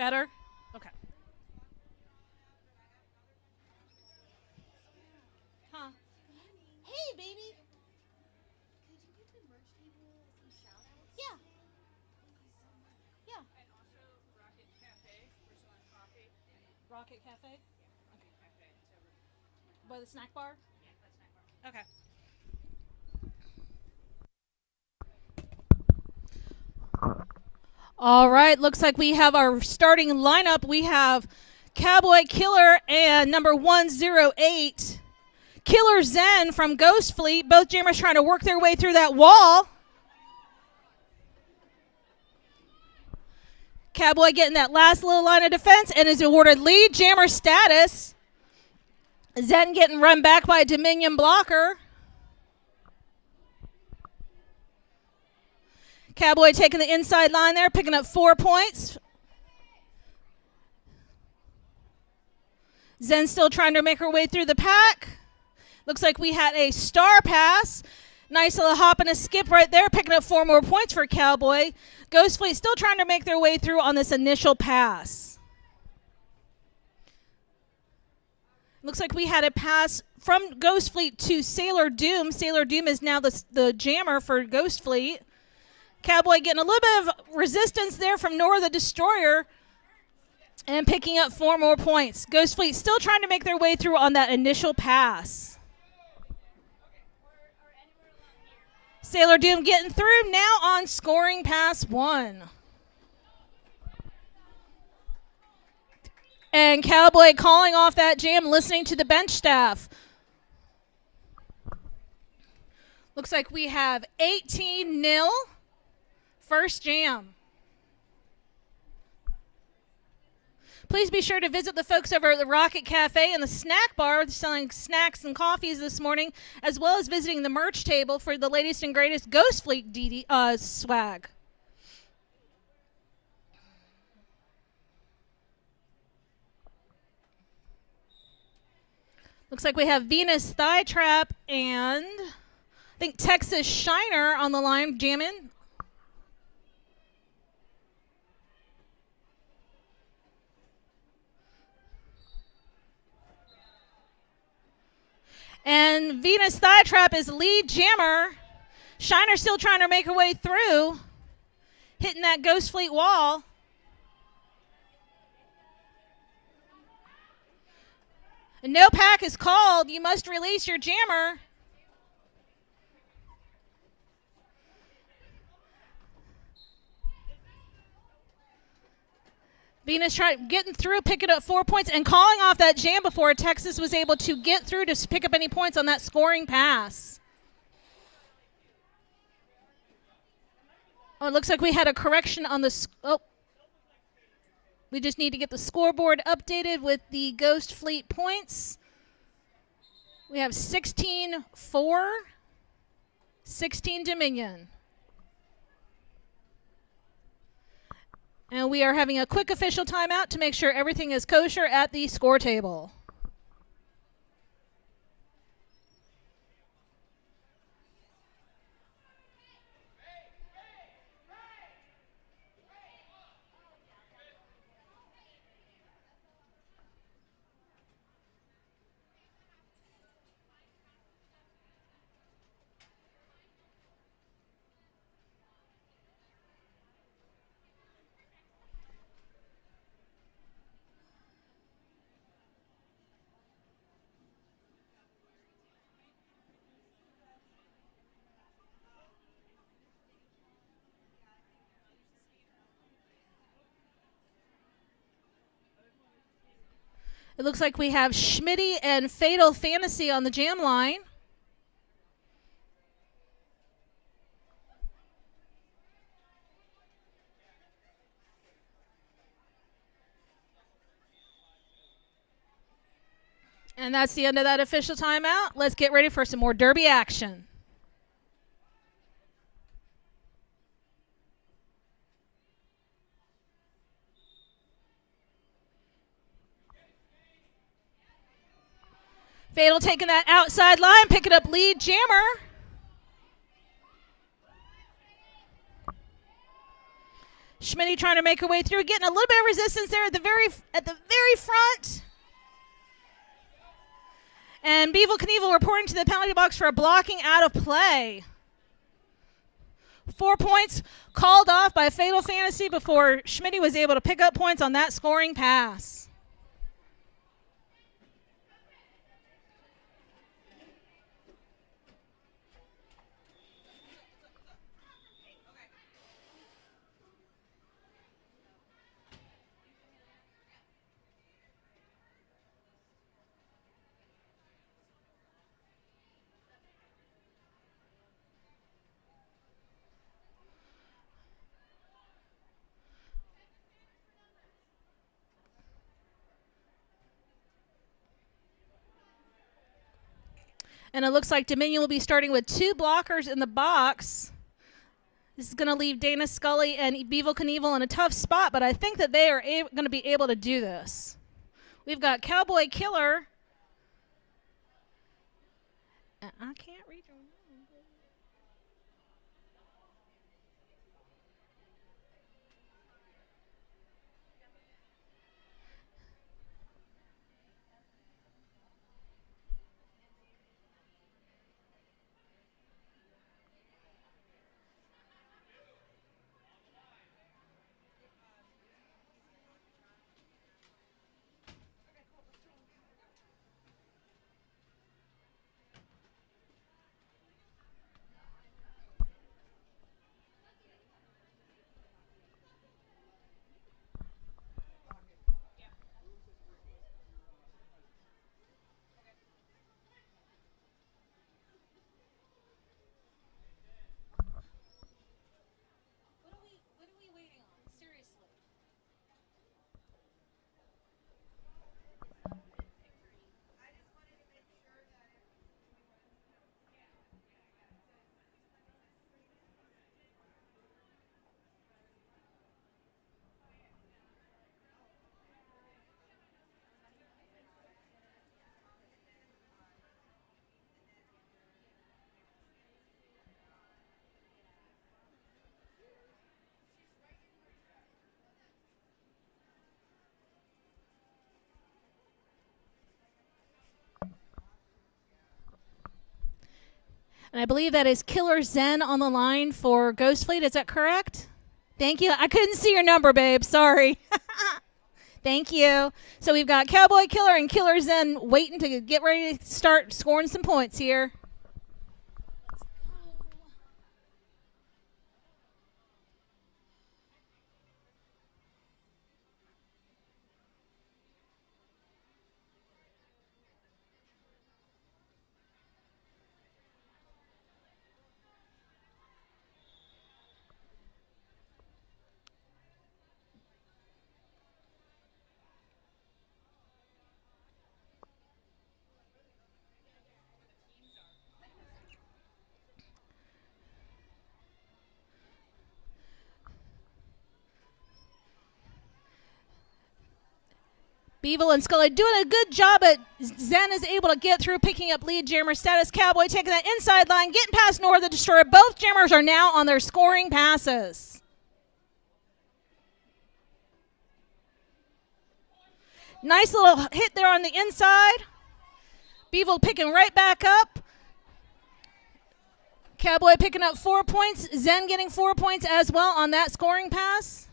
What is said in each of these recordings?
Better? Okay. Huh? Hey, baby. Could you give the merch table some shout outs? Yeah. Yeah. And also Rocket Cafe. We're selling coffee. Rocket Cafe? Rocket Cafe. It's over By the snack bar? Yeah, that's snack bar. Okay. All right, looks like we have our starting lineup. We have Cowboy Killer and number 108, Killer Zen from Ghost Fleet. Both jammers trying to work their way through that wall. Cowboy getting that last little line of defense and is awarded lead jammer status. Zen getting run back by a Dominion blocker. Cowboy taking the inside line there, picking up 4 points. Zen still trying to make her way through the pack. Looks like we had a star pass. Nice little hop and a skip right there, picking up 4 more points for Cowboy. Ghost Fleet still trying to make their way through on this initial pass. Looks like we had a pass from Ghost Fleet to Sailor Doom. Sailor Doom is now the jammer for Ghost Fleet. Cowboy getting a little bit of resistance there from Nora the Destroyer and picking up 4 more points. Ghost Fleet still trying to make their way through on that initial pass. Sailor Doom getting through now on scoring pass 1. And Cowboy calling off that jam, listening to the bench staff. Looks like we have 18-0. First jam. Please be sure to visit the folks over at the Rocket Cafe and the snack bar selling snacks and coffees this morning, as well as visiting the merch table for the latest and greatest Ghost Fleet swag. Looks like we have Venus Thigh Trap and I think Texas Shiner on the line jamming. And Venus Thigh Trap is lead jammer. Shiner still trying to make her way through, hitting that Ghost Fleet wall. And no pack is called. You must release your jammer. Venus getting through, picking up 4 points, and calling off that jam before Texas was able to get through to pick up any points on that scoring pass. Oh, it looks like we had a correction on the... We just need to get the scoreboard updated with the Ghost Fleet points. We have 16-4, 16 Dominion. And we are having a quick official timeout to make sure everything is kosher at the score table. It looks like we have Schmitty and Fatal Fantasy on the jam line. And that's the end of that official timeout. Let's get ready for some more derby action. Fatal taking that outside line, picking up lead jammer. Schmitty trying to make her way through, getting a little bit of resistance there at the very front. And Beetle Knievel reporting to the penalty box for a blocking out of play. 4 points called off by Fatal Fantasy before Schmitty was able to pick up points on that scoring pass. And it looks like Dominion will be starting with 2 blockers in the box. This is going to leave Dana Scully and Beetle Knievel in a tough spot, but I think that they are going to be able to do this. We've got Cowboy Killer. I can't read your name. What are we waiting on? Seriously. And I believe that is Killer Zen on the line for Ghost Fleet. Is that correct? Thank you. I couldn't see your number, babe. Sorry. Thank you. So we've got Cowboy Killer and Killer Zen waiting to get ready to start scoring some points here. Beetle and Scully doing a good job, but Zen is able to get through, picking up lead jammer status. Cowboy taking that inside line, getting past Nora the Destroyer. Both jammers are now on their scoring passes. Nice little hit there on the inside. Beetle picking right back up. Cowboy picking up 4 points. Zen getting 4 points as well on that scoring pass.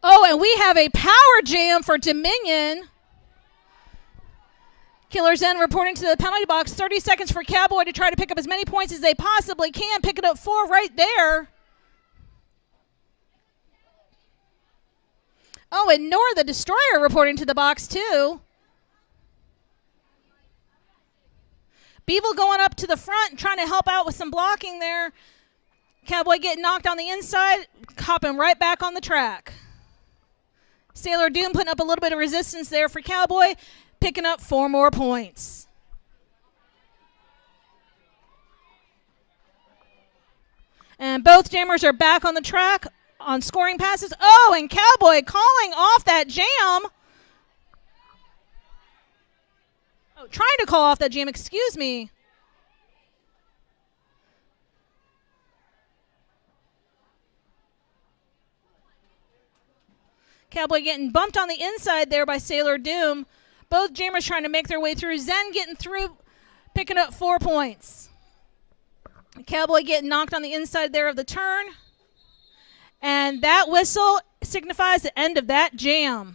Oh, and we have a power jam for Dominion. Killer Zen reporting to the penalty box. 30 seconds for Cowboy to try to pick up as many points as they possibly can. Picking up 4 right there. Oh, and Nora the Destroyer reporting to the box too. Beetle going up to the front, trying to help out with some blocking there. Cowboy getting knocked on the inside, hopping right back on the track. Sailor Doom putting up a little bit of resistance there for Cowboy, picking up 4 more points. And both jammers are back on the track on scoring passes. Oh, and Cowboy calling off that jam. Oh, trying to call off that jam, excuse me. Cowboy getting bumped on the inside there by Sailor Doom. Both jammers trying to make their way through. Zen getting through, picking up 4 points. Cowboy getting knocked on the inside there of the turn. And that whistle signifies the end of that jam.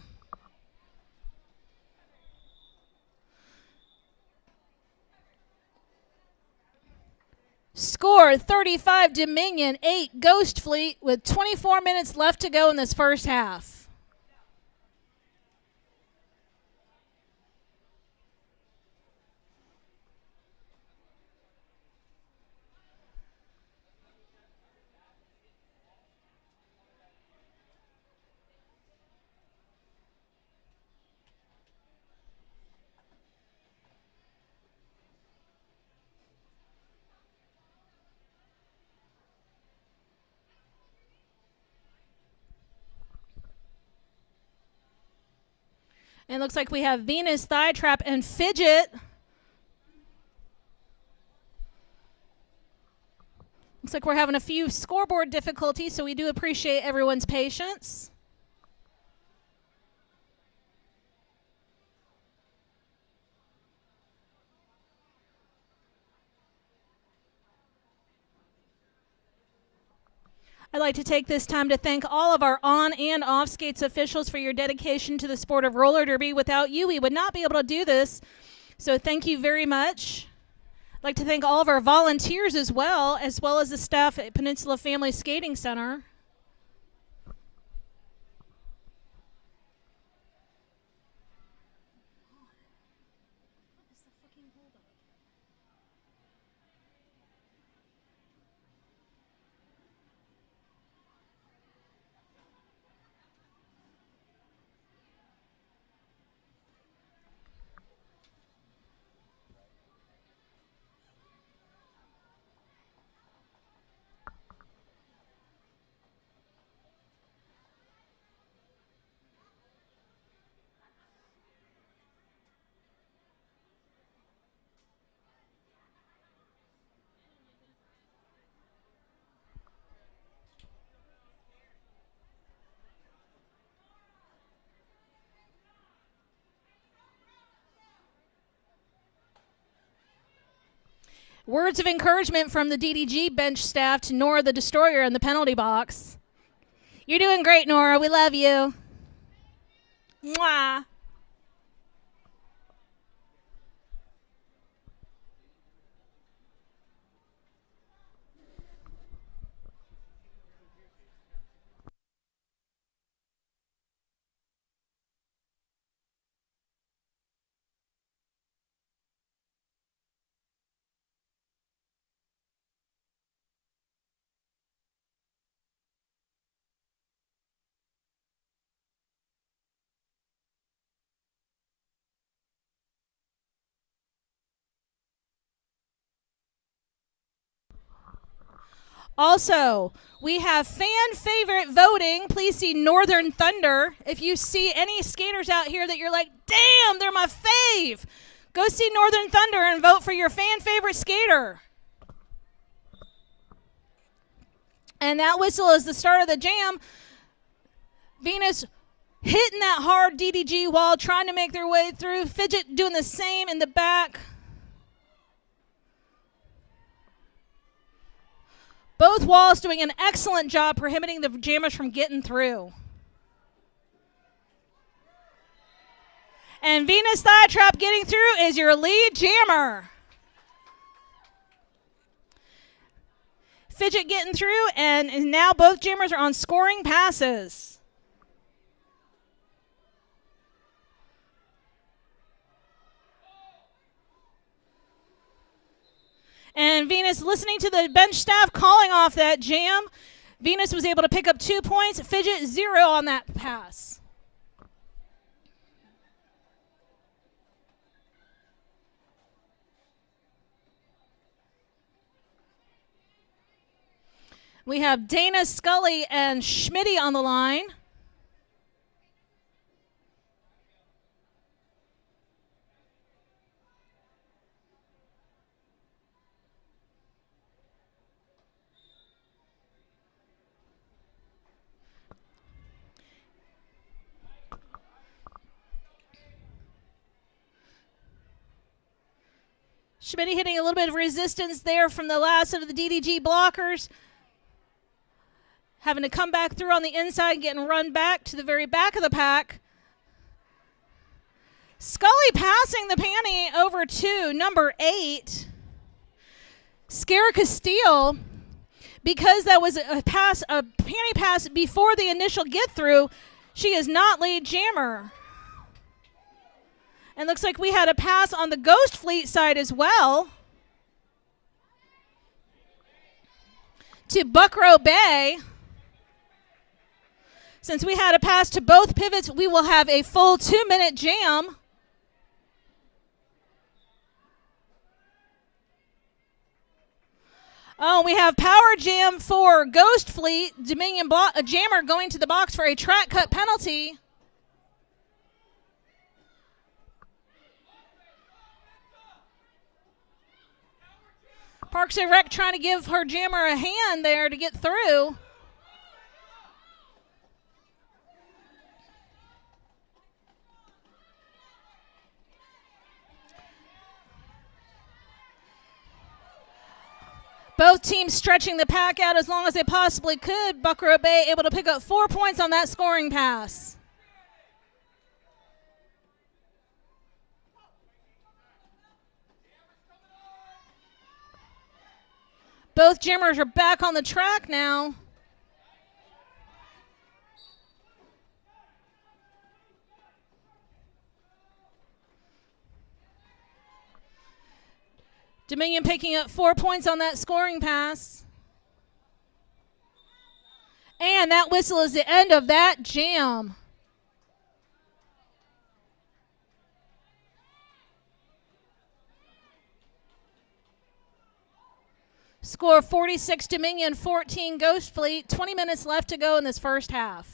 Score 35 Dominion, 8 Ghost Fleet with 24 minutes left to go in this first half. And it looks like we have Venus, Thigh Trap, and Fidget. Looks like we're having a few scoreboard difficulties, so we do appreciate everyone's patience. I'd like to take this time to thank all of our on and off skates officials for your dedication to the sport of roller derby. Without you, we would not be able to do this. So thank you very much. I'd like to thank all of our volunteers as well as the staff at Peninsula Family Skating Center. Words of encouragement from the DDG bench staff to Nora the Destroyer in the penalty box. You're doing great, Nora. We love you. Mwah. Also, we have fan favorite voting. Please see Northern Thunder. If you see any skaters out here that you're like, damn, they're my fave, go see Northern Thunder and vote for your fan favorite skater. And that whistle is the start of the jam. Venus hitting that hard DDG wall, trying to make their way through. Fidget doing the same in the back. Both walls doing an excellent job prohibiting the jammers from getting through. And Venus Thigh Trap getting through is your lead jammer. Fidget getting through, and now both jammers are on scoring passes. And Venus listening to the bench staff calling off that jam. Venus was able to pick up 2 points. Fidget 0 on that pass. We have Dana Scully and Schmitty on the line. Schmidt hitting a little bit of resistance there from the last of the DDG blockers. Having to come back through on the inside, getting run back to the very back of the pack. Scully passing the panty over to number 8. Scare Castile, because that was a panty pass before the initial get through, she is not lead jammer. And looks like we had a pass on the Ghost Fleet side as well to Buckrow Bay. Since we had a pass to both pivots, we will have a full 2-minute jam. Oh, we have power jam for Ghost Fleet. Dominion jammer going to the box for a track cut penalty. Parks and Rec trying to give her jammer a hand there to get through. Both teams stretching the pack out as long as they possibly could. Buckrow Bay able to pick up 4 points on that scoring pass. Both jammers are back on the track now. Dominion picking up 4 points on that scoring pass. And that whistle is the end of that jam. Score 46 Dominion, 14 Ghost Fleet. 20 minutes left to go in this first half.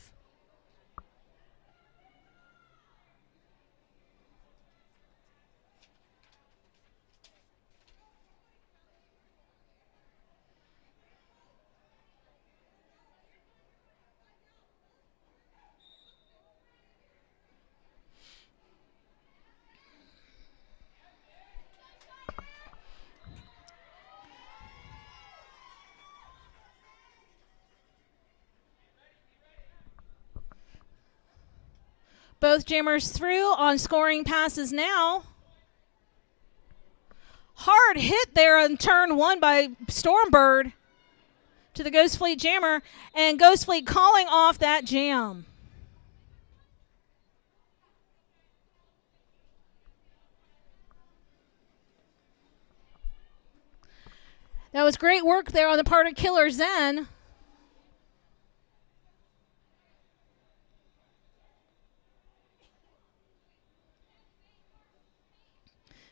Both jammers through on scoring passes now. Hard hit there on turn 1 by Stormbird to the Ghost Fleet jammer, and Ghost Fleet calling off that jam. That was great work there on the part of Killer Zen.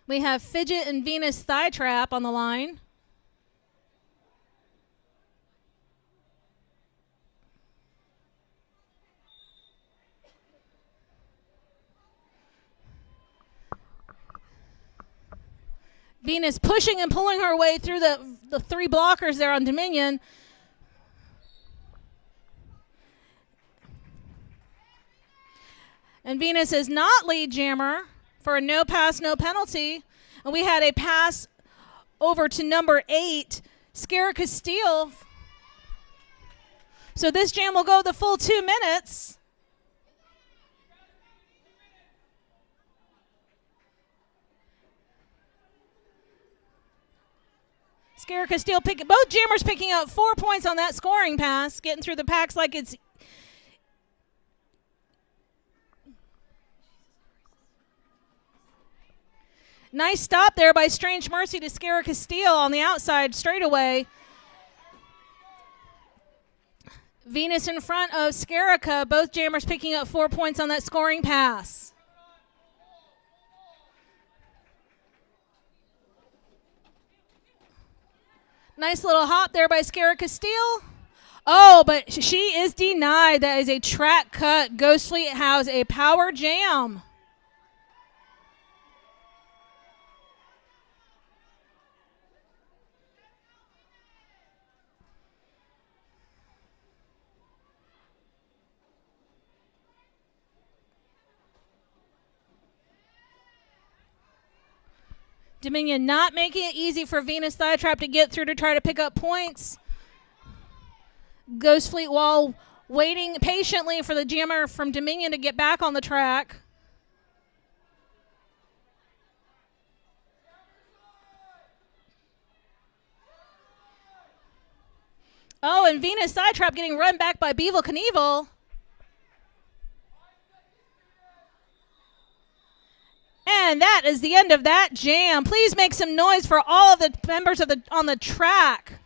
We have Fidget and Venus Thigh Trap on the line. Venus pushing and pulling her way through the 3 blockers there on Dominion. And Venus is not lead jammer for a no pass, no penalty. And we had a pass over to number 8, Scare Castile. So this jam will go the full 2 minutes. Scare Castile both jammers picking up 4 points on that scoring pass, getting through the packs like it's nice stop there by Strange Mercy to Scare Castile on the outside straightaway. Venus in front of Scarica, both jammers picking up 4 points on that scoring pass. Nice little hop there by Scarica Steel. Oh, but she is denied. That is a track cut. Ghost Fleet has a power jam. Dominion not making it easy for Venus Flytrap to get through to try to pick up points. Ghost Fleet Wall waiting patiently for the jammer from Dominion to get back on the track. Oh, and Venus Sidetrap getting run back by Beetle Knievel. And that is the end of that jam. Please make some noise for all of the members of on the track.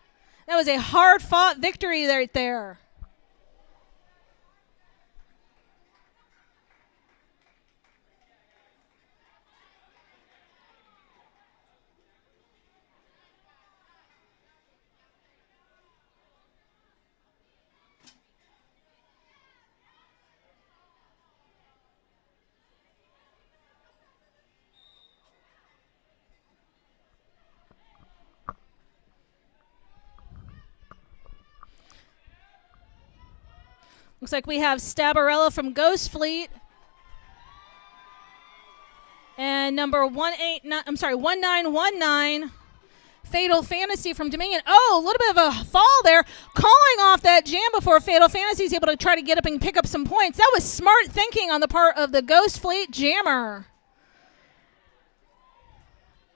That was a hard-fought victory right there. Looks like we have Stabarella from Ghost Fleet. And number 1919, Fatal Fantasy from Dominion. Oh, a little bit of a fall there. Calling off that jam before Fatal Fantasy is able to try to get up and pick up some points. That was smart thinking on the part of the Ghost Fleet jammer.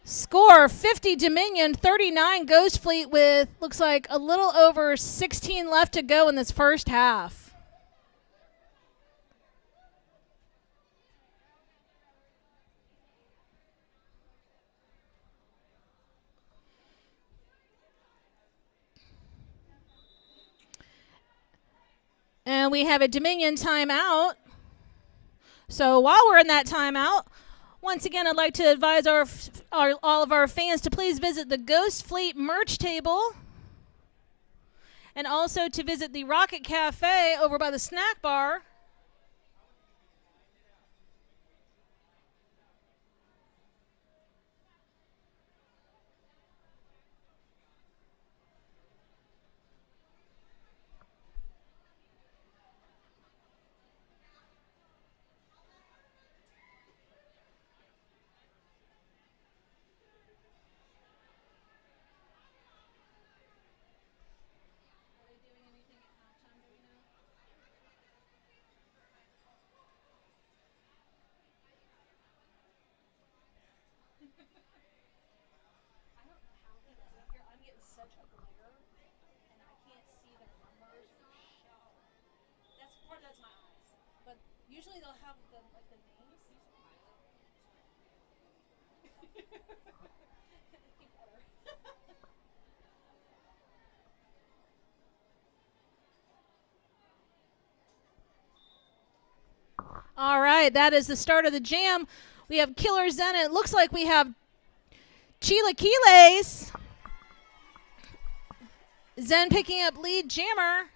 Score 50 Dominion, 39 Ghost Fleet with looks like a little over 16 left to go in this first half. And we have a Dominion timeout. So while we're in that timeout, once again, I'd like to advise all of our fans to please visit the Ghost Fleet merch table and also to visit the Rocket Cafe over by the snack bar. Usually they'll have the names. All right, that is the start of the jam. We have Killer Zen. It looks like we have Chilaquiles. Zen picking up lead jammer.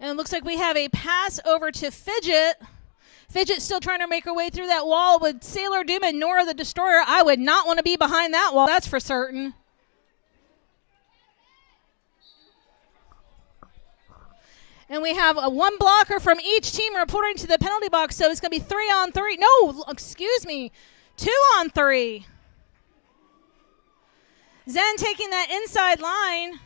And it looks like we have a pass over to Fidget. Fidget still trying to make her way through that wall with Sailor Doom and Nora the Destroyer. I would not want to be behind that wall, that's for certain. And we have a one blocker from each team reporting to the penalty box, so it's going to be 3-on-3. No, excuse me, 2-on-3. Zen taking that inside line.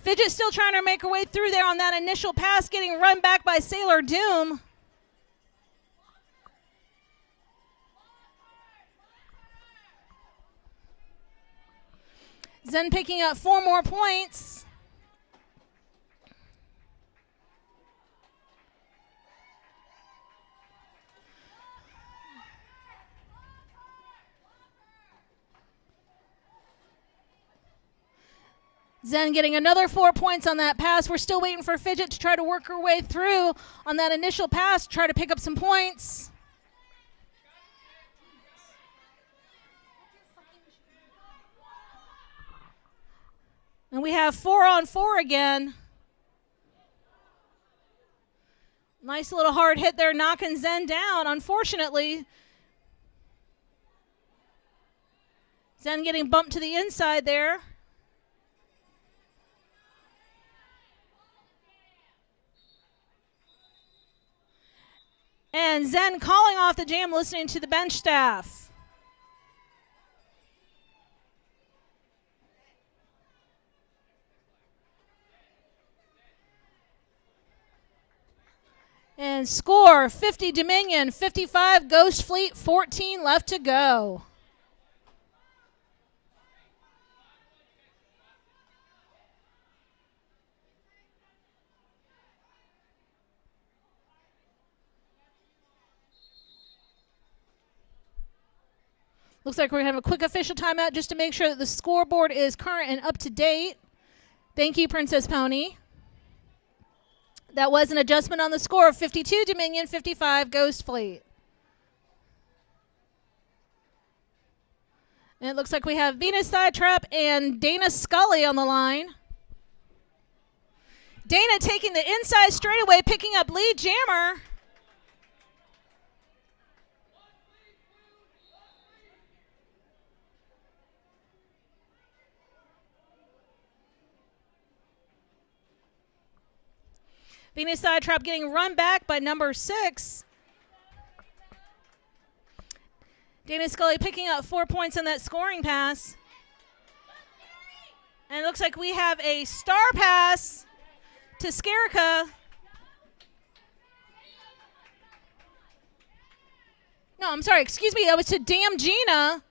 Fidget still trying to make her way through there on that initial pass, getting run back by Sailor Doom. Zen picking up 4 more points. Zen getting another 4 points on that pass. We're still waiting for Fidget to try to work her way through on that initial pass, try to pick up some points. And we have 4-on-4 again. Nice little hard hit there, knocking Zen down, unfortunately. Zen getting bumped to the inside there. And Zen calling off the jam, listening to the bench staff. And score 50 Dominion, 55 Ghost Fleet, 14 left to go. Looks like we're going to have a quick official timeout just to make sure that the scoreboard is current and up to date. Thank you, Princess Pony. That was an adjustment on the score of 52 Dominion, 55 Ghost Fleet. And it looks like we have Venus Sidetrap and Dana Scully on the line. Dana taking the inside straightaway, picking up lead jammer. Venus Sidetrap getting run back by number 6. Dana Scully picking up 4 points on that scoring pass. And it looks like we have a star pass to Skarika. No, I'm sorry, excuse me, that was to Damn Gina.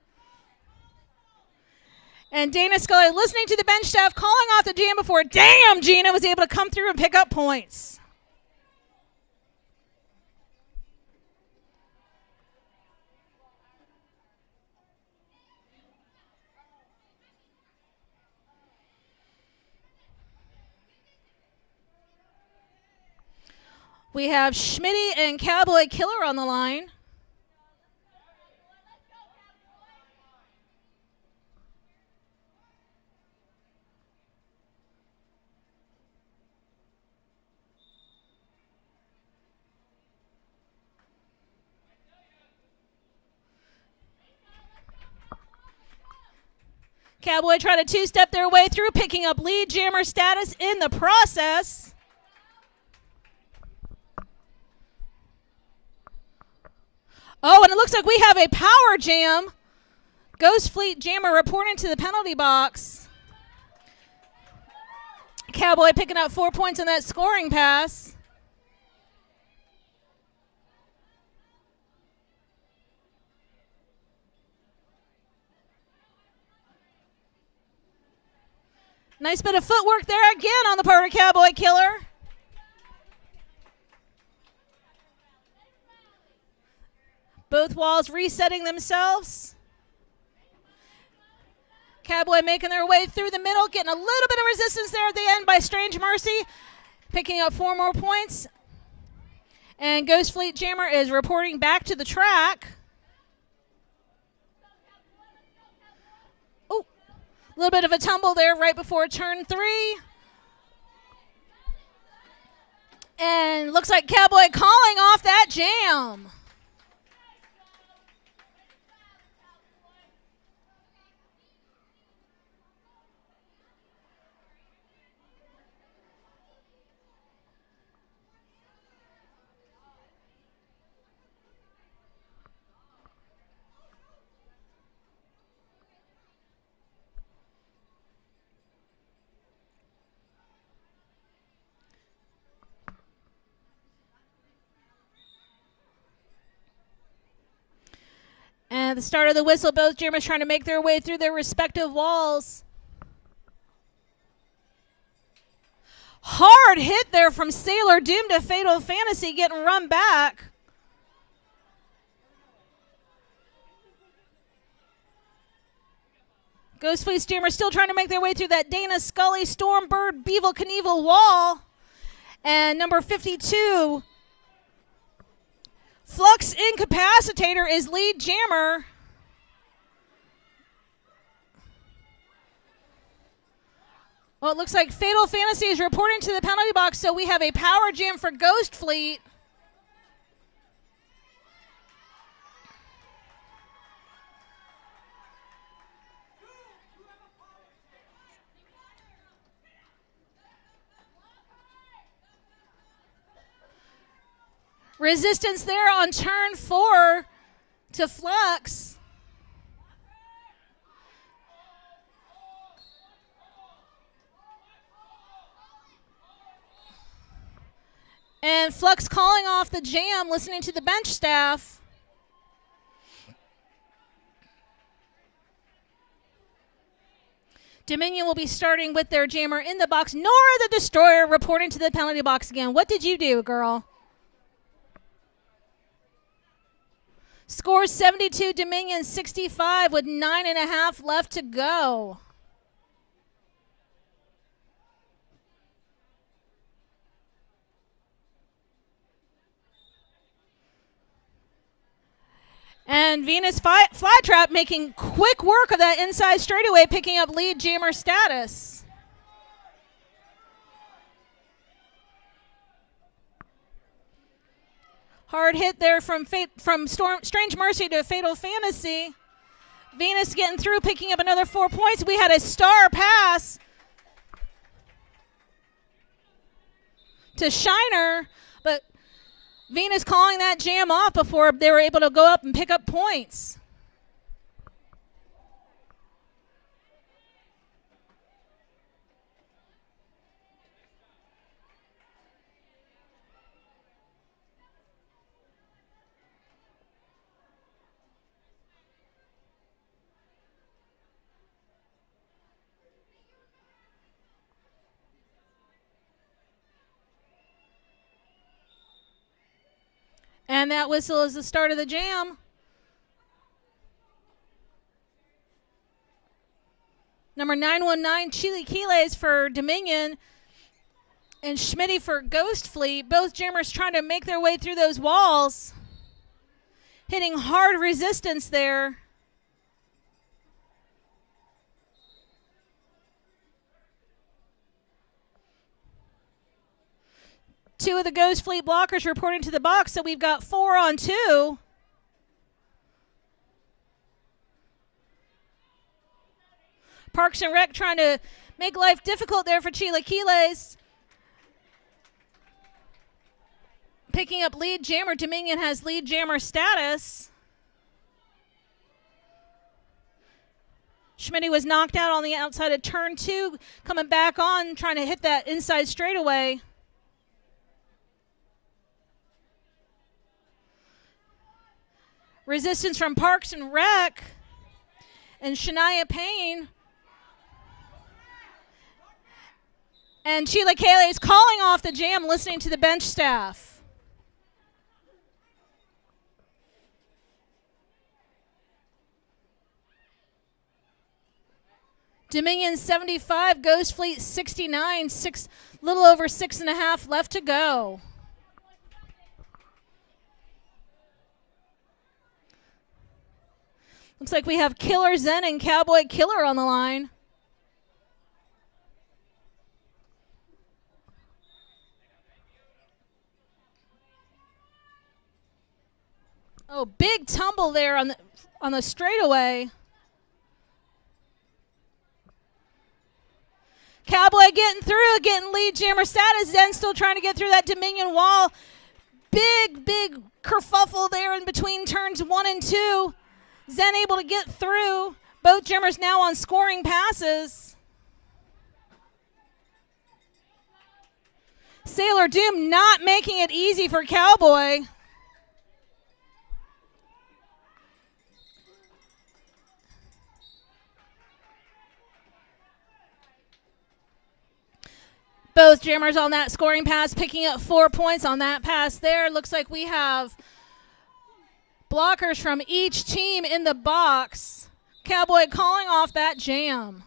And Dana Scully listening to the bench staff, calling off the jam before Damn Gina was able to come through and pick up points. We have Schmitty and Cowboy Killer on the line. Cowboy trying to two-step their way through, picking up lead jammer status in the process. Oh, and it looks like we have a power jam. Ghost Fleet jammer reporting to the penalty box. Cowboy picking up 4 points on that scoring pass. Nice bit of footwork there again on the part of Cowboy Killer. Both walls resetting themselves. Cowboy making their way through the middle, getting a little bit of resistance there at the end by Strange Mercy, picking up 4 more points. And Ghost Fleet Jammer is reporting back to the track. Oh, a little bit of a tumble there right before turn 3. And looks like Cowboy calling off that jam. And at the start of the whistle, both jammers trying to make their way through their respective walls. Hard hit there from Sailor Doom to Fatal Fantasy, getting run back. Ghost Fleet Jammer still trying to make their way through that Dana Scully, Stormbird, Beetle Knievel wall. And number 52, Flux Incapacitator is lead jammer. Well, it looks like Fatal Fantasy is reporting to the penalty box, so we have a power jam for Ghost Fleet. Resistance there on turn 4 to Flux. And Flux calling off the jam, listening to the bench staff. Dominion will be starting with their jammer in the box. Nora the Destroyer reporting to the penalty box again. What did you do, girl? Score 72, Dominion 65 with 9.5 left to go. And Venus Flytrap making quick work of that inside straightaway, picking up lead jammer status. Hard hit there from Strange Mercy to Fatal Fantasy. Venus getting through, picking up another 4 points. We had a star pass to Shiner, but Venus calling that jam off before they were able to go up and pick up points. And that whistle is the start of the jam. Number 919, Chile Quiles for Dominion, and Schmitty for Ghost Fleet. Both jammers trying to make their way through those walls. Hitting hard resistance there. Two of the Ghost Fleet blockers reporting to the box, so we've got 4 on 2. Parks and Rec trying to make life difficult there for Chilaquiles. Picking up lead jammer. Dominion has lead jammer status. Schmitty was knocked out on the outside of turn 2, coming back on, trying to hit that inside straightaway. Resistance from Parks and Rec and Shania Payne. And Sheila Kaylee is calling off the jam, listening to the bench staff. Dominion 75, Ghost Fleet 69, little over 6.5 left to go. Looks like we have Killer Zen and Cowboy Killer on the line. Oh, big tumble there on the straightaway. Cowboy getting through, getting lead jammer status. Zen still trying to get through that Dominion wall. Big kerfuffle there in between turns 1 and 2. Zen able to get through. Both jammers now on scoring passes. Sailor Doom not making it easy for Cowboy. Both jammers on that scoring pass, picking up 4 points on that pass there. Looks like we have blockers from each team in the box. Cowboy calling off that jam.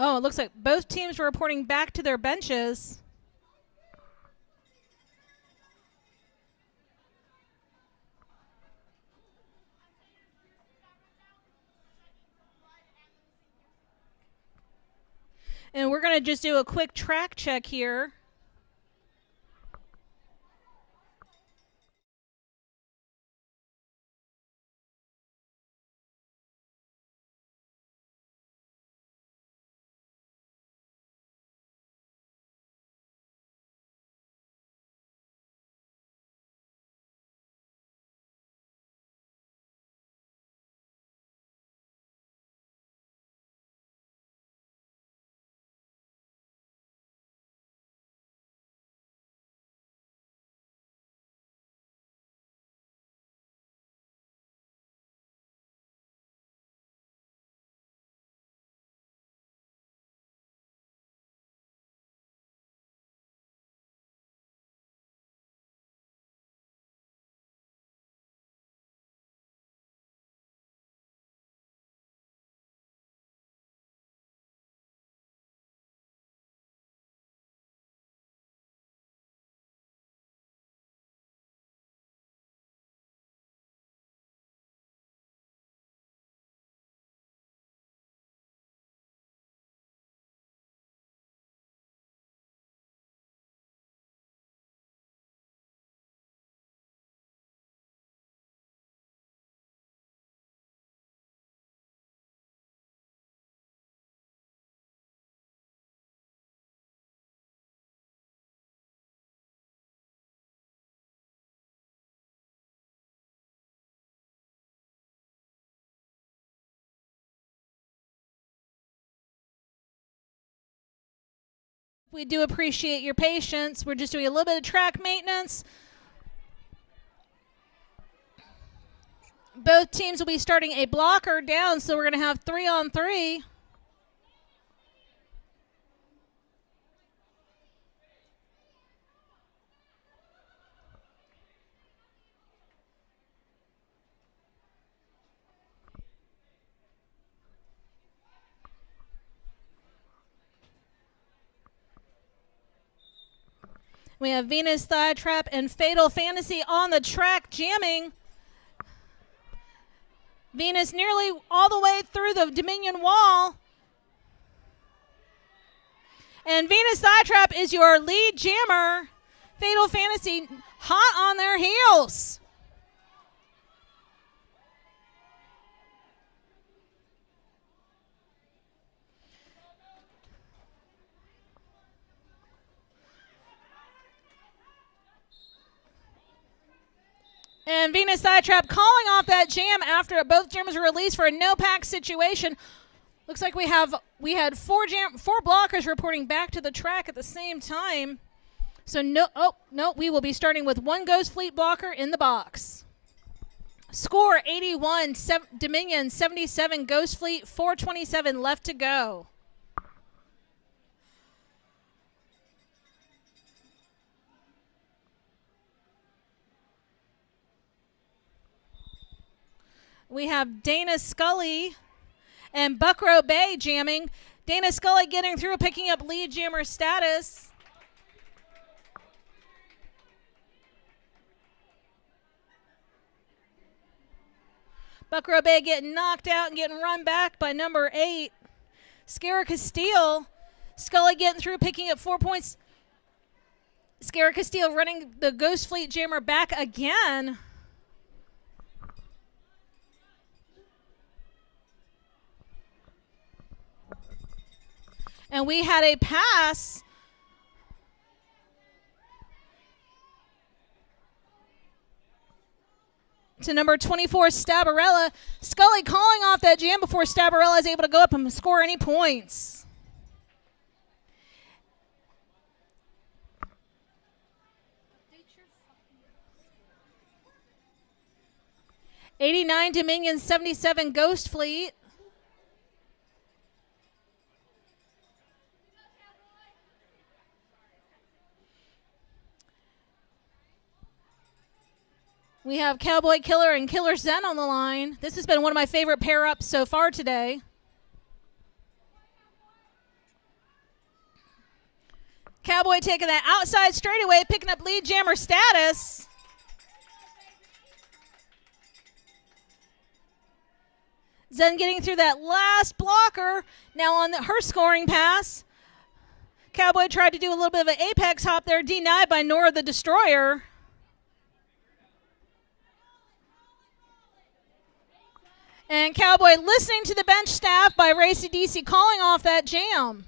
Oh, it looks like both teams were reporting back to their benches. And we're going to just do a quick track check here. We do appreciate your patience. We're just doing a little bit of track maintenance. Both teams will be starting a blocker down, so we're going to have 3-on-3. We have Venus Thigh Trap and Fatal Fantasy on the track jamming. Venus nearly all the way through the Dominion wall. And Venus Thigh Trap is your lead jammer. Fatal Fantasy hot on their heels. And Venus Thigh Trap calling off that jam after both jammers were released for a no-pack situation. Looks like we had four blockers reporting back to the track at the same time. So no, we will be starting with one Ghost Fleet blocker in the box. Score 81, Dominion 77, Ghost Fleet 4:27 left to go. We have Dana Scully and Buckrow Bay jamming. Dana Scully getting through, picking up lead jammer status. Buckrow Bay getting knocked out and getting run back by number 8, Scara Castile. Scully getting through, picking up 4 points. Scara Castile running the Ghost Fleet jammer back again. And we had a pass to number 24, Stabarella. Scully calling off that jam before Stabarella is able to go up and score any points. '89 Dominion 77 Ghost Fleet. We have Cowboy Killer and Killer Zen on the line. This has been one of my favorite pair-ups so far today. Cowboy taking that outside straightaway, picking up lead jammer status. Zen getting through that last blocker. Now on her scoring pass. Cowboy tried to do a little bit of an apex hop there, denied by Nora the Destroyer. And Cowboy listening to the bench staff by Racy DC calling off that jam.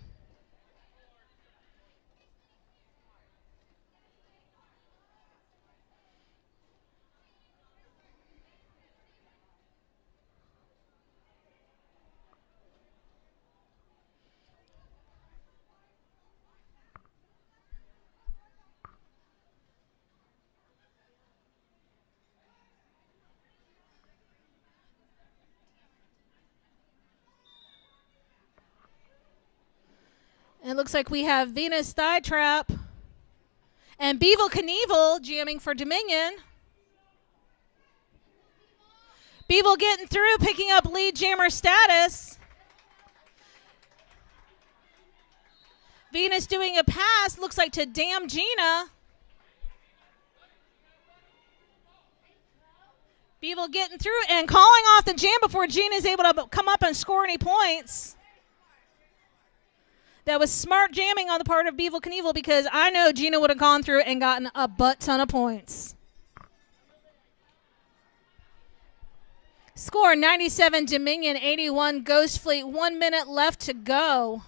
It looks like we have Venus Thigh Trap and Beetle Knievel jamming for Dominion. Beetle getting through, picking up lead jammer status. Venus doing a pass, looks like to Damn Gina. Beetle getting through and calling off the jam before Gina's able to come up and score any points. That was smart jamming on the part of Beetle Knievel because I know Gina would have gone through and gotten a butt ton of points. Score 97 Dominion, 81 Ghost Fleet. 1 minute left to go.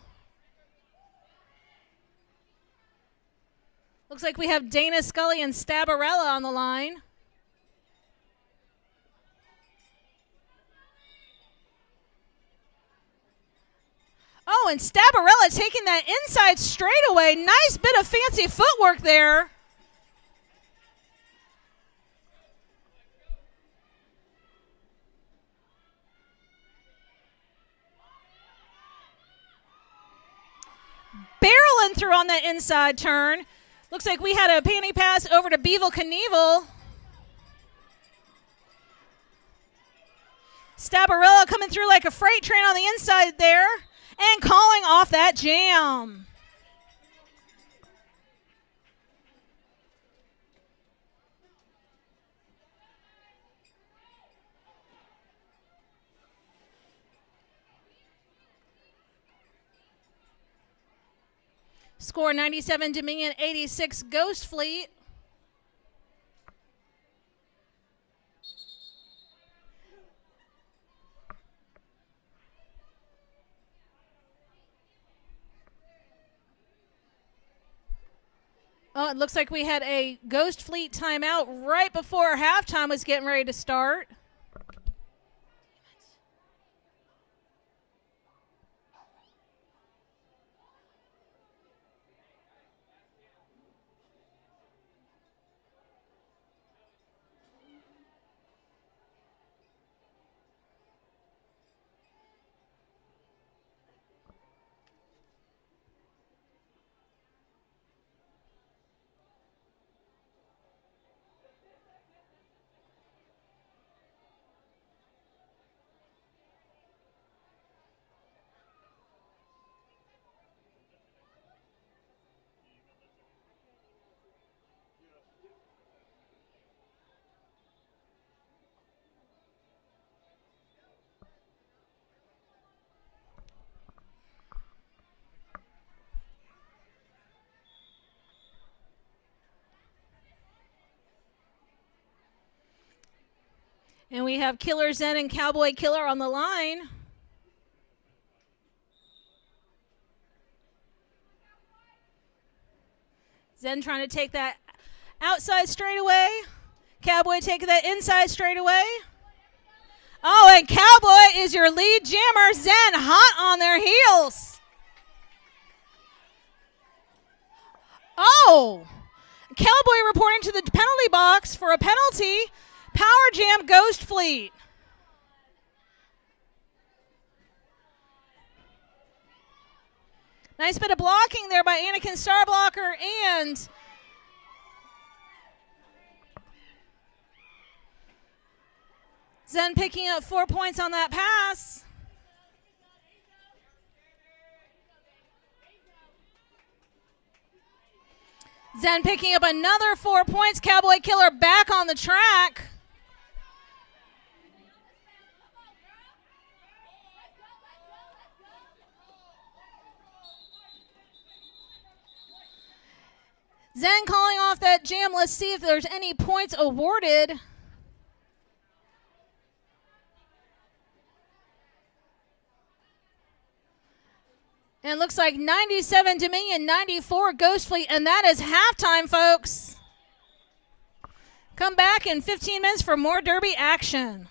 Looks like we have Dana Scully and Stabarella on the line. Oh, and Stabarella taking that inside straightaway. Nice bit of fancy footwork there. Barreling through on that inside turn. Looks like we had a panty pass over to Beetle Knievel. Stabarella coming through like a freight train on the inside there. And calling off that jam. Score 97 Dominion, 86 Ghost Fleet. Oh, it looks like we had a Ghost Fleet timeout right before halftime was getting ready to start. And we have Killer Zen and Cowboy Killer on the line. Zen trying to take that outside straightaway. Cowboy taking that inside straightaway. Oh, and Cowboy is your lead jammer. Zen hot on their heels. Oh, Cowboy reporting to the penalty box for a penalty. Power Jam Ghost Fleet. Nice bit of blocking there by Anakin Starblocker and Zen picking up 4 points on that pass. Zen picking up another 4 points. Cowboy Killer back on the track. Zen calling off that jam. Let's see if there's any points awarded. And it looks like 97 Dominion, 94 Ghost Fleet, and that is halftime, folks. Come back in 15 minutes for more Derby action.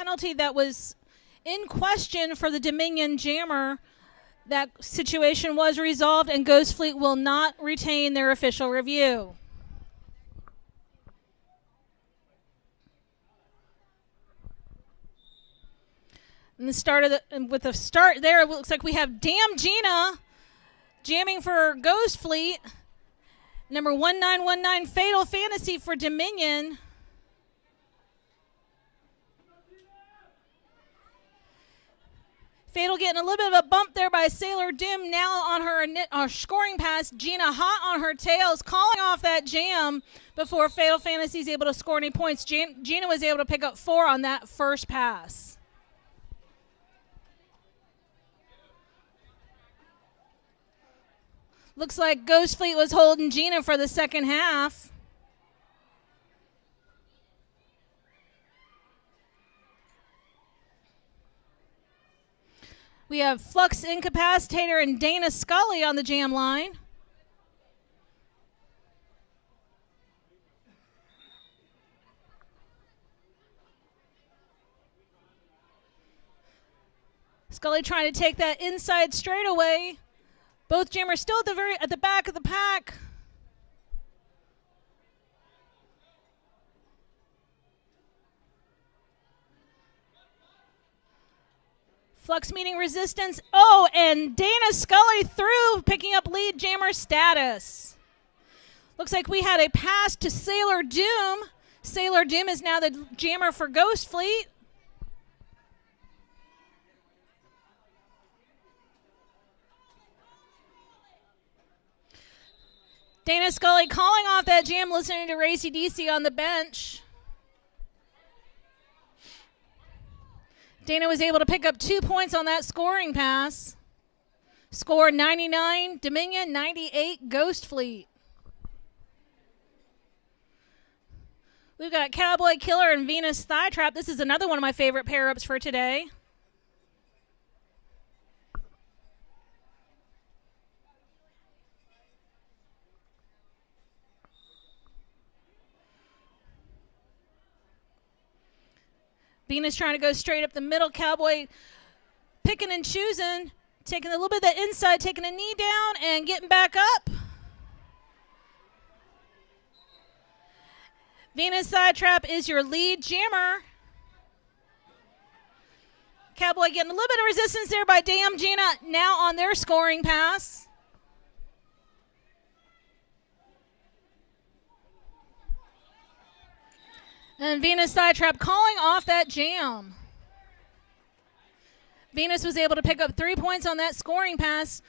penalty that was in question for the Dominion jammer. That situation was resolved, and Ghost Fleet will not retain their official review. And with the start there, it looks like we have Damn Gina jamming for Ghost Fleet. Number 1919 Fatal Fantasy for Dominion. Fatal getting a little bit of a bump there by Sailor Doom. Now on her scoring pass, Gina hot on her tails, calling off that jam before Fatal Fantasy is able to score any points. Gina was able to pick up 4 on that first pass. Looks like Ghost Fleet was holding Gina for the second half. We have Flux Incapacitator and Dana Scully on the jam line. Scully trying to take that inside straightaway. Both jammers still at the back of the pack. Flux meeting resistance. Oh, and Dana Scully through, picking up lead jammer status. Looks like we had a pass to Sailor Doom. Sailor Doom is now the jammer for Ghost Fleet. Dana Scully calling off that jam, listening to Racy DC on the bench. Dana was able to pick up 2 points on that scoring pass. Score 99 Dominion, 98 Ghost Fleet. We've got Cowboy Killer and Venus Thigh Trap. This is another one of my favorite pair-ups for today. Venus trying to go straight up the middle. Cowboy picking and choosing, taking a little bit of that inside, taking a knee down and getting back up. Venus Side Trap is your lead jammer. Cowboy getting a little bit of resistance there by Damn Gina, now on their scoring pass. And Venus Side Trap calling off that jam. Venus was able to pick up 3 points on that scoring pass.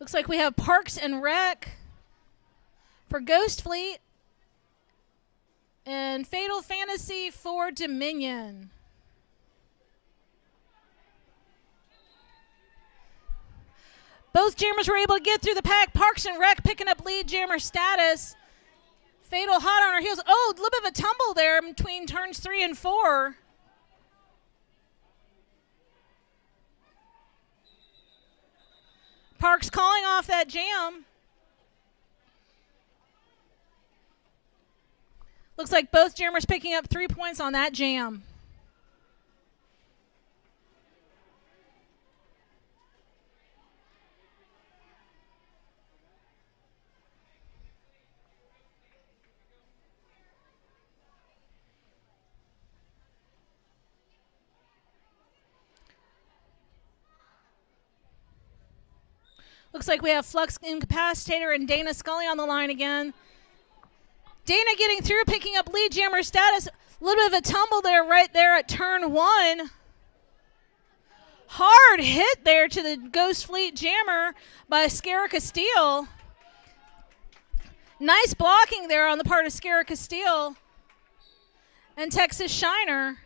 Looks like we have Parks and Rec for Ghost Fleet and Fatal Fantasy for Dominion. Both jammers were able to get through the pack. Parks and Rec picking up lead jammer status. Fatal hot on her heels. Oh, a little bit of a tumble there between turns 3 and 4. Parks calling off that jam. Looks like both jammers picking up 3 points on that jam. Looks like we have Flux Incapacitator and Dana Scully on the line again. Dana getting through, picking up lead jammer status. A little bit of a tumble there, right there at turn 1. Hard hit there to the Ghost Fleet jammer by Scara Castile. Nice blocking there on the part of Scara Castile and Texas Shiner.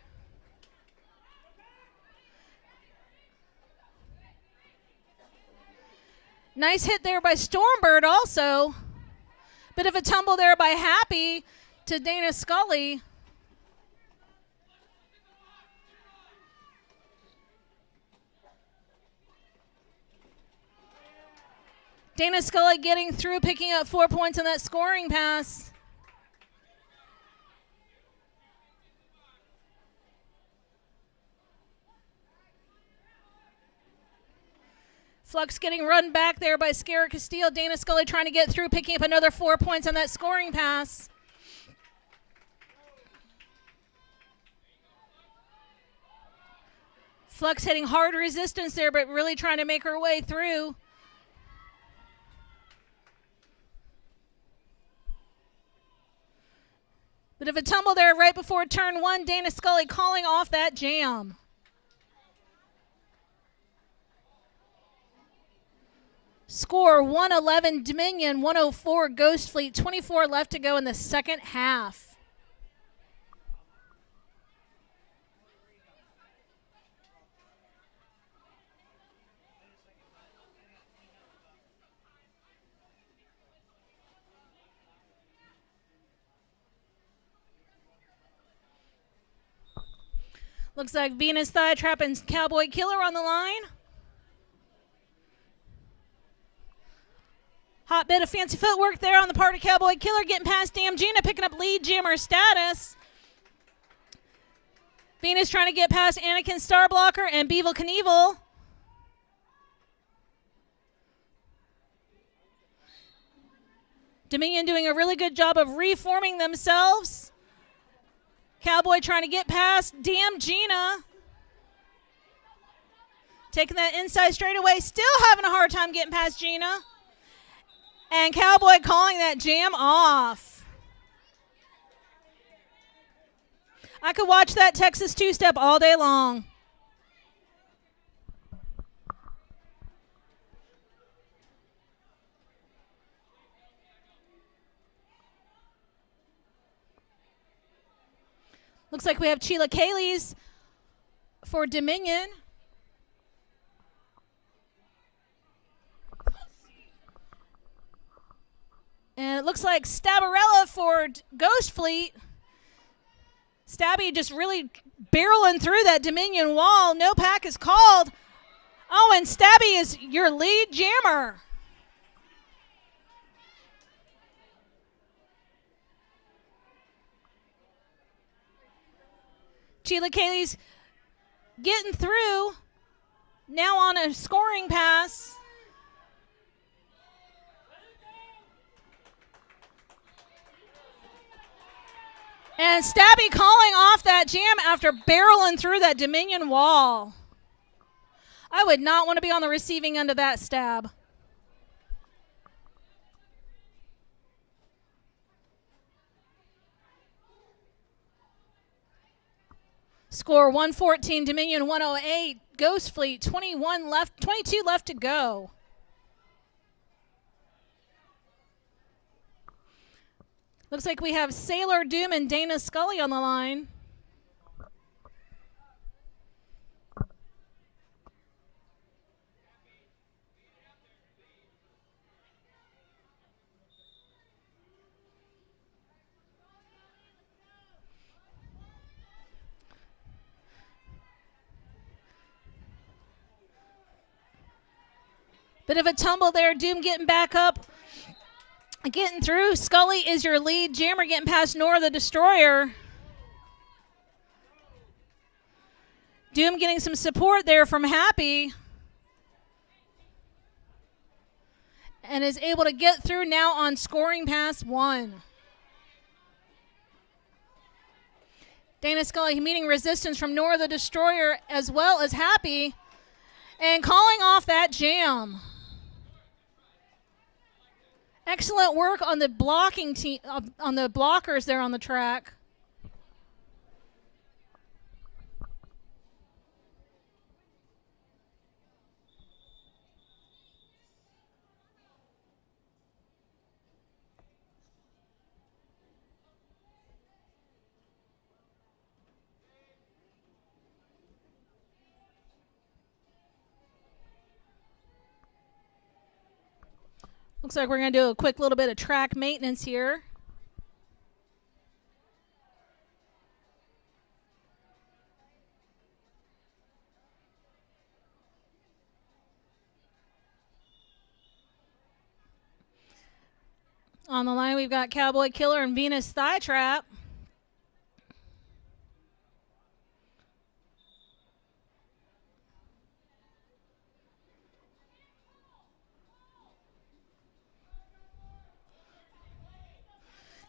Nice hit there by Stormbird also. Bit of a tumble there by Happy to Dana Scully. Dana Scully getting through, picking up 4 points on that scoring pass. Flux getting run back there by Scara Castillo. Dana Scully trying to get through, picking up another 4 points on that scoring pass. Flux hitting hard resistance there, but really trying to make her way through. Bit of a tumble there right before turn one. Dana Scully calling off that jam. Score 111 Dominion, 104 Ghost Fleet, 24 left to go in the second half. Looks like Venus Thigh Trap and Cowboy Killer on the line. Hot bit of fancy footwork there on the part of Cowboy Killer, getting past Damn Gina, picking up lead jammer status. Venus trying to get past Anakin Starblocker and Beetle Knievel. Dominion doing a really good job of reforming themselves. Cowboy trying to get past Damn Gina. Taking that inside straightaway, still having a hard time getting past Gina. And Cowboy calling that jam off. I could watch that Texas two-step all day long. Looks like we have Sheila Kayleys for Dominion. And it looks like Stabarella for Ghost Fleet. Stabby just really barreling through that Dominion wall. No pack is called. Oh, and Stabby is your lead jammer. Sheila Kayleys getting through. Now on a scoring pass. And Stabby calling off that jam after barreling through that Dominion wall. I would not want to be on the receiving end of that stab. Score 114, Dominion 108, Ghost Fleet 22 left to go. Looks like we have Sailor Doom and Dana Scully on the line. Bit of a tumble there, Doom getting back up. Getting through. Scully is your lead jammer, getting past Nora the Destroyer. Doom getting some support there from Happy. And is able to get through now on scoring pass 1. Dana Scully meeting resistance from Nora the Destroyer as well as Happy. And calling off that jam. Excellent work on the blocking team, on the blockers there on the track. Looks like we're going to do a quick little bit of track maintenance here. On the line, we've got Cowboy Killer and Venus Thigh Trap.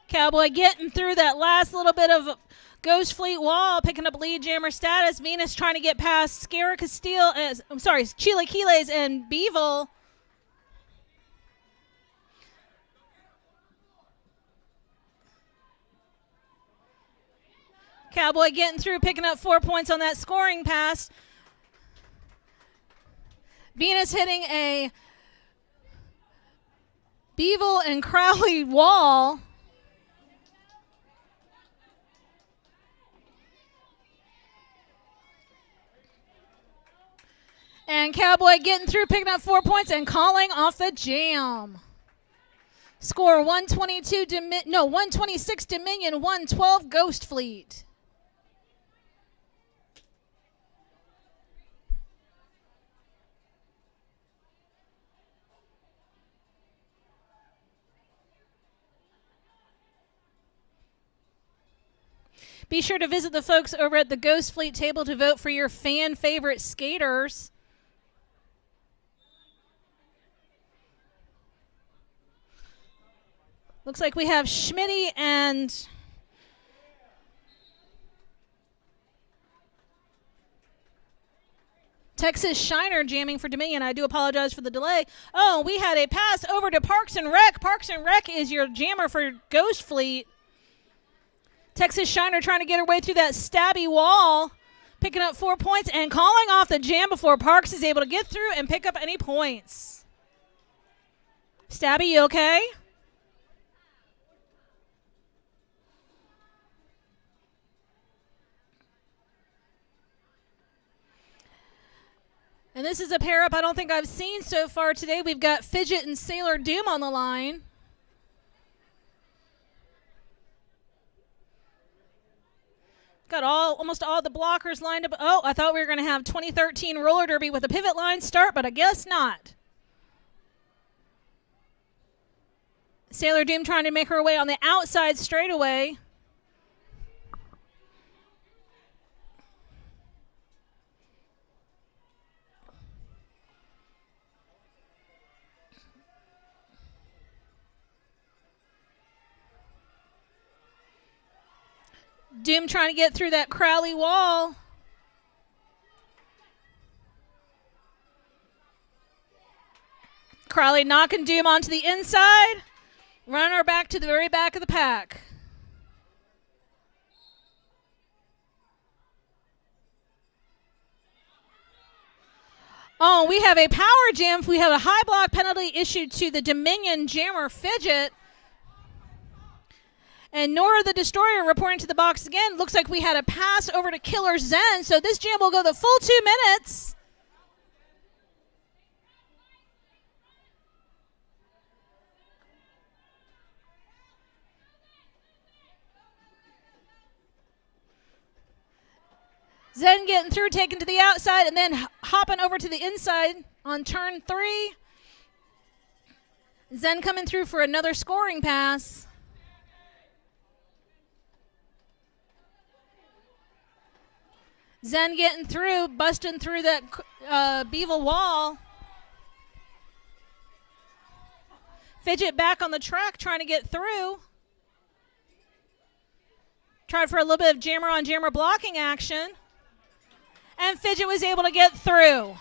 Cowboy getting through that last little bit of Ghost Fleet wall, picking up lead jammer status. Venus trying to get past Scara Castile, Chilaquiles and Beevil. Cowboy getting through, picking up 4 points on that scoring pass. Venus hitting a Beevil and Crowley wall. And Cowboy getting through, picking up 4 points and calling off the jam. Score 126 Dominion, 112 Ghost Fleet. Be sure to visit the folks over at the Ghost Fleet table to vote for your fan favorite skaters. Looks like we have Schmitty and Texas Shiner jamming for Dominion. I do apologize for the delay. Oh, we had a pass over to Parks and Rec. Parks and Rec is your jammer for Ghost Fleet. Texas Shiner trying to get her way through that stabby wall, picking up 4 points and calling off the jam before Parks is able to get through and pick up any points. Stabby, you okay? And this is a pair up I don't think I've seen so far today. We've got Fidget and Sailor Doom on the line. Got almost all the blockers lined up. Oh, I thought we were going to have 2013 roller derby with a pivot line start, but I guess not. Sailor Doom trying to make her way on the outside straightaway. Doom trying to get through that Crowley wall. Crowley knocking Doom onto the inside. Running her back to the very back of the pack. Oh, we have a power jam. We have a high block penalty issued to the Dominion jammer Fidget. And Nora the Destroyer reporting to the box again. Looks like we had a pass over to Killer Zen. So this jam will go the full 2 minutes. Zen getting through, taken to the outside, and then hopping over to the inside on turn 3. Zen coming through for another scoring pass. Zen getting through, busting through that Beevil wall. Fidget back on the track trying to get through. Tried for a little bit of jammer on jammer blocking action. And Fidget was able to get through.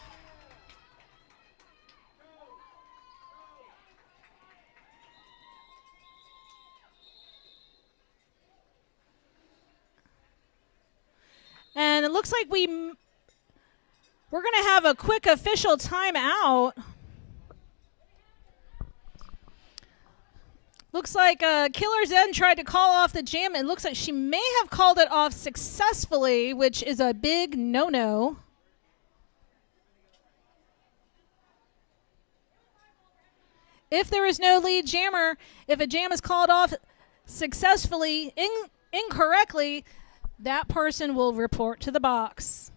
And it looks like we're going to have a quick official timeout. Looks like Killer Zen tried to call off the jam. It looks like she may have called it off successfully, which is a big no-no. If there is no lead jammer, if a jam is called off successfully, incorrectly, that person will report to the box.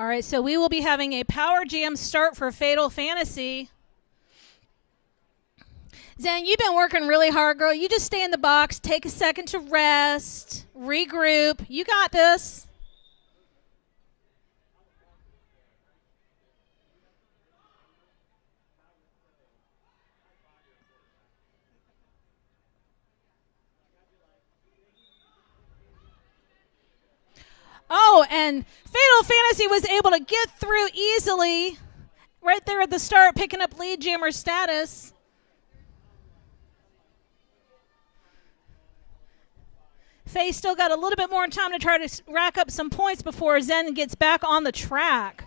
All right, so we will be having a power jam start for Fatal Fantasy. Zen, you've been working really hard, girl. You just stay in the box, take a second to rest, regroup. You got this. Oh, and Fatal Fantasy was able to get through easily right there at the start, picking up lead jammer status. Faye still got a little bit more time to try to rack up some points before Zen gets back on the track.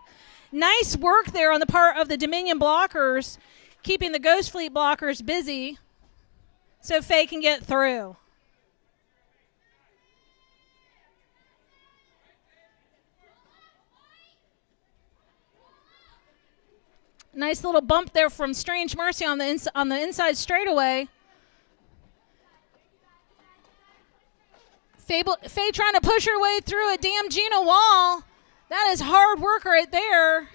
Nice work there on the part of the Dominion blockers, keeping the Ghost Fleet blockers busy so Faye can get through. Nice little bump there from Strange Mercy on the inside straightaway. Faye trying to push her way through a damn Gina wall. That is hard work right there.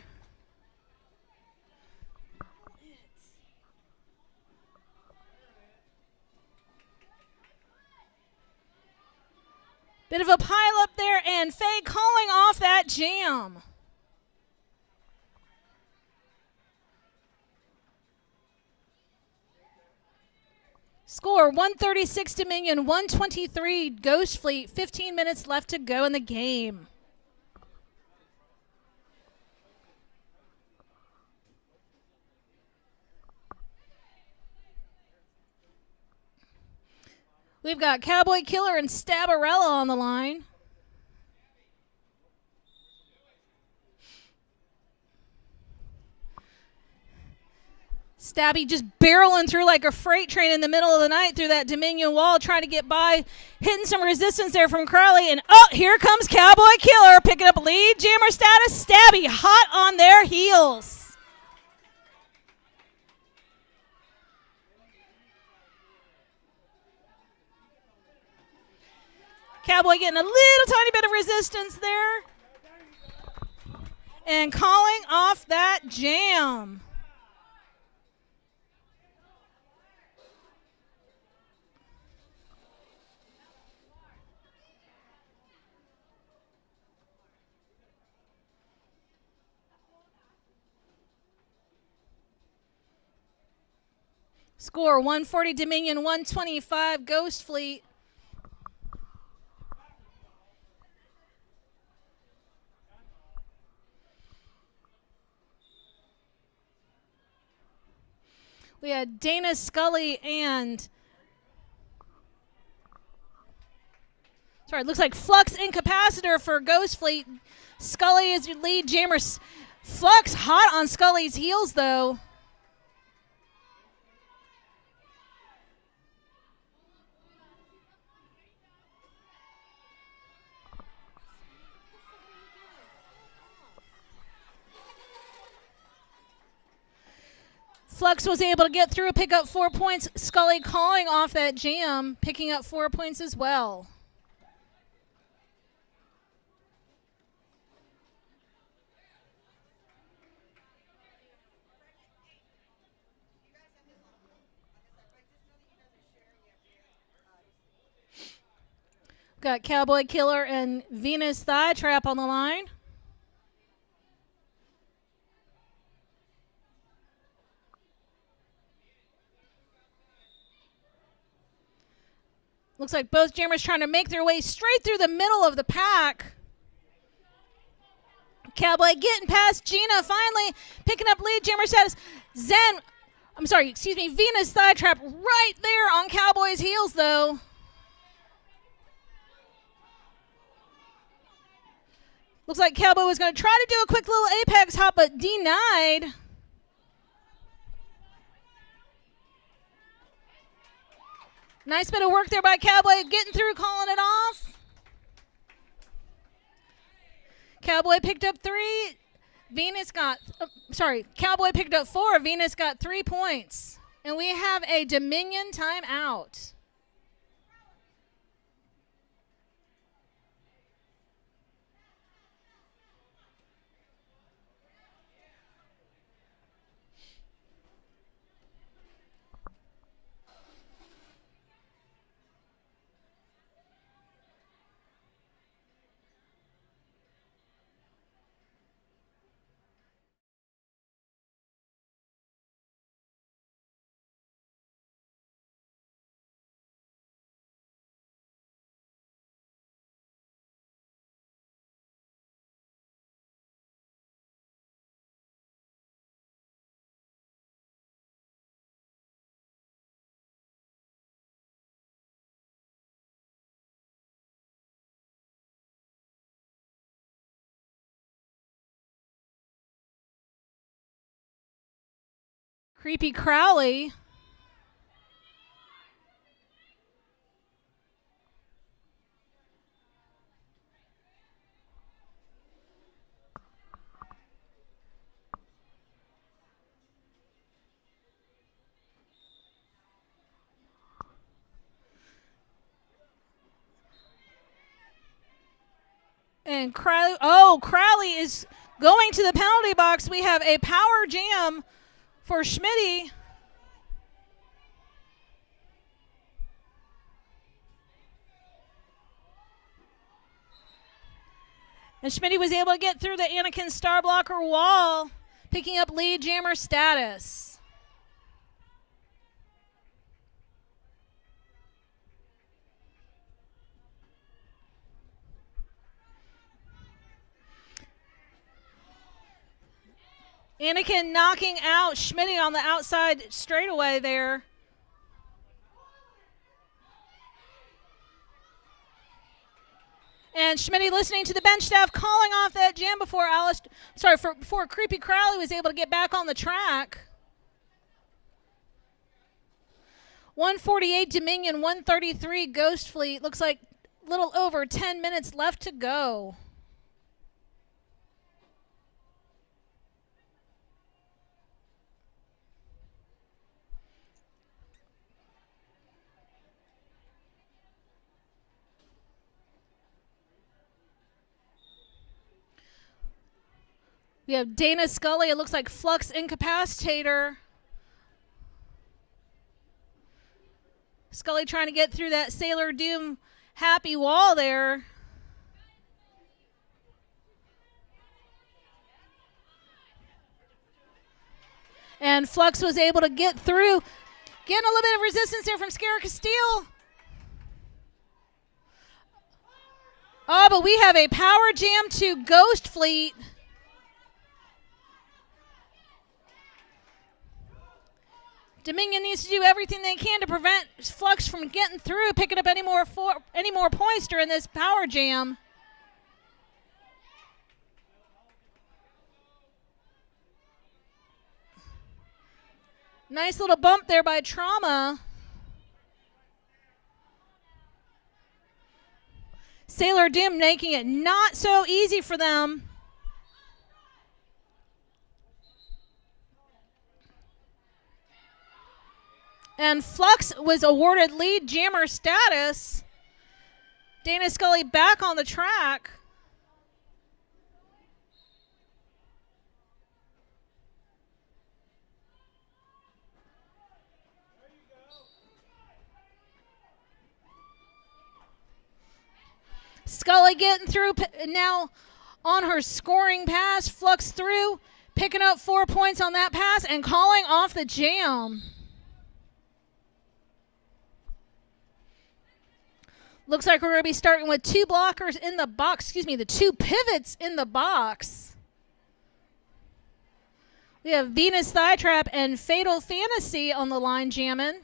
Bit of a pile up there, and Faye calling off that jam. Score 136 Dominion, 123 Ghost Fleet. 15 minutes left to go in the game. We've got Cowboy Killer and Stabarella on the line. Stabby just barreling through like a freight train in the middle of the night through that Dominion wall, trying to get by, hitting some resistance there from Crowley. And oh, here comes Cowboy Killer picking up lead jammer status. Stabby hot on their heels. Cowboy getting a little tiny bit of resistance there. And calling off that jam. Score 140 Dominion, 125 Ghost Fleet. We had Dana Scully and it looks like Flux Incapacitor for Ghost Fleet. Scully is your lead jammer. Flux hot on Scully's heels though. Flux was able to get through, pick up 4 points. Scully calling off that jam, picking up 4 points as well. Got Cowboy Killer and Venus Thigh Trap on the line. Looks like both jammers trying to make their way straight through the middle of the pack. Cowboy getting past Gina, finally picking up lead jammer status. Venus Thigh Trap right there on Cowboy's heels though. Looks like Cowboy was going to try to do a quick little apex hop, but denied. Nice bit of work there by Cowboy, getting through, calling it off. Cowboy picked up 3. Cowboy picked up 4. Venus got 3 points. And we have a Dominion timeout. Creepy Crowley. And Crowley is going to the penalty box. We have a power jam for Schmitty. And Schmitty was able to get through the Anakin Star Blocker wall, picking up lead jammer status. Anakin knocking out Schmitty on the outside straightaway there. And Schmitty listening to the bench staff calling off that jam before Creepy Crowley was able to get back on the track. 148 Dominion, 133 Ghost Fleet. Looks like a little over 10 minutes left to go. We have Dana Scully. It looks like Flux Incapacitator. Scully trying to get through that Sailor Doom happy wall there. And Flux was able to get through. Getting a little bit of resistance there from Scara Castile. Oh, but we have a power jam to Ghost Fleet. Dominion needs to do everything they can to prevent Flux from getting through, picking up any more points during this power jam. Nice little bump there by Trauma. Sailor Doom making it not so easy for them. And Flux was awarded lead jammer status. Dana Scully back on the track. Scully getting through now on her scoring pass. Flux through, picking up 4 points on that pass and calling off the jam. Looks like we're going to be starting with two blockers in the box. The two pivots in the box. We have Venus Thigh Trap and Fatal Fantasy on the line jamming.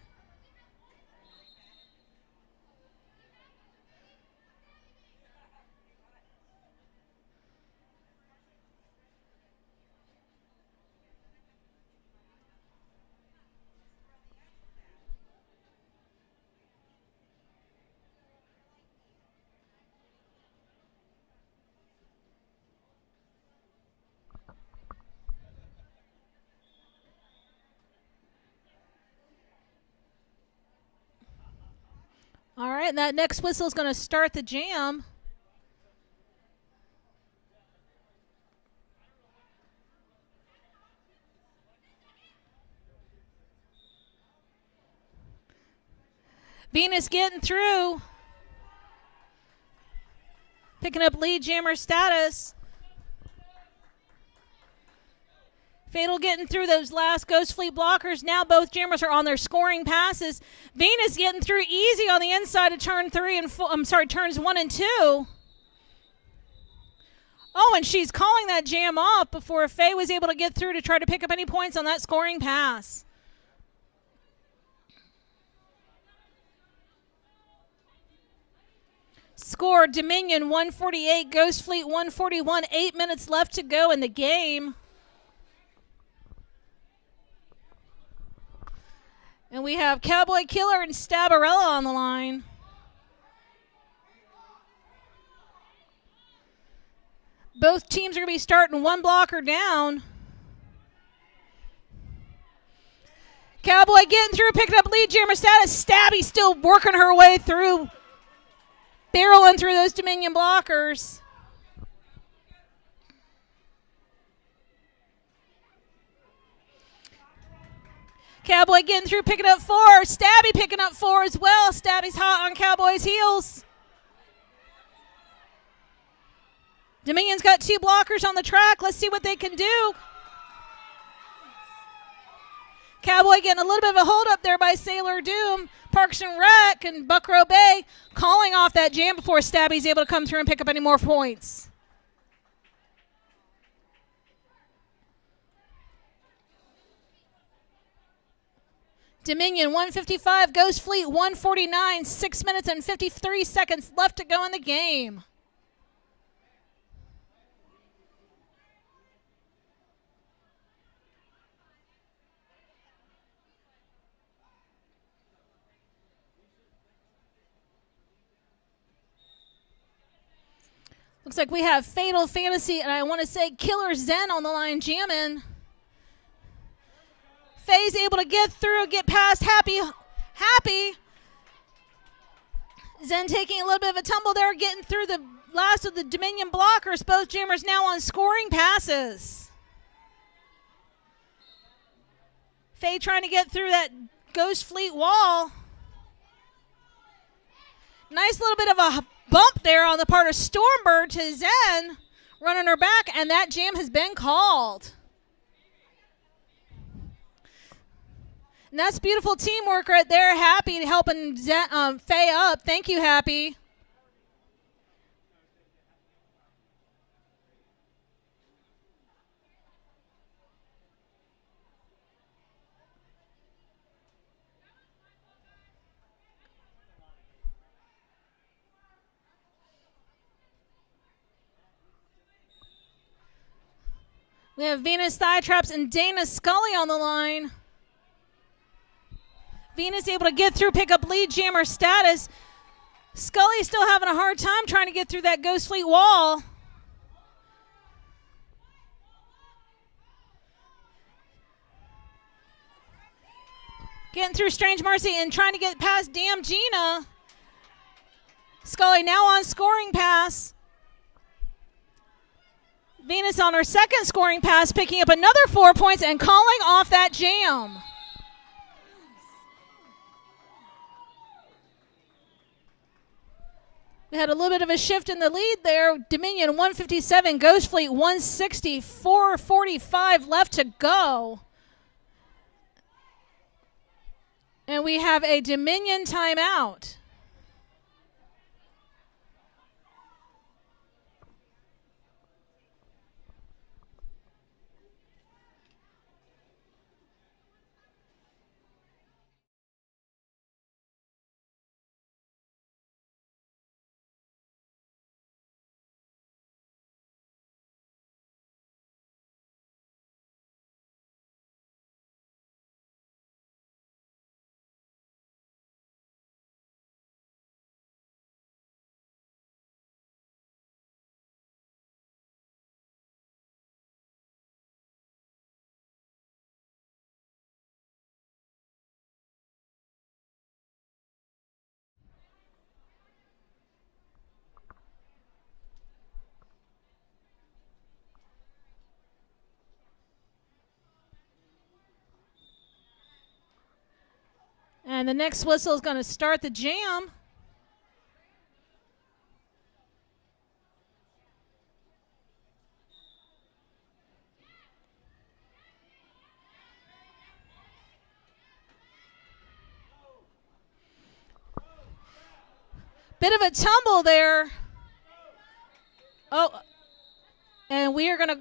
All right, and that next whistle is going to start the jam. Venus getting through. Picking up lead jammer status. Fatal getting through those last Ghost Fleet blockers. Now both jammers are on their scoring passes. Venus getting through easy on the inside of turns 1 and 2. Oh, and she's calling that jam off before Faye was able to get through to try to pick up any points on that scoring pass. Score, Dominion 148, Ghost Fleet 141. 8 minutes left to go in the game. And we have Cowboy Killer and Stabarella on the line. Both teams are going to be starting one blocker down. Cowboy getting through, picking up lead jammer status. Stabby still working her way through, barreling through those Dominion blockers. Cowboy getting through, picking up 4. Stabby picking up 4 as well. Stabby's hot on Cowboy's heels. Dominion's got 2 blockers on the track. Let's see what they can do. Cowboy getting a little bit of a hold up there by Sailor Doom. Parks and Rec and Buckrow Bay calling off that jam before Stabby's able to come through and pick up any more points. Dominion 155, Ghost Fleet 149, 6 minutes and 53 seconds left to go in the game. Looks like we have Fatal Fantasy and I want to say Killer Zen on the line jamming. Faye's able to get through, get past Happy. Zen taking a little bit of a tumble there, getting through the last of the Dominion blockers. Both jammers now on scoring passes. Faye trying to get through that Ghost Fleet wall. Nice little bit of a bump there on the part of Stormbird to Zen, running her back, and that jam has been called. And that's beautiful teamwork right there. Happy helping Faye up. Thank you, Happy. We have Venus Thigh Traps and Dana Scully on the line. Venus able to get through, pick up lead jammer status. Scully still having a hard time trying to get through that Ghost Fleet wall. Getting through Strange Mercy and trying to get past Damn Gina. Scully now on scoring pass. Venus on her second scoring pass, picking up another 4 points and calling off that jam. We had a little bit of a shift in the lead there. Dominion 157, Ghost Fleet 160, 4:45 left to go. And we have a Dominion timeout. And the next whistle is going to start the jam. Bit of a tumble there. Oh, and we are going to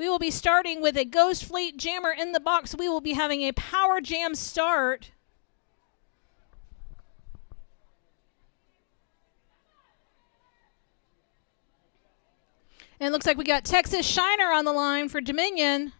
We will be starting with a Ghost Fleet jammer in the box. We will be having a power jam start. And it looks like we got Texas Shiner on the line for Dominion.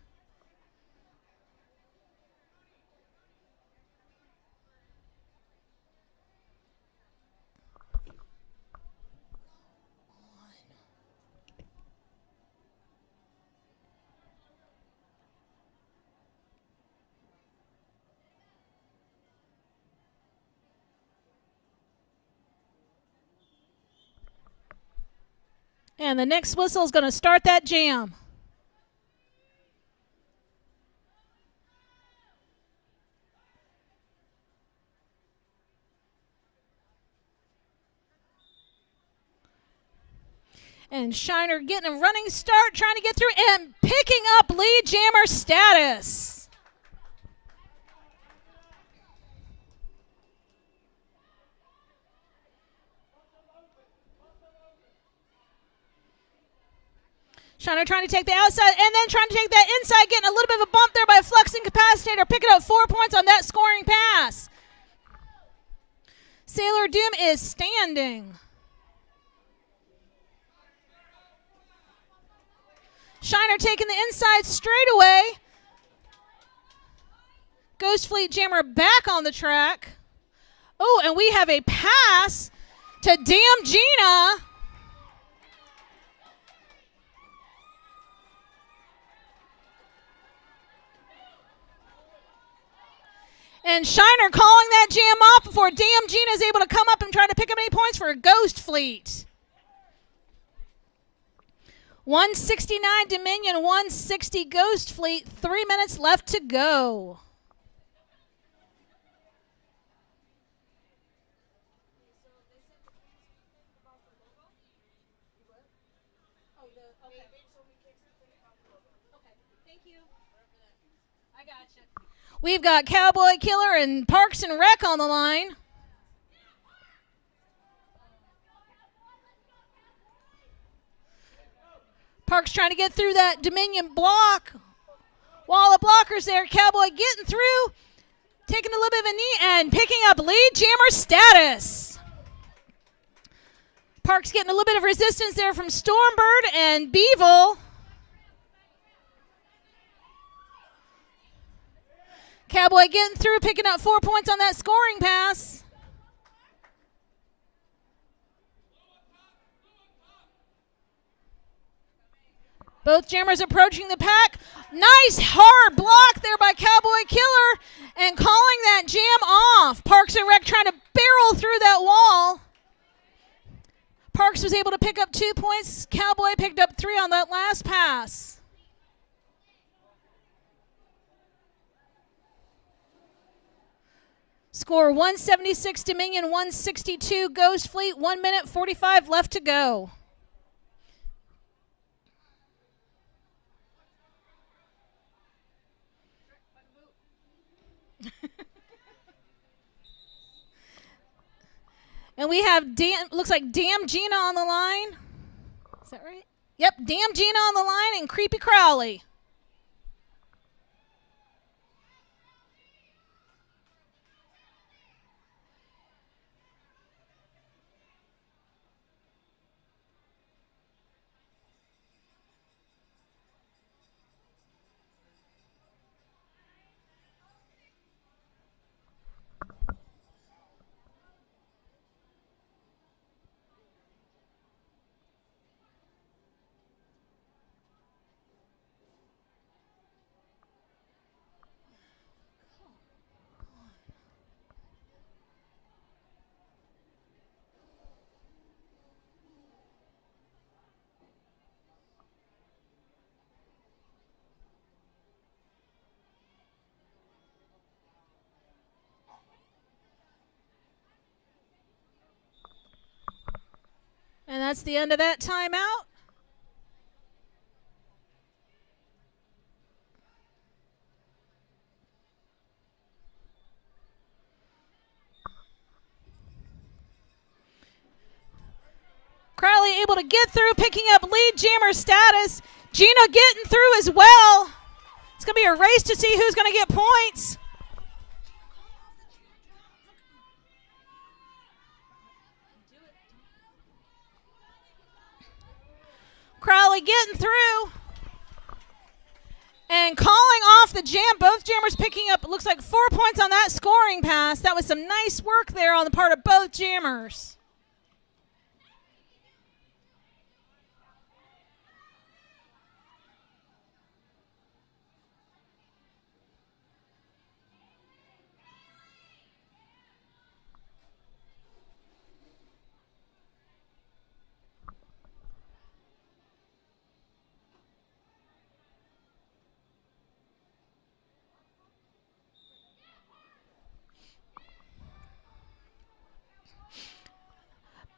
And the next whistle is going to start that jam. And Shiner getting a running start, trying to get through and picking up lead jammer status. Shiner trying to take the outside and then trying to take that inside, getting a little bit of a bump there by Flux Incapacitator, picking up 4 points on that scoring pass. Sailor Doom is standing. Shiner taking the inside straightaway. Ghost Fleet jammer back on the track. Oh, and we have a pass to Damn Gina. And Shiner calling that jam off before Damn Gina is able to come up and try to pick up any points for Ghost Fleet. 169 Dominion, 160 Ghost Fleet, 3 minutes left to go. We've got Cowboy Killer and Parks and Rec on the line. Parks trying to get through that Dominion block. While the blocker's there, Cowboy getting through, taking a little bit of a knee and picking up lead jammer status. Parks getting a little bit of resistance there from Stormbird and Beevil. Cowboy getting through, picking up 4 points on that scoring pass. Both jammers approaching the pack. Nice hard block there by Cowboy Killer and calling that jam off. Parks and Rec trying to barrel through that wall. Parks was able to pick up 2 points. Cowboy picked up 3 on that last pass. Score 176 Dominion, 162 Ghost Fleet, 1 minute 45 left to go. And we have, looks like Damn Gina on the line. Is that right? Yep, Damn Gina on the line and Creepy Crowley. And that's the end of that timeout. Crowley able to get through, picking up lead jammer status. Gina getting through as well. It's going to be a race to see who's going to get points. Crowley getting through. And calling off the jam. Both jammers picking up, it looks like 4 points on that scoring pass. That was some nice work there on the part of both jammers.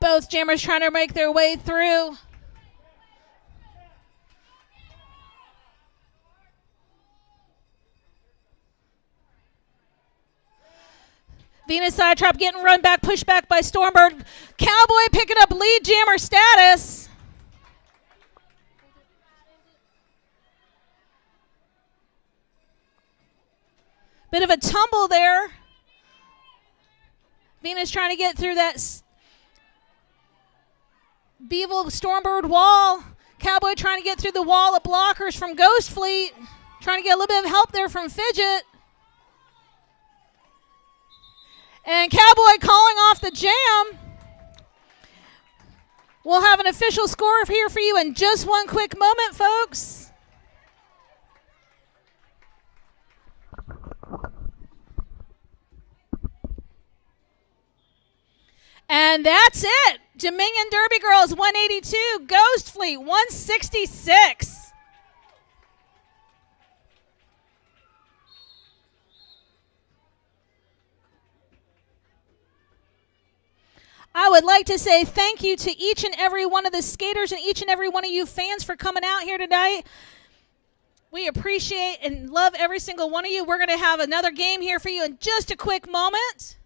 Both jammers trying to make their way through. Venus Sidetrap getting run back, pushed back by Stormbird. Cowboy picking up lead jammer status. Bit of a tumble there. Venus trying to get through that Beevil Stormbird wall. Cowboy trying to get through the wall of blockers from Ghost Fleet. Trying to get a little bit of help there from Fidget. And Cowboy calling off the jam. We'll have an official score here for you in just one quick moment, folks. And that's it. Dominion Derby Girls 182, Ghost Fleet 166. I would like to say thank you to each and every one of the skaters and each and every one of you fans for coming out here tonight. We appreciate and love every single one of you. We're going to have another game here for you in just a quick moment.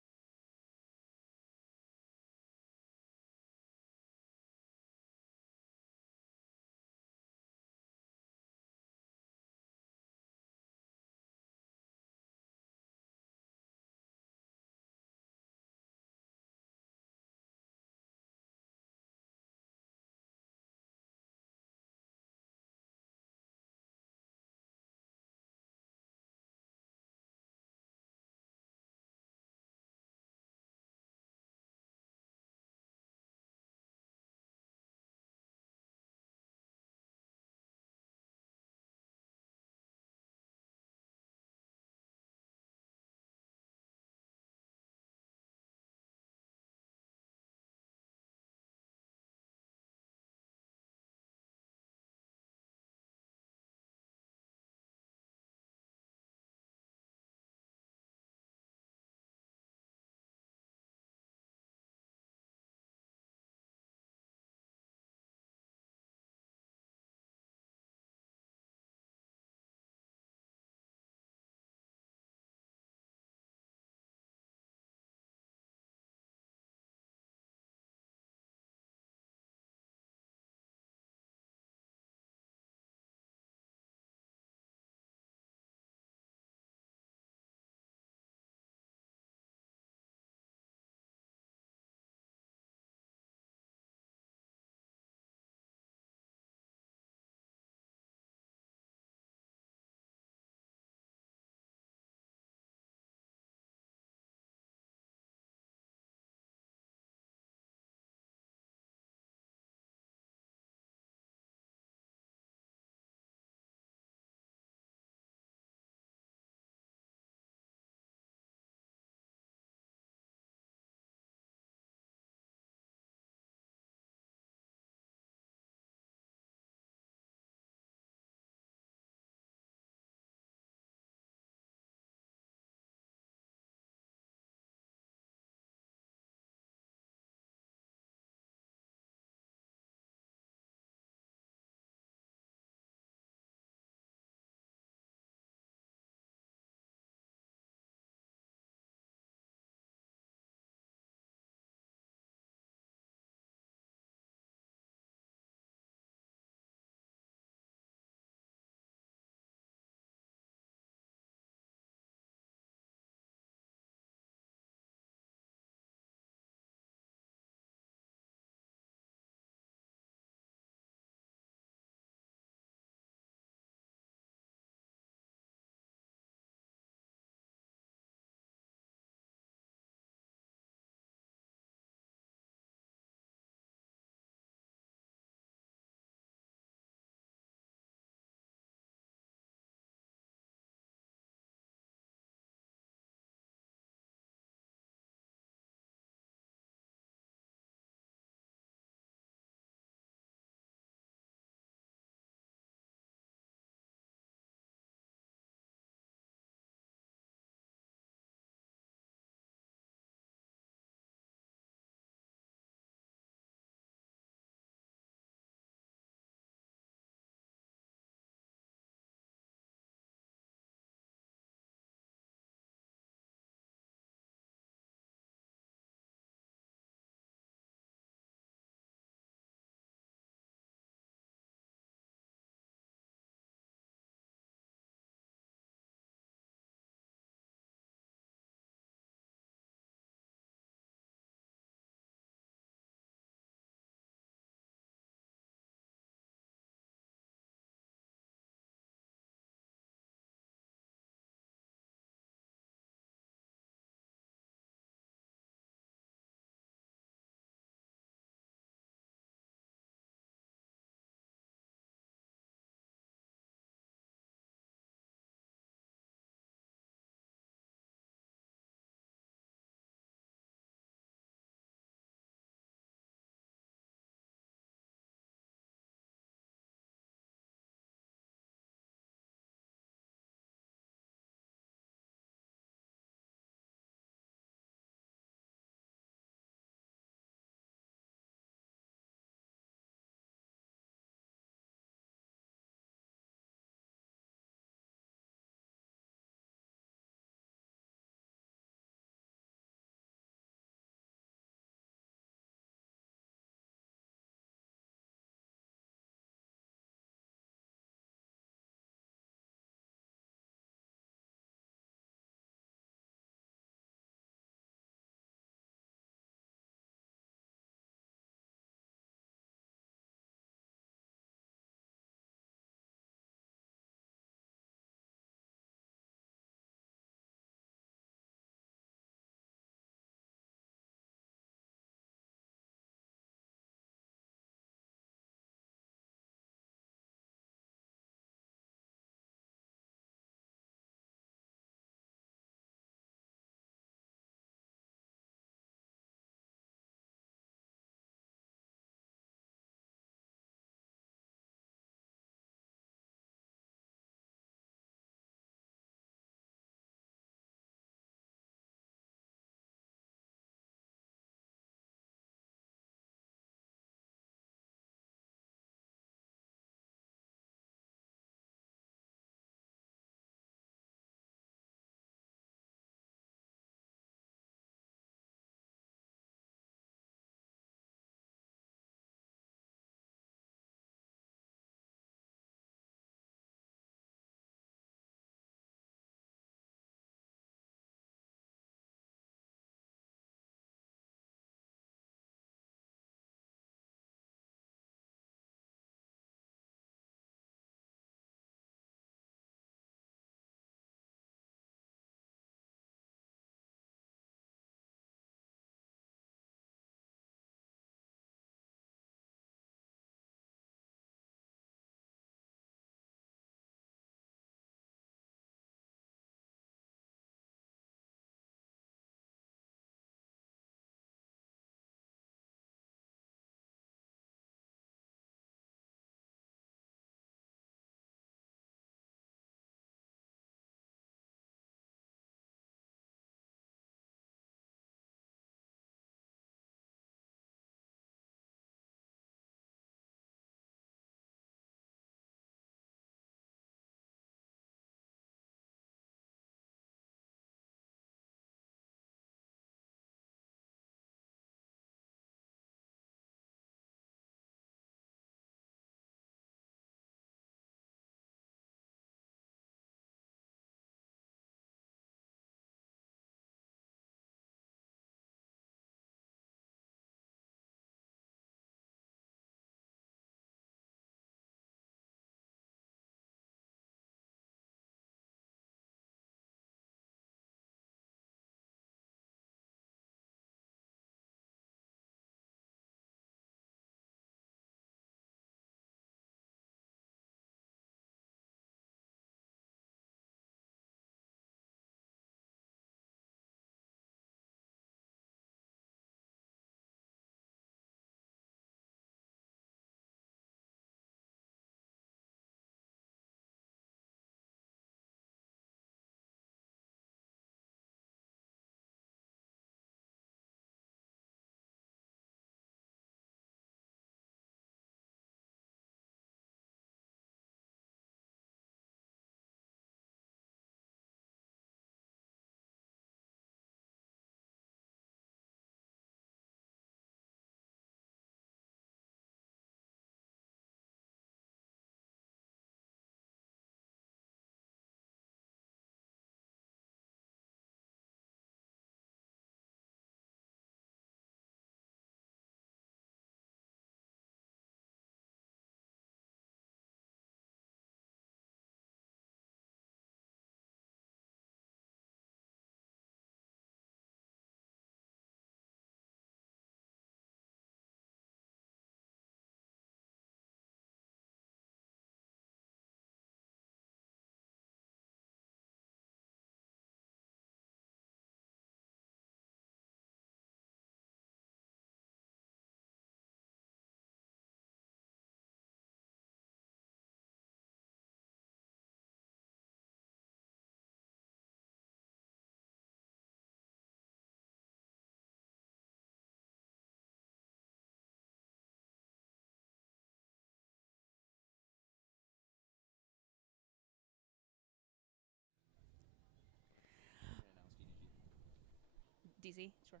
DC, sure.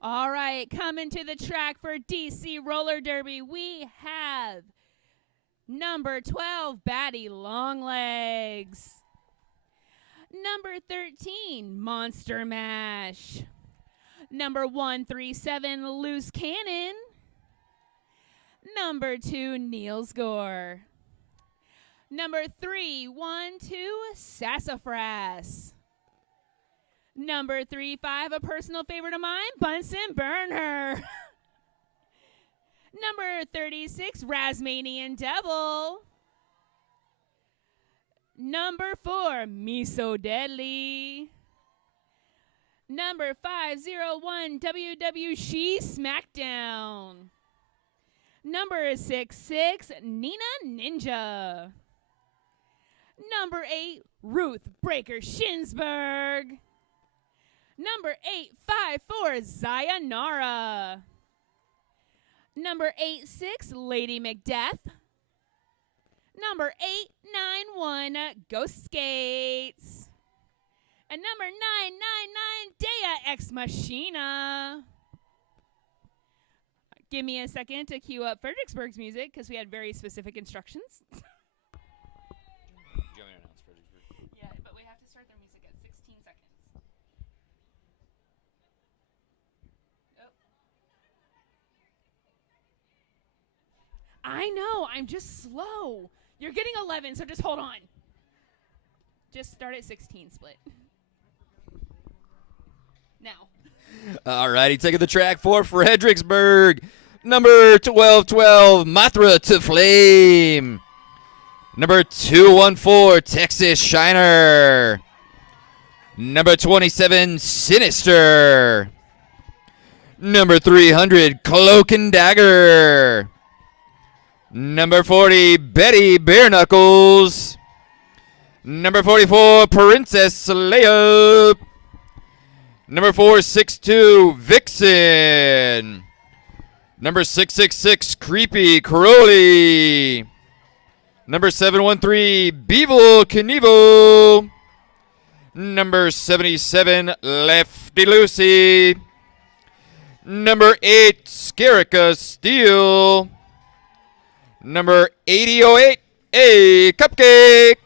All right, coming to the track for DC Roller Derby, we have number 12, Batty Longlegs. Number 13, Monster Mash. Number 137, Loose Cannon. Number 2, Niels Gore. Number 3, 1-2, Sassafras. Number 3-5, a personal favorite of mine, Bunsen Burner. Number 36, Rasmanian Devil. Number 4, Me So Deadly. Number 501, WW She Smackdown. Number 66, Nina Ninja. Number 8, Ruth Breaker Shinsberg. Number 854, Zayanara. Number 86, Lady Macbeth. Number 891, Ghost Skates. And number 999, Dea Ex Machina. Give me a second to cue up Fredericksburg's music because we had very specific instructions. Yeah, but we have to start their music at 16 seconds. Oh. I know, I'm just slow. You're getting 11, so just hold on. Just start at 16 split. Now. All righty, taking the track for Fredericksburg. Number 1212, Mothra to Flame. Number 214, Texas Shiner. Number 27, Sinister. Number 300, Cloak and Dagger. Number 40, Betty Bare Knuckles. Number 44, Princess Leia. Number 462, Vixen. Number 666, Creepy Crowley. Number 713, Beetle Knievel. Number 77, Lefty Lucy. Number 8, Scarica Steel. Number 8008, A Cupcake.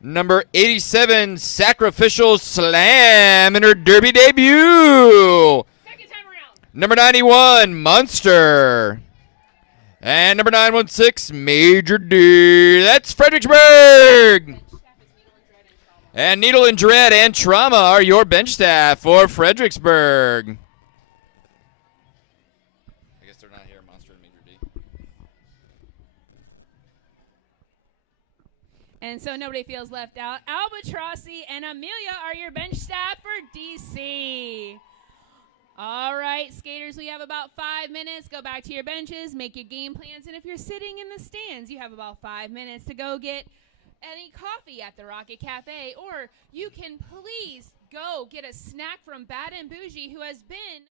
Number 87, Sacrificial Slam in her Derby debut. Second time around. Number 91, Monster. And number 916, Major D. That's Fredericksburg. And Needle and Dread and Trauma are your bench staff for Fredericksburg. I guess they're not here, Monster and Major D. And so nobody feels left out. Albatrossi and Amelia are your bench staff for DC. All right, skaters, we have about 5 minutes. Go back to your benches, make your game plans, and if you're sitting in the stands, you have about 5 minutes to go get any coffee at the Rocket Cafe, or you can please go get a snack from Bad and Bougie, who has been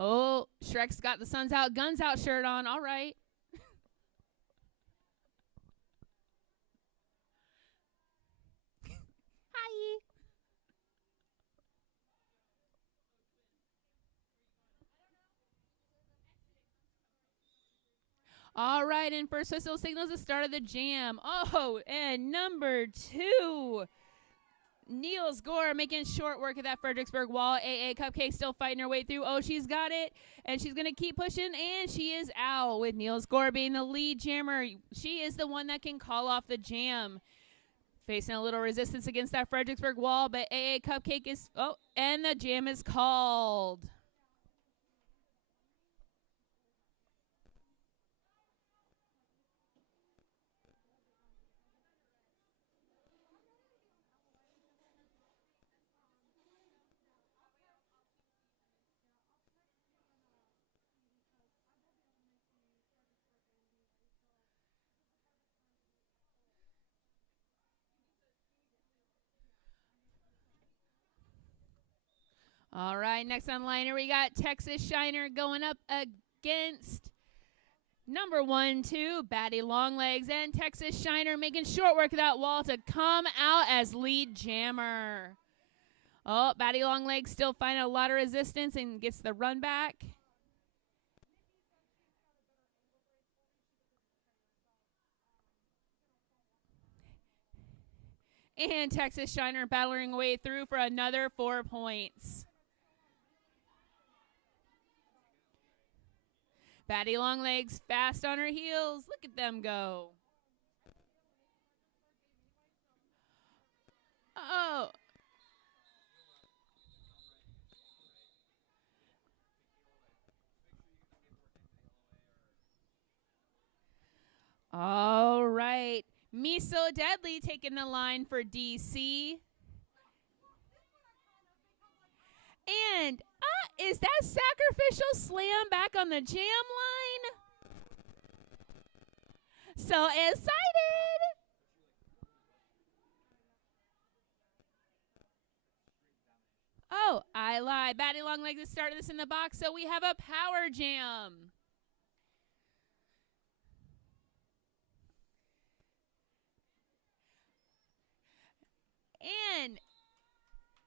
Oh, Shrek's got the Suns Out, Guns Out shirt on. All right. Hi. All right, and first whistle signals the start of the jam. Oh, and number 2. Niels Gore making short work of that Fredericksburg wall. AA Cupcake still fighting her way through. Oh, she's got it, and she's going to keep pushing, and she is out with Niels Gore being the lead jammer. She is the one that can call off the jam. Facing a little resistance against that Fredericksburg wall, but AA Cupcake is, oh, and the jam is called. All right, next on liner, we got Texas Shiner going up against number 1, 2, Batty Longlegs, and Texas Shiner making short work of that wall to come out as lead jammer. Oh, Batty Longlegs still finding a lot of resistance and gets the run back. And Texas Shiner battling away through for another 4 points. Batty Longlegs fast on her heels. Look at them go. Oh. All right. Miso Deadly taking the line for DC. And is that sacrificial slam back on the jam line? So excited. Oh, I lied. Batty Longlegs has started this in the box, so we have a power jam. And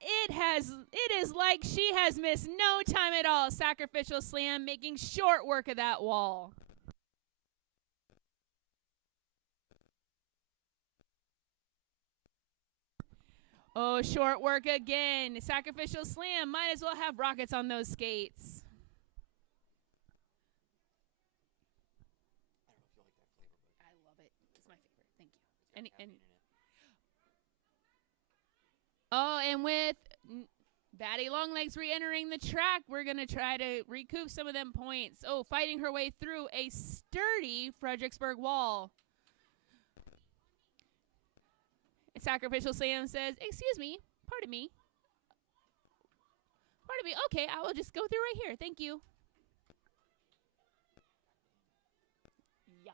it is like she has missed no time at all. Sacrificial slam making short work of that wall. Oh, short work again. Sacrificial slam. Might as well have rockets on those skates. I love it. It's my favorite. Thank you. Oh, and with Batty Longlegs re-entering the track, we're going to try to recoup some of them points. Oh, fighting her way through a sturdy Fredericksburg wall. And Sacrificial Sam says, excuse me, pardon me. Pardon me. Okay, I will just go through right here. Thank you. Yeah.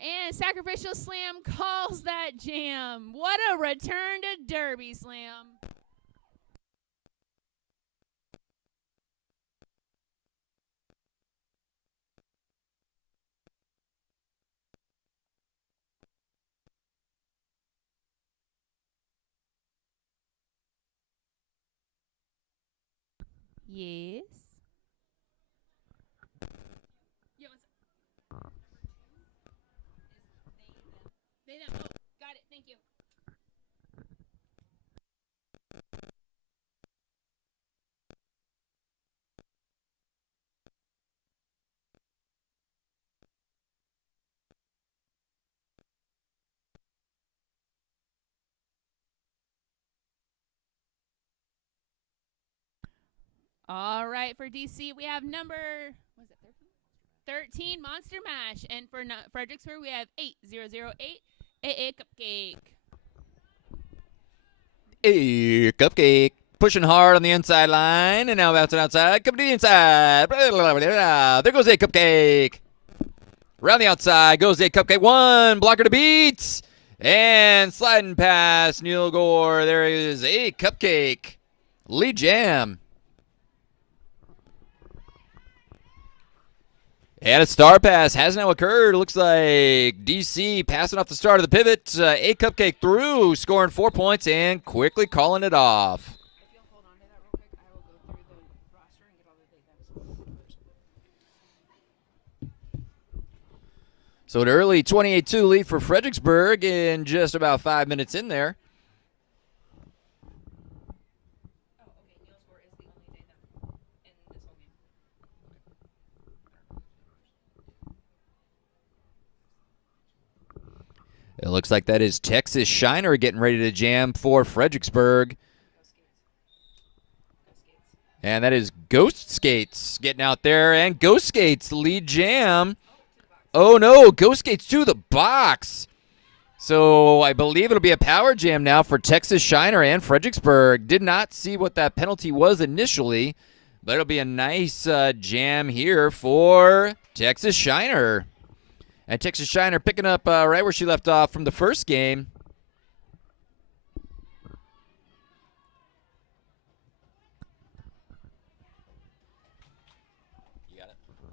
And Sacrificial Slam calls that jam. What a return to Derby Slam. Yes. Yeah, what's up? They them. Oh, got it. Thank you. All right, for DC, we have number, what is it, 13? 13, Monster Mash. And for Fredericksburg, we have 8008, AA Cupcake. Hey, Cupcake. Pushing hard on the inside line, and now bouncing outside. Coming to the inside. Blah, blah, blah, blah. There goes A Cupcake. Around the outside goes a Cupcake. One blocker to beat. And sliding past Neil Gore. There is a Cupcake. Lead jam. And a star pass has now occurred. It looks like DC passing off the start of the pivot. A Cupcake through, scoring 4 points and quickly calling it off. If you'll hold on to that real quick, I will go through the roster and get all the data. So an early 28-2 lead for Fredericksburg in just about 5 minutes in there. Oh, okay. Neil score is the only data in this whole game. It looks like that is Texas Shiner getting ready to jam for Fredericksburg. And that is Ghost Skates getting out there. And Ghost Skates lead jam. Oh, no. Ghost Skates to the box. So I believe it'll be a power jam now for Texas Shiner and Fredericksburg. Did not see what that penalty was initially, but it'll be a nice jam here for Texas Shiner. And Texas Shiner picking up right where she left off from the first game.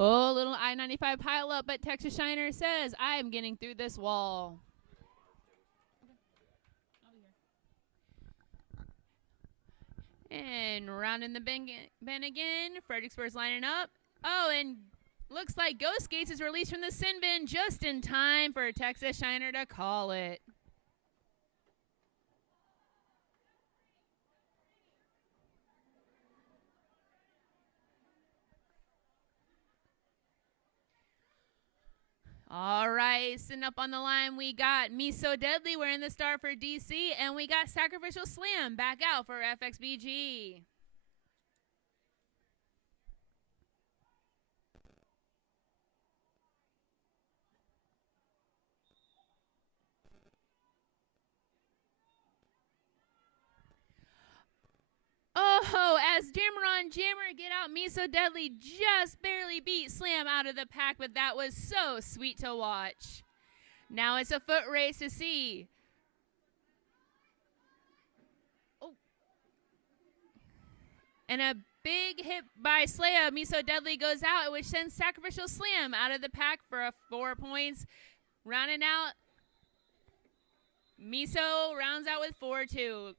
Oh, little I-95 pile up, but Texas Shiner says, I am getting through this wall. And rounding the bend again. Fredericksburg's lining up. Oh, and looks like Ghost Gates is released from the sin bin just in time for Texas Shiner to call it. All right, sitting up on the line, we got Me So Deadly wearing the star for DC, and we got Sacrificial Slam back out for FXBG. Oh, as Jammer on Jammer get out, Me So Deadly just barely beat Slam out of the pack, but that was so sweet to watch. Now it's a foot race to see. Oh. And a big hit by Slaya. Me So Deadly goes out, which sends Sacrificial Slam out of the pack for 4 points. Rounding out, Miso rounds out with 4-2.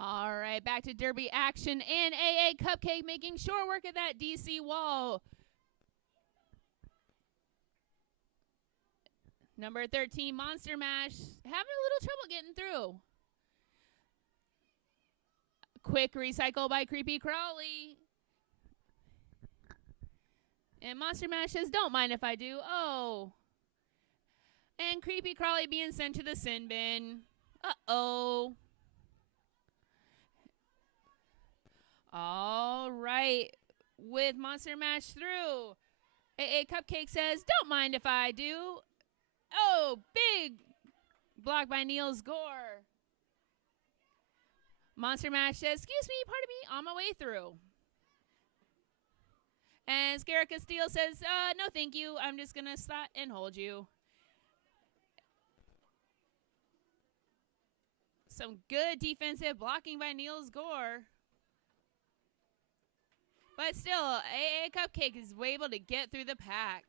All right, back to Derby action, and AA Cupcake making short work of that DC wall. Number 13, Monster Mash, having a little trouble getting through. Quick recycle by Creepy Crawly. And Monster Mash says, don't mind if I do. Oh. And Creepy Crawly being sent to the sin bin. Uh-oh. All right, with Monster Mash through. AA Cupcake says, don't mind if I do. Oh, big block by Niels Gore. Monster Mash says, excuse me, pardon me, on my way through. And Scarica Steel says, no thank you, I'm just going to slot and hold you. Some good defensive blocking by Niels Gore. But still, AA Cupcake is able to get through the pack.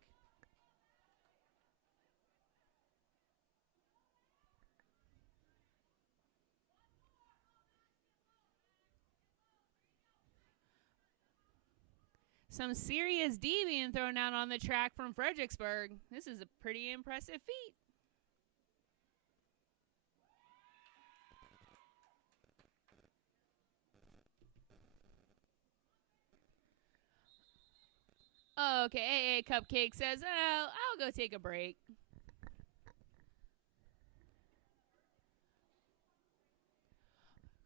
Some serious D being thrown out on the track from Fredericksburg. This is a pretty impressive feat. Okay, AA Cupcake says, oh, I'll go take a break.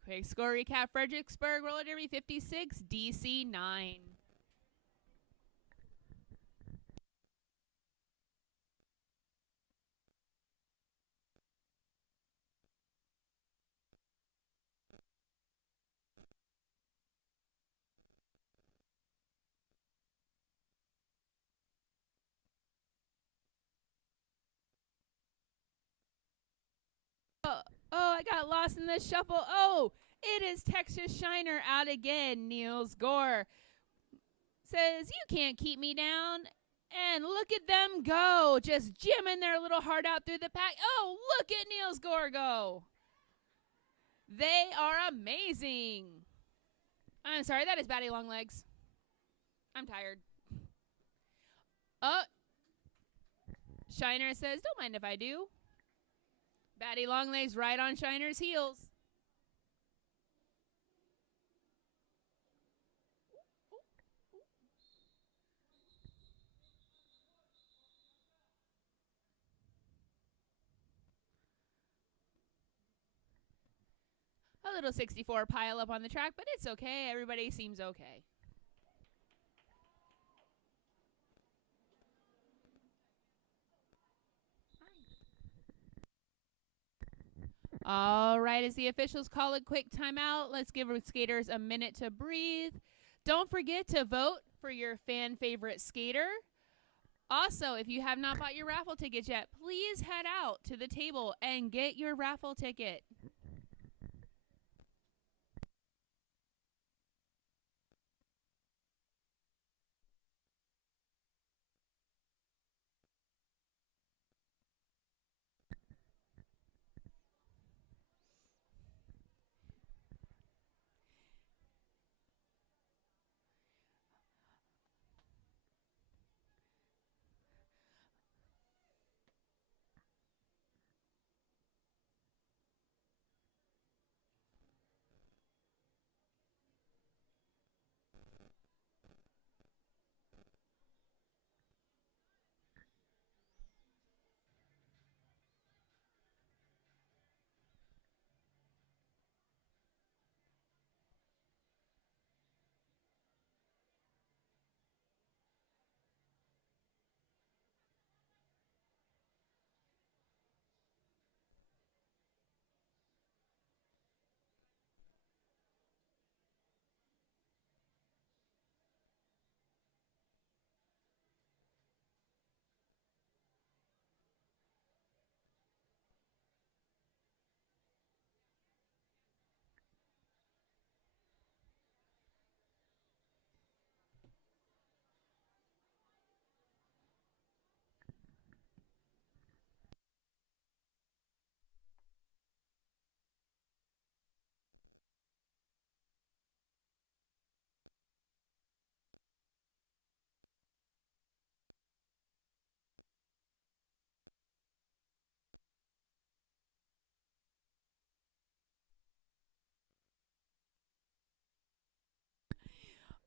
Quick score recap. Fredericksburg roller derby 56, DC 9. Oh, I got lost in the shuffle. Oh, it is Texas Shiner out again. Niels Gore says, you can't keep me down. And look at them go. Just jamming their little heart out through the pack. Oh, look at Niels Gore go. They are amazing. I'm sorry, that is Batty Longlegs. I'm tired. Shiner says, don't mind if I do. Batty Longlegs right on Shiner's heels. A little 64 pile up on the track, but it's okay. Everybody seems okay. All right, as the officials call a quick timeout, let's give our skaters a minute to breathe. Don't forget to vote for your fan favorite skater. Also, if you have not bought your raffle tickets yet, please head out to the table and get your raffle ticket.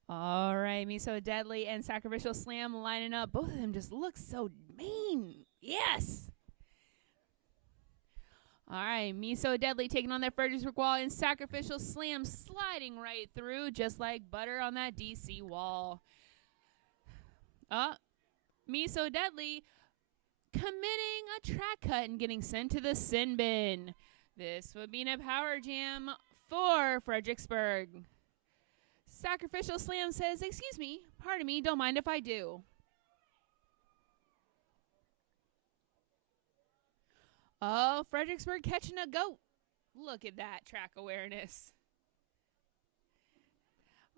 All right, Me So Deadly and Sacrificial Slam lining up. Both of them just look so mean. Yes. All right, Me So Deadly taking on their Fredericksburg wall and Sacrificial Slam sliding right through just like butter on that DC wall. Me So Deadly committing a track cut and getting sent to the sin bin. This would be a power jam for Fredericksburg. Sacrificial Slam says, excuse me, pardon me, don't mind if I do. Oh, Fredericksburg catching a goat. Look at that track awareness.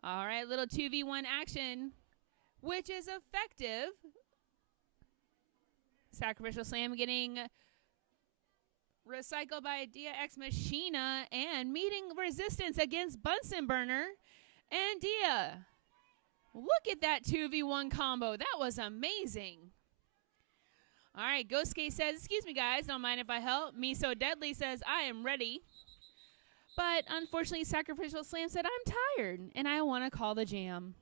All right, little 2v1 action, which is effective. Sacrificial Slam getting recycled by DX Machina and meeting resistance against Bunsen Burner and Dia. Look at that 2v1 combo. That was amazing. All right, Ghost Skate says, excuse me, guys, don't mind if I help. Me So Deadly says, I am ready. But unfortunately, Sacrificial Slam said, I'm tired, and I want to call the jam.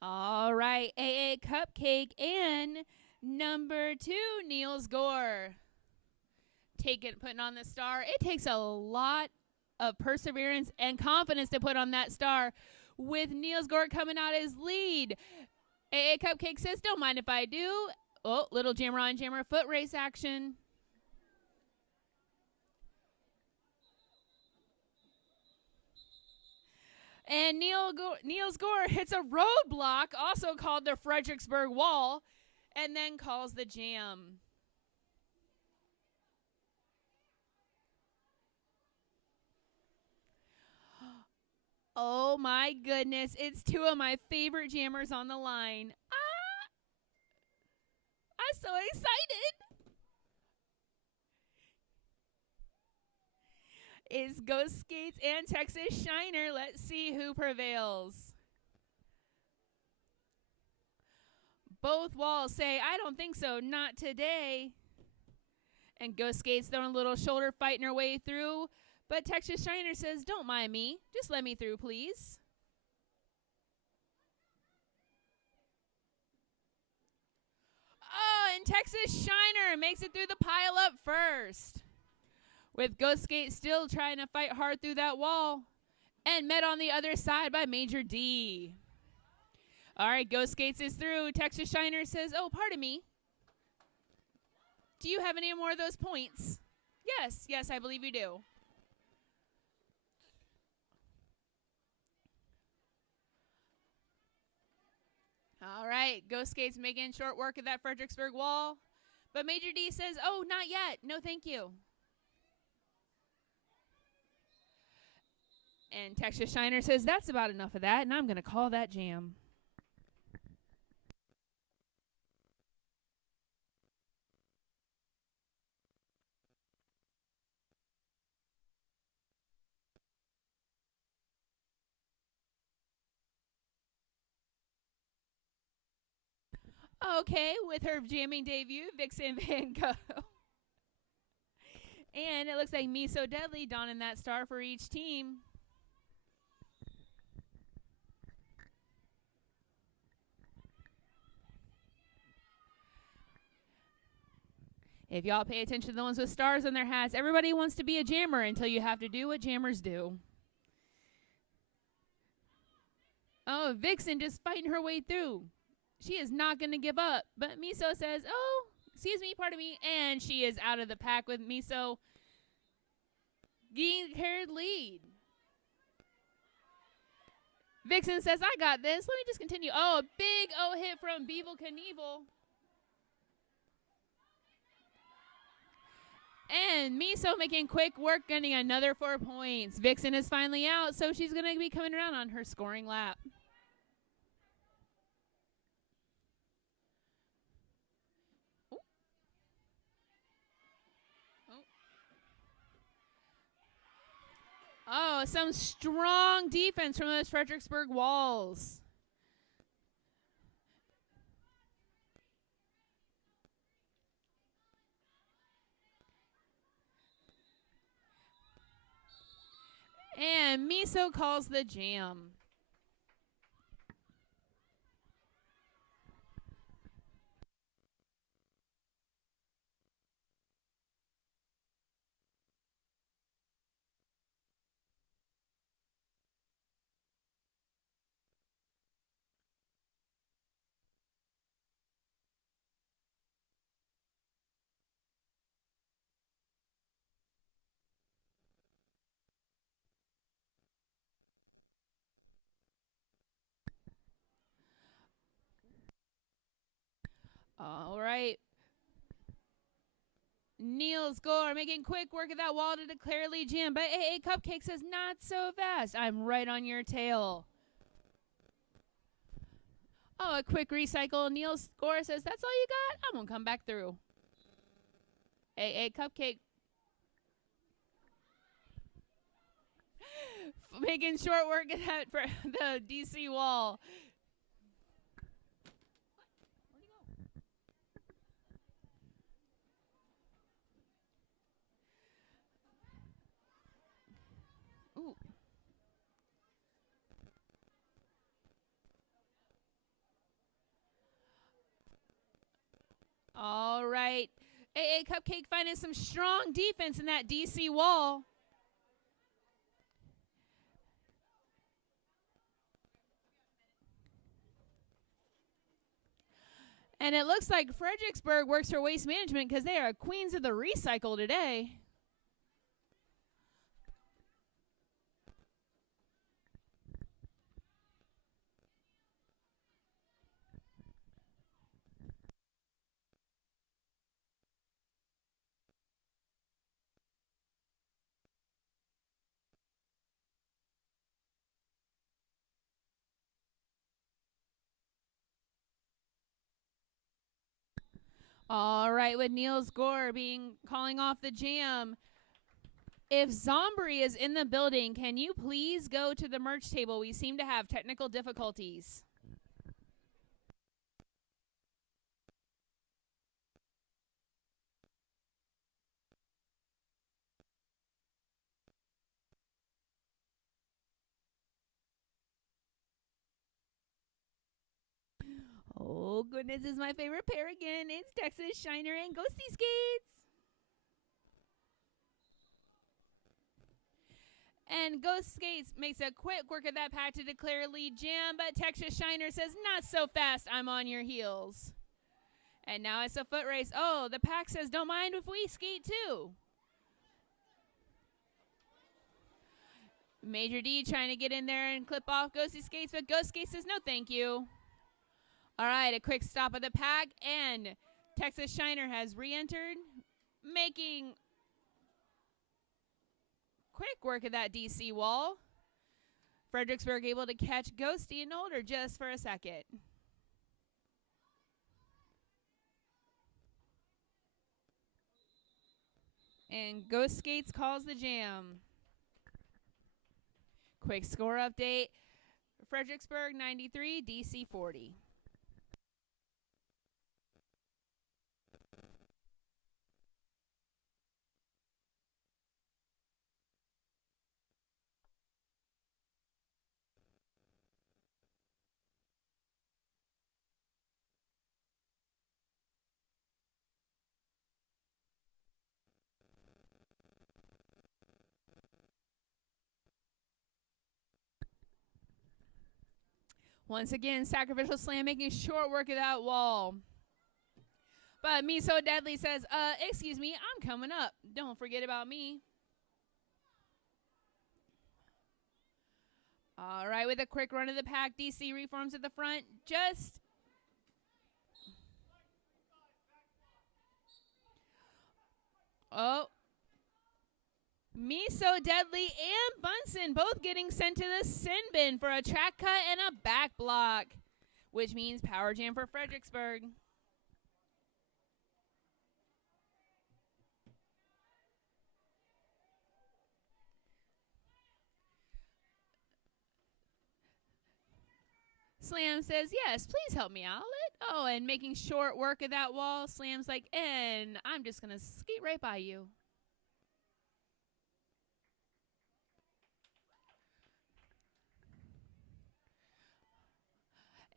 All right, AA Cupcake and number 2, Niels Gore. Putting on the star. It takes a lot of perseverance and confidence to put on that star. With Niels Gore coming out as lead. AA Cupcake says, don't mind if I do. Oh, little jammer on jammer foot race action. And Niels Gore hits a roadblock, also called the Fredericksburg Wall, and then calls the jam. Oh my goodness, it's 2 of my favorite jammers on the line. I'm so excited. It's Ghost Skates and Texas Shiner. Let's see who prevails. Both walls say, I don't think so, not today. And Ghost Skates throwing a little shoulder fighting her way through. But Texas Shiner says, don't mind me. Just let me through, please. Oh, and Texas Shiner makes it through the pile up first. With Ghost Skate still trying to fight hard through that wall. And met on the other side by Major D. All right, Ghost Skates is through. Texas Shiner says, oh, pardon me. Do you have any more of those points? Yes, I believe you do. All right, Ghost Skates making short work of that Fredericksburg Wall. But Major D says, oh, not yet. No, thank you. And Texas Shiner says, that's about enough of that, and I'm going to call that jam. Okay, with her jamming debut, Vixen Van Gogh. And it looks like Me So Deadly donning that star for each team. If y'all pay attention to the ones with stars on their hats, everybody wants to be a jammer until you have to do what jammers do. Oh, Vixen just fighting her way through. She is not going to give up. But Miso says, oh, excuse me, pardon me. And she is out of the pack with Miso getting carried lead. Vixen says, I got this. Let me just continue. Oh, a big hit from Beeble Knievel. And Miso making quick work, getting another 4 points. Vixen is finally out, so she's going to be coming around on her scoring lap. Oh, some strong defense from those Fredericksburg Walls. And Miso calls the jam. All right. Niels Gore making quick work of that wall to declare lead jam. But AA Cupcake says, not so fast. I'm right on your tail. Oh, a quick recycle. Niels Gore says, that's all you got? I'm going to come back through. AA Cupcake making short work of that for the DC wall. Ooh. All right. AA Cupcake finding some strong defense in that DC wall. And it looks like Fredericksburg works for waste management because they are queens of the recycle today. All right, with Niels Gore calling off the jam. If Zombie is in the building, can you please go to the merch table? We seem to have technical difficulties. Oh, goodness, this is my favorite pair again. It's Texas Shiner and Ghosty Skates. And Ghost Skates makes a quick work of that pack to declare lead jam, but Texas Shiner says, not so fast, I'm on your heels. And now it's a foot race. Oh, the pack says, don't mind if we skate too. Major D trying to get in there and clip off Ghosty Skates, but Ghost Skates says, no thank you. All right, a quick stop of the pack, and Texas Shiner has re-entered, making quick work of that DC wall. Fredericksburg able to catch Ghosty and hold her just for a second. And Ghost Skates calls the jam. Quick score update. Fredericksburg 93, DC 40. Once again, Sacrificial Slam making short work of that wall. But Me So Deadly says, excuse me, I'm coming up. Don't forget about me. All right, with a quick run of the pack, DC reforms at the front. Me So Deadly and Bunsen both getting sent to the sin bin for a track cut and a back block, which means power jam for Fredericksburg. Slam says, yes, please help me out. Oh, and making short work of that wall. Slam's like, and I'm just going to skate right by you.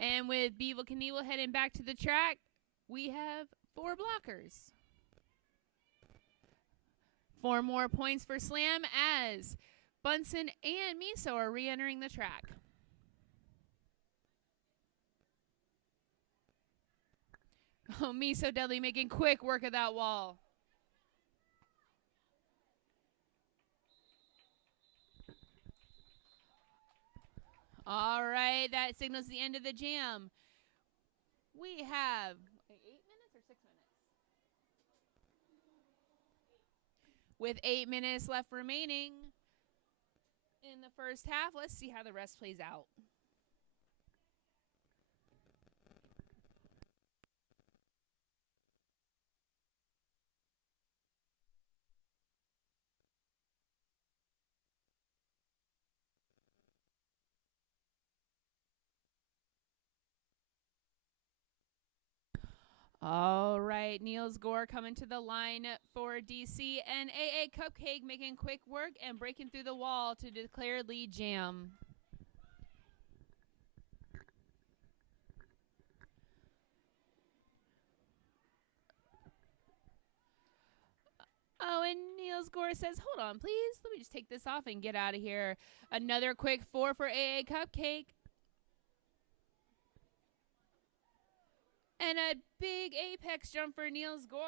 And with Beetle Knievel heading back to the track, we have 4 blockers. 4 more points for Slam as Bunsen and Miso are re-entering the track. Oh, Miso Deadly making quick work of that wall. All right, that signals the end of the jam. We have 8 minutes or 6 minutes? With 8 minutes left remaining in the first half, let's see how the rest plays out. All right, Niels Gore coming to the line for DC, and AA Cupcake making quick work and breaking through the wall to declare lead jam. Neil's Gore says, hold on, please. Let me just take this off and get out of here. Another quick 4 for AA Cupcake. And a big apex jump for Neil's Gore.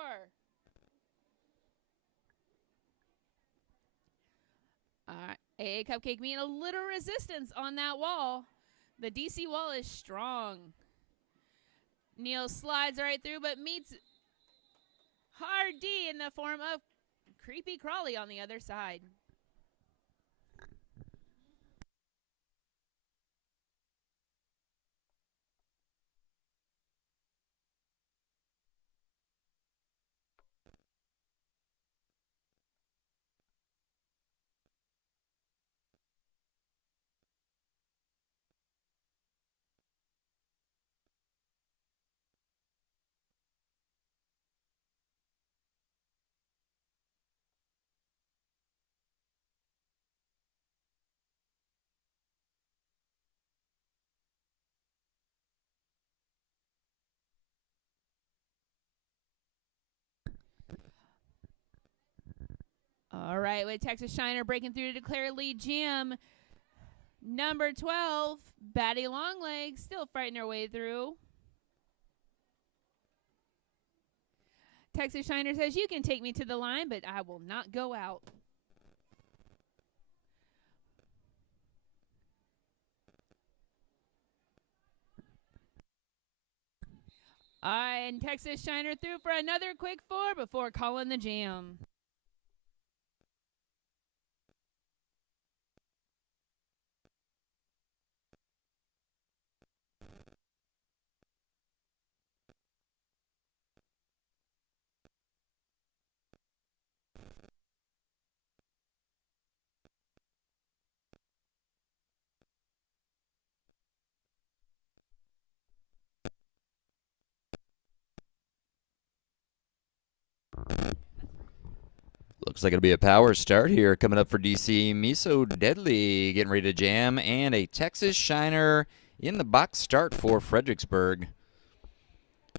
All right, AA Cupcake meeting a little resistance on that wall. The DC wall is strong. Neil slides right through, but meets hard D in the form of Creepy Crawly on the other side. All right, with Texas Shiner breaking through to declare lead jam. Number 12, Batty Longlegs, still fighting her way through. Texas Shiner says, you can take me to the line, but I will not go out. All right, and Texas Shiner through for another quick 4 before calling the jam. Looks like it'll be a power start here coming up for DC. Miso Deadly getting ready to jam, and a Texas Shiner in the box start for Fredericksburg.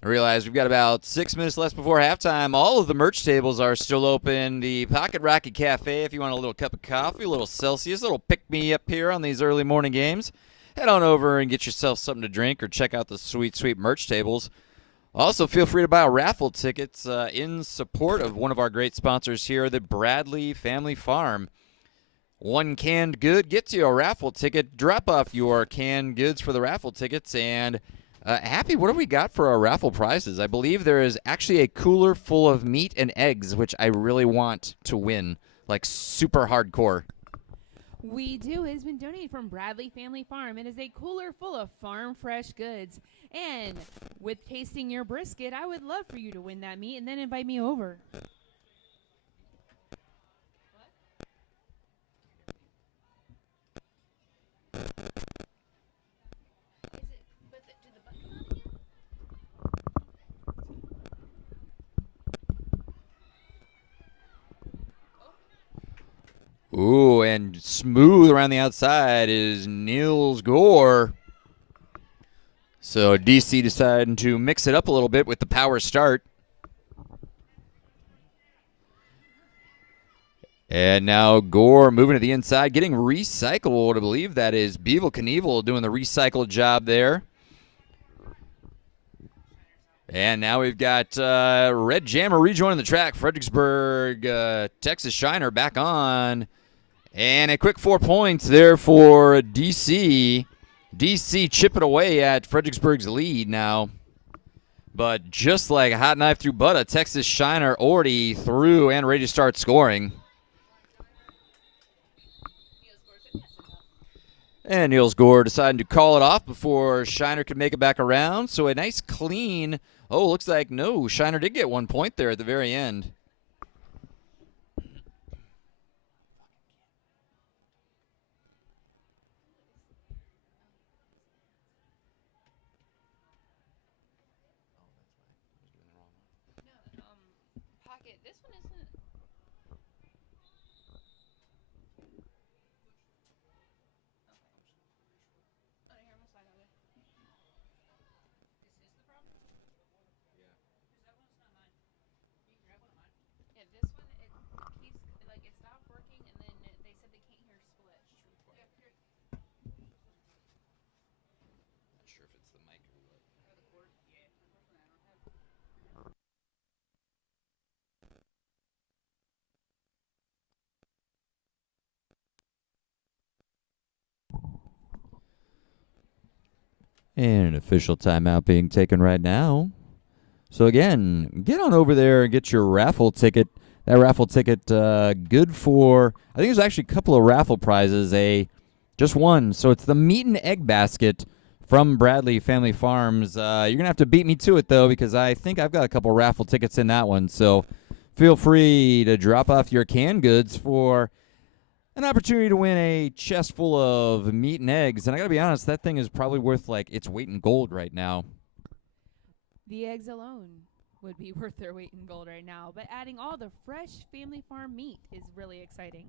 I realize we've got about 6 minutes left before halftime. All of the merch tables are still open. The Pocket Rocket Cafe, if you want a little cup of coffee, a little Celsius, a little pick-me-up here on these early morning games, head on over and get yourself something to drink or check out the sweet, sweet merch tables. Also, feel free to buy raffle tickets in support of one of our great sponsors here, the Bradley Family Farm. One canned good gets you a raffle ticket. Drop off your canned goods for the raffle tickets. And, Happy, what have we got for our raffle prizes? I believe there is actually a cooler full of meat and eggs, which I really want to win, like super hardcore. We do. It has been donated from Bradley Family Farm. It is a cooler full of farm fresh goods. And with tasting your brisket, I would love for you to win that meat and then invite me over. Ooh, and smooth around the outside is Niels Gore. So DC deciding to mix it up a little bit with the power start. And now Gore moving to the inside, getting recycled. I believe that is Beetle Knievel doing the recycle job there. And now we've got Red Jammer rejoining the track. Fredericksburg, Texas Shiner back on. And a quick 4 points there for DC. DC chipping away at Fredericksburg's lead now. But just like a hot knife through butter, Texas Shiner already through and ready to start scoring. And Niels Gore deciding to call it off before Shiner could make it back around. So a nice clean. Oh, looks like no. Shiner did get 1 point there at the very end. Pocket, this one isn't. And an official timeout being taken right now. So again, get on over there and get your raffle ticket. That raffle ticket good for, I think there's actually a couple of raffle prizes, just one. So it's the meat and egg basket from Bradley Family Farms. You're going to have to beat me to it, though, because I think I've got a couple raffle tickets in that one. So feel free to drop off your canned goods for an opportunity to win a chest full of meat and eggs. And I got to be honest, that thing is probably worth like its weight in gold right now. The eggs alone would be worth their weight in gold right now, but adding all the fresh family farm meat is really exciting.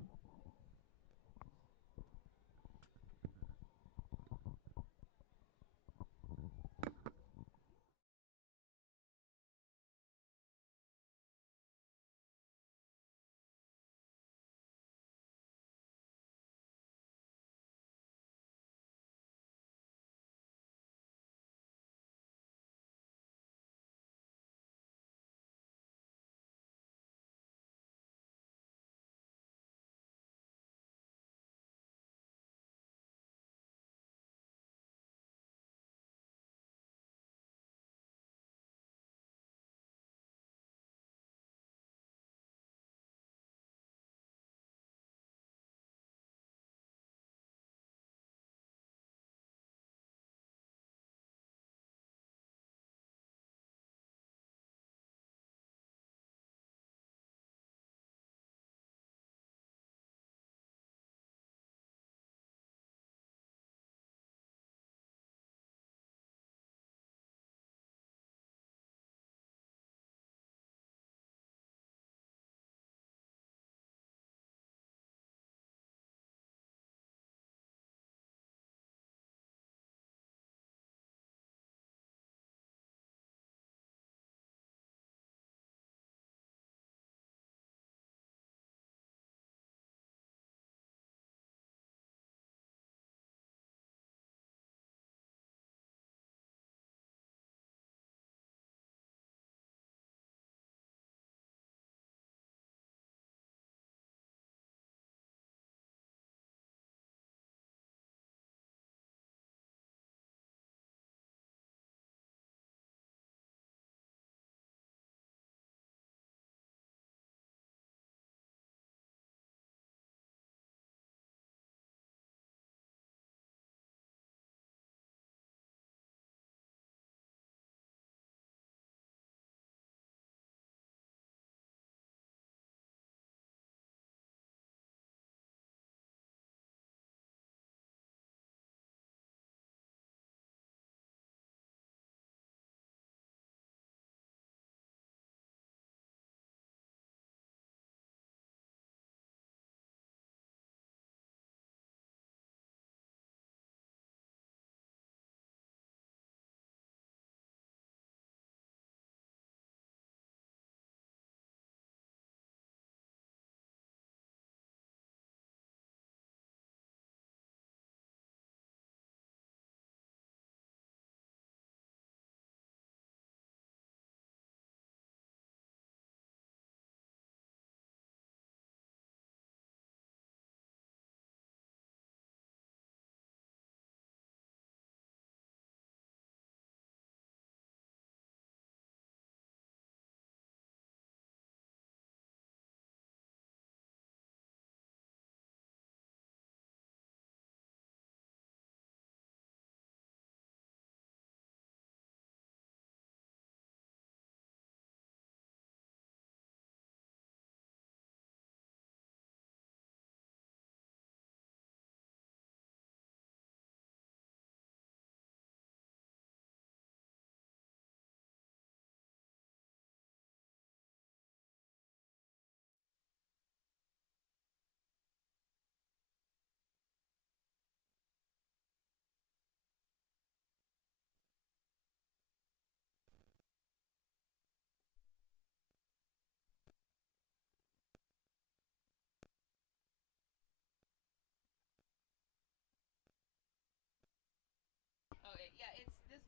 Okay, yeah, it's this.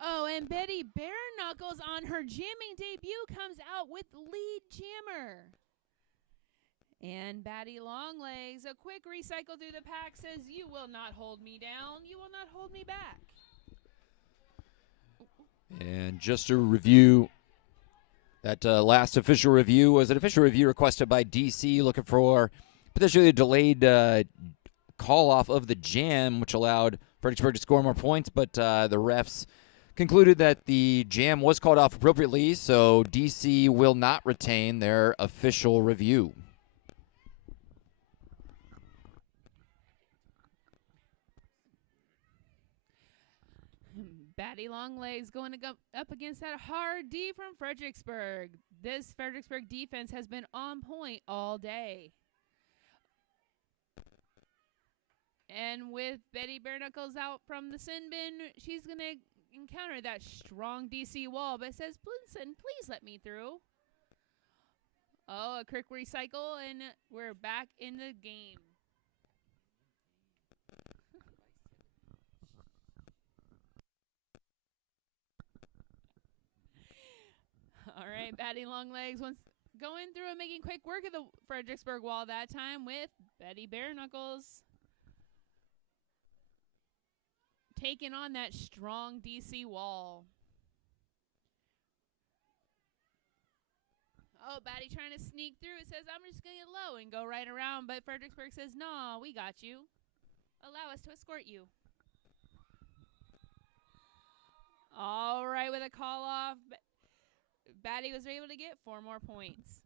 Oh, and Betty Bare Knuckles on her jamming debut comes out with lead jammer. And Batty Longlegs, a quick recycle through the pack, says, "You will not hold me down. You will not hold me back." And just to review, that last official review was an official review requested by DC, looking for potentially a delayed call off of the jam, which allowed Fredericksburg to score more points, but the refs concluded that the jam was called off appropriately, so DC will not retain their official review. Batty Longlegs going to go up against that hard D from Fredericksburg. This Fredericksburg defense has been on point all day. And with Betty Bareknuckles out from the sin bin, she's going to encounter that strong DC wall, but says, "Blinson, please let me through." Oh, a quick recycle, and we're back in the game. All right, Batty Longlegs once going through and making quick work of the Fredericksburg wall that time with Betty Bareknuckles taking on that strong DC wall. Oh, Batty trying to sneak through. It says, "I'm just going to get low and go right around." But Fredericksburg says, "No, we got you. Allow us to escort you." All right, with a call off, Batty was able to get 4 more points.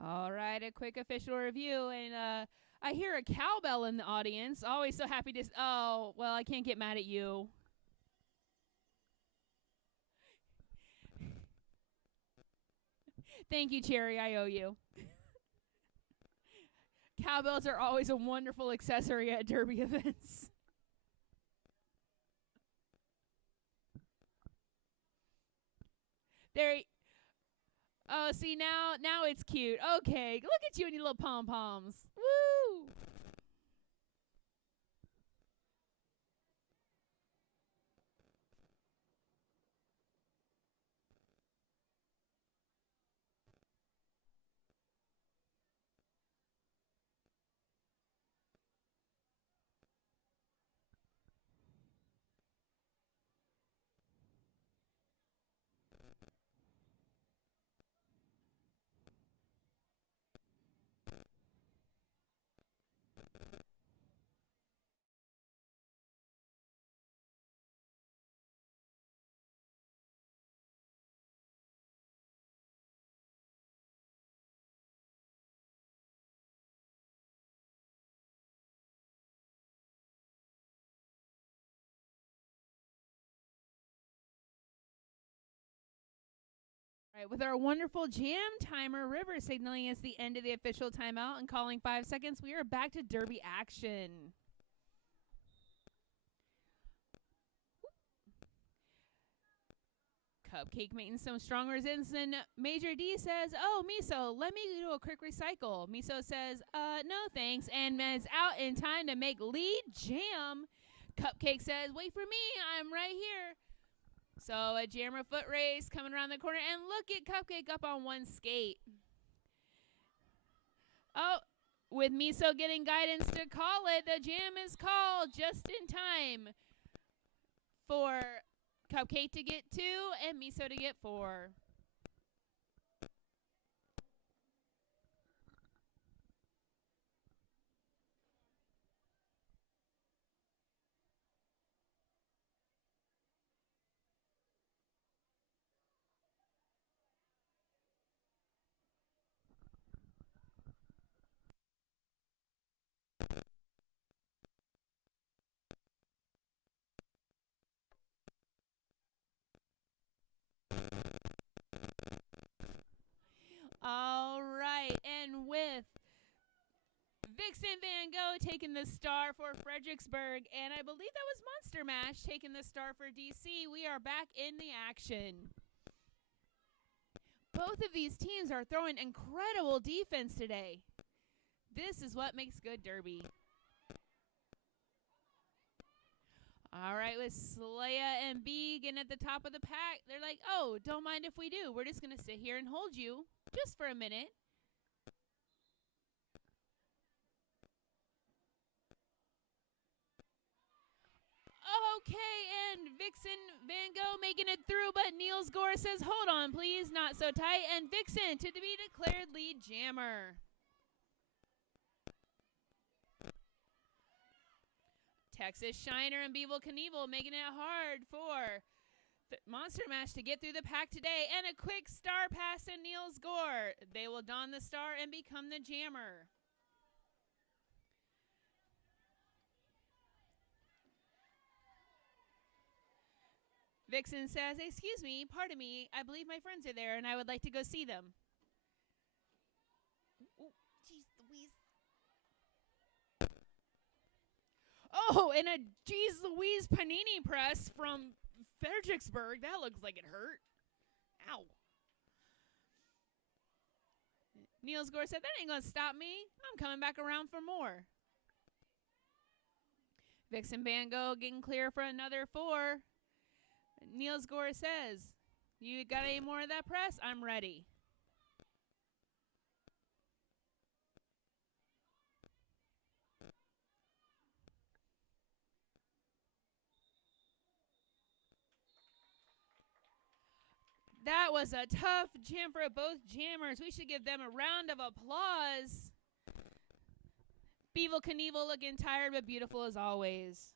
All right, a quick official review, and I hear a cowbell in the audience. Always so happy to. Oh, well, I can't get mad at you. Thank you, Cherry. I owe you. Cowbells are always a wonderful accessory at derby events. There. Oh, see, now it's cute. Okay, look at you and your little pom-poms. Woo! Right, with our wonderful jam timer, River signaling us the end of the official timeout and calling 5 seconds, we are back to derby action. Cupcake making some strong resistance, and Major D says, "Oh, Miso, let me do a quick recycle." Miso says, "No thanks," and is out in time to make lead jam. Cupcake says, "Wait for me, I'm right here." So a jammer foot race coming around the corner, and look at Cupcake up on one skate. Oh, with Miso getting guidance to call it, the jam is called just in time for Cupcake to get 2 and Miso to get 4. All right, and with Vixen Van Gogh taking the star for Fredericksburg, and I believe that was Monster Mash taking the star for DC. We are back in the action. Both of these teams are throwing incredible defense today. This is what makes good derby. All right, with Slaya and B getting at the top of the pack, they're like, oh, don't mind if we do. We're just going to sit here and hold you just for a minute. Okay, and Vixen Van Gogh making it through, but Niels Gore says, hold on, please, not so tight. And Vixen to be declared lead jammer. Texas Shiner and Beeble Knievel making it hard for Monster Mash to get through the pack today. And a quick star pass to Niels Gore. They will don the star and become the jammer. Vixen says, excuse me, pardon me, I believe my friends are there and I would like to go see them. Oh, jeez Louise. Oh, and a Jeez Louise Panini press from Fredericksburg. That looks like it hurt. Ow. Niels Gore said, that ain't going to stop me. I'm coming back around for more. Vixen Van Gogh getting clear for another 4. Niels Gore says, you got any more of that press? I'm ready. That was a tough jam for both jammers. We should give them a round of applause. Beeble Knievel looking tired but beautiful as always.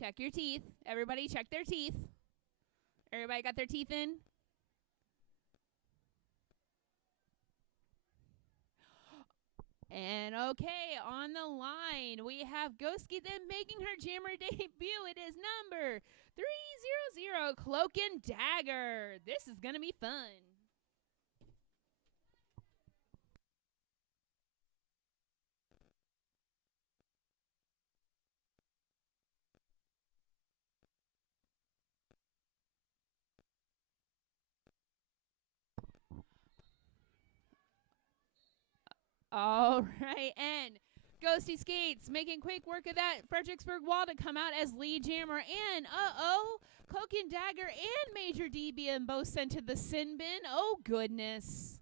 Check your teeth. Everybody check their teeth. Everybody got their teeth in? And okay, on the line, we have Ghosty then making her jammer debut. It is number 300, Cloak and Dagger. This is going to be fun. All right, and Ghosty Skates making quick work of that Fredericksburg wall to come out as lead jammer. And, Cloak and Dagger and Major D being both sent to the sin bin. Oh, goodness.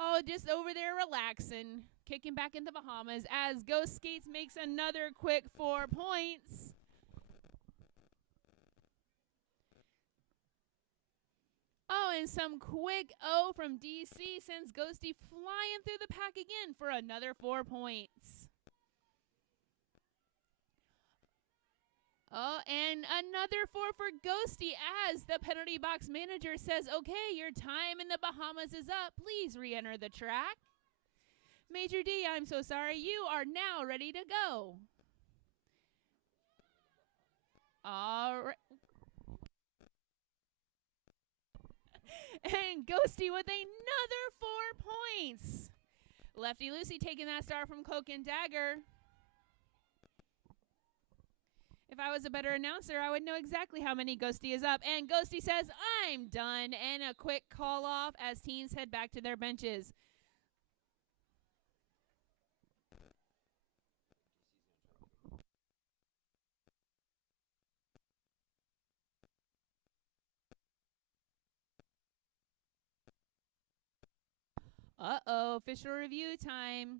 Oh, just over there relaxing, kicking back into Bahamas as Ghost Skates makes another quick 4 points. Oh, and some quick O from DC sends Ghosty flying through the pack again for another 4 points. Oh, and another 4 for Ghosty as the penalty box manager says, okay, your time in the Bahamas is up. Please re-enter the track. Major D, I'm so sorry. You are now ready to go. All right. And Ghosty with another 4 points. Lefty Lucy taking that star from Cloak and Dagger. If I was a better announcer, I would know exactly how many Ghosty is up. And Ghosty says, I'm done. And a quick call off as teams head back to their benches. Uh-oh, official review time.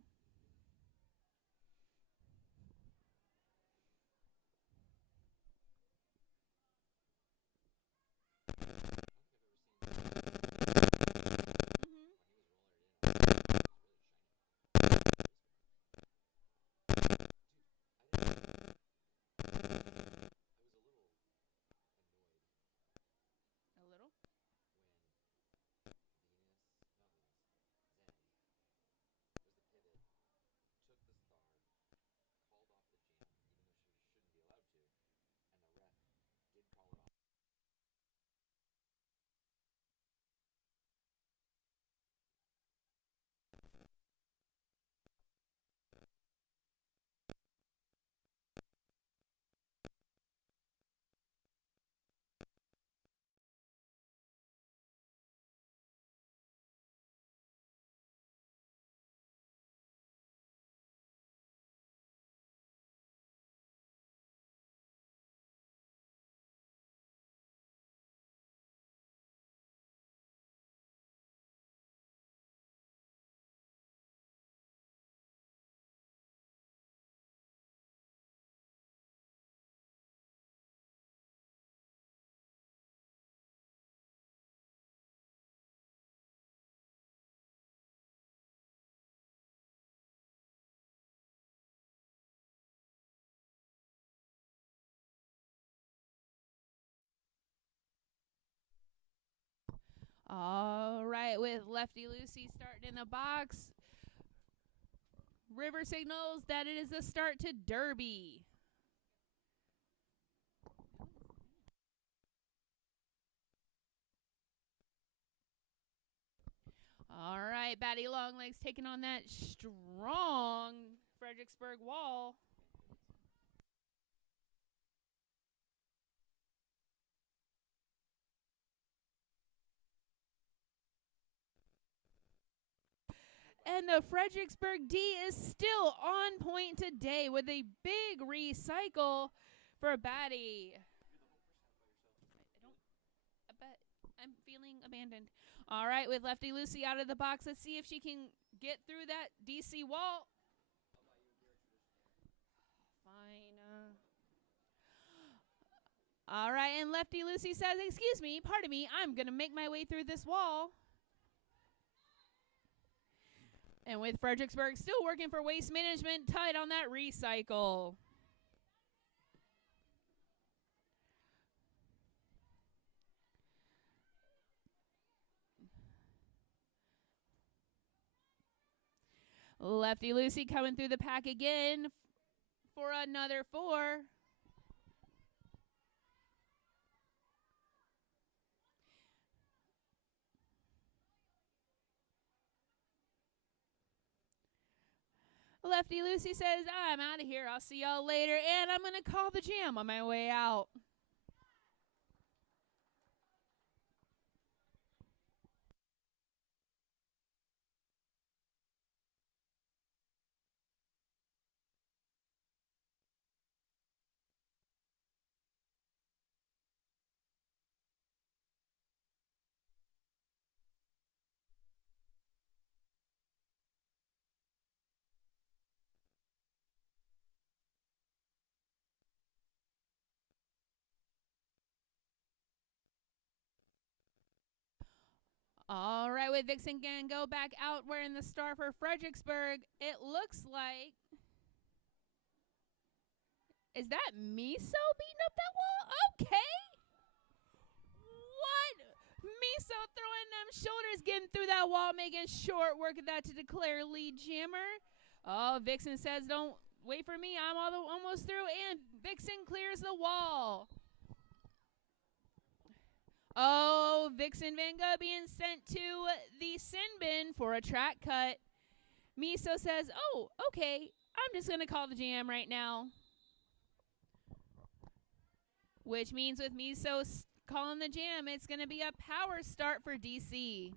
A little? All right, with Lefty Lucy starting in the box. River signals that it is the start to Derby. All right, Batty Longlegs taking on that strong Fredericksburg wall. And the Fredericksburg D is still on point today with a big recycle for Batty. I'm feeling abandoned. All right, with Lefty Lucy out of the box, let's see if she can get through that DC wall. Fine. All right, and Lefty Lucy says, excuse me, pardon me, I'm going to make my way through this wall. And with Fredericksburg still working for waste management, tied on that recycle. Lefty Lucy coming through the pack again for another 4. Lefty Lucy says, I'm out of here. I'll see y'all later. And I'm going to call the jam on my way out. All right, with Vixen can go back out wearing the star for Fredericksburg. It looks like, is that Miso beating up that wall? Okay. What? Miso throwing them shoulders, getting through that wall, making short work of that to declare lead jammer. Oh, Vixen says, don't wait for me. I'm almost through, and Vixen clears the wall. Oh, Vixen Van Gogh being sent to the sin bin for a track cut. Miso says, oh, okay, I'm just going to call the jam right now. Which means with Miso calling the jam, it's going to be a power start for DC.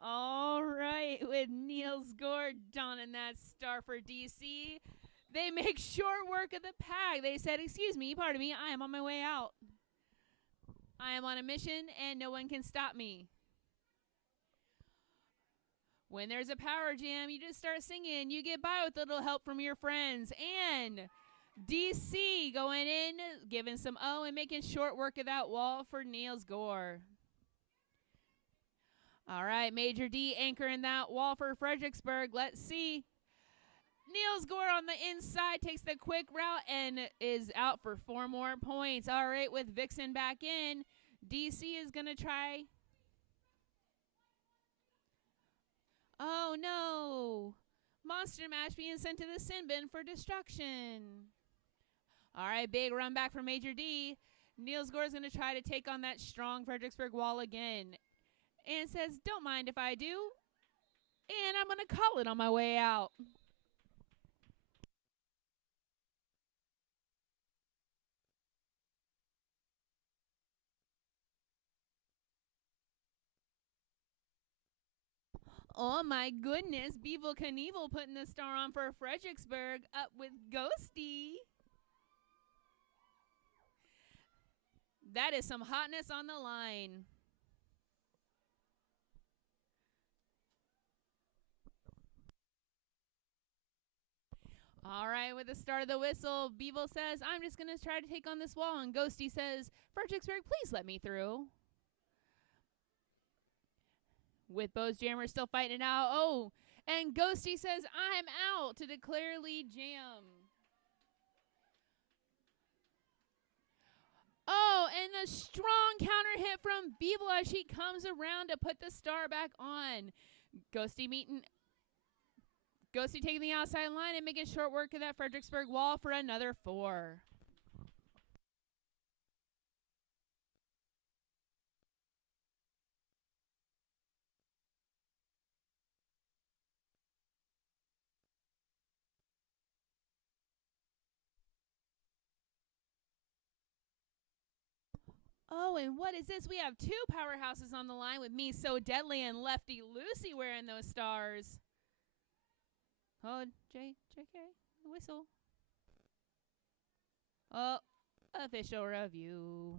All right, with Niels Gore donning that star for DC, they make short work of the pack. They said, excuse me, pardon me, I am on my way out. I am on a mission and no one can stop me. When there's a power jam, you just start singing. You get by with a little help from your friends. And DC going in, giving some O and making short work of that wall for Niels Gore. All right, Major D anchoring that wall for Fredericksburg. Let's see. Niels Gore on the inside takes the quick route and is out for 4 more points. All right, with Vixen back in, DC is going to try. Oh, no. Monster Mash being sent to the sin bin for destruction. All right, big run back from Major D. Niels Gore is going to try to take on that strong Fredericksburg wall again. And says, don't mind if I do. And I'm going to call it on my way out. Oh my goodness, Beeble Knievel putting the star on for Fredericksburg up with Ghosty. That is some hotness on the line. All right, with the start of the whistle, Beeble says, I'm just going to try to take on this wall. And Ghosty says, Fredericksburg, please let me through. With Bo's Jammer still fighting it out. Oh, and Ghosty says, I'm out to declare lead jam. Oh, and a strong counter hit from Beeble as she comes around to put the star back on. Ghosty taking the outside line and making short work of that Fredericksburg wall for another 4. Oh, and what is this? We have 2 powerhouses on the line with Me So Deadly and Lefty Lucy wearing those stars. Oh, JK, whistle. Oh, official review.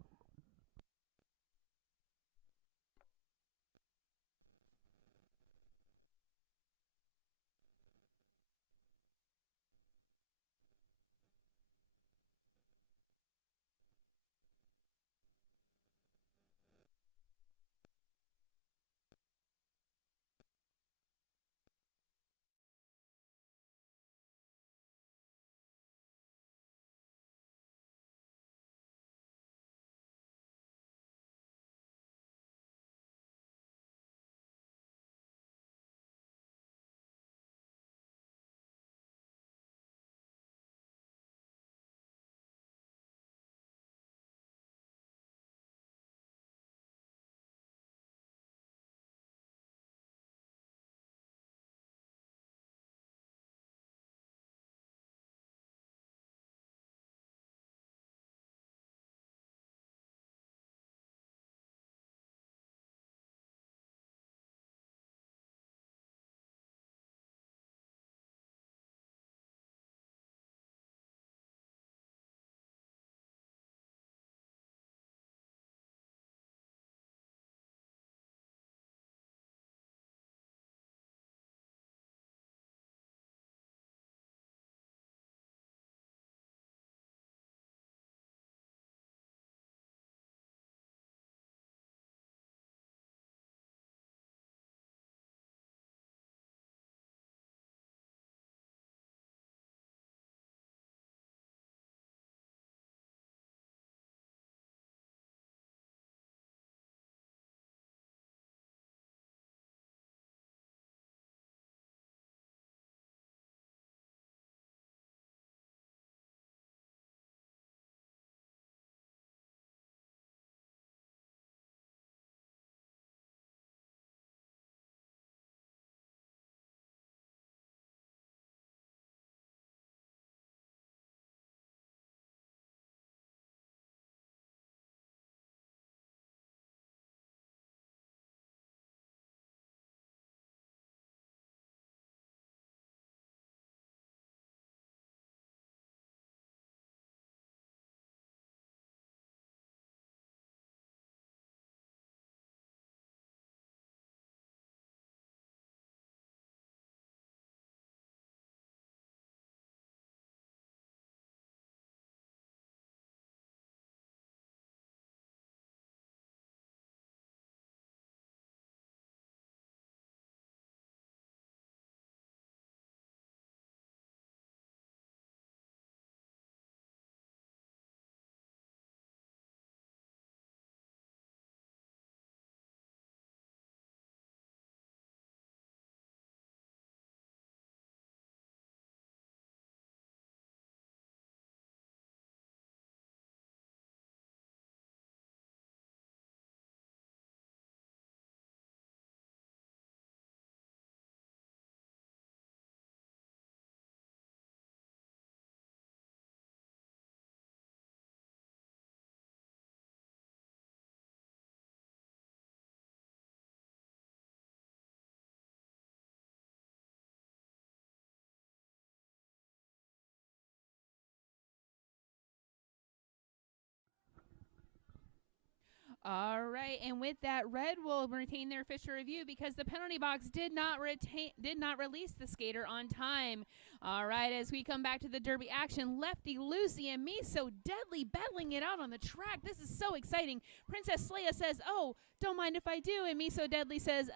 All right, and with that, Red will retain their official review because the penalty box did not release the skater on time. All right, as we come back to the Derby action, Lefty Lucy and Me So Deadly battling it out on the track. This is so exciting. Princess Leia says, "Oh, don't mind if I do," and Me So Deadly says,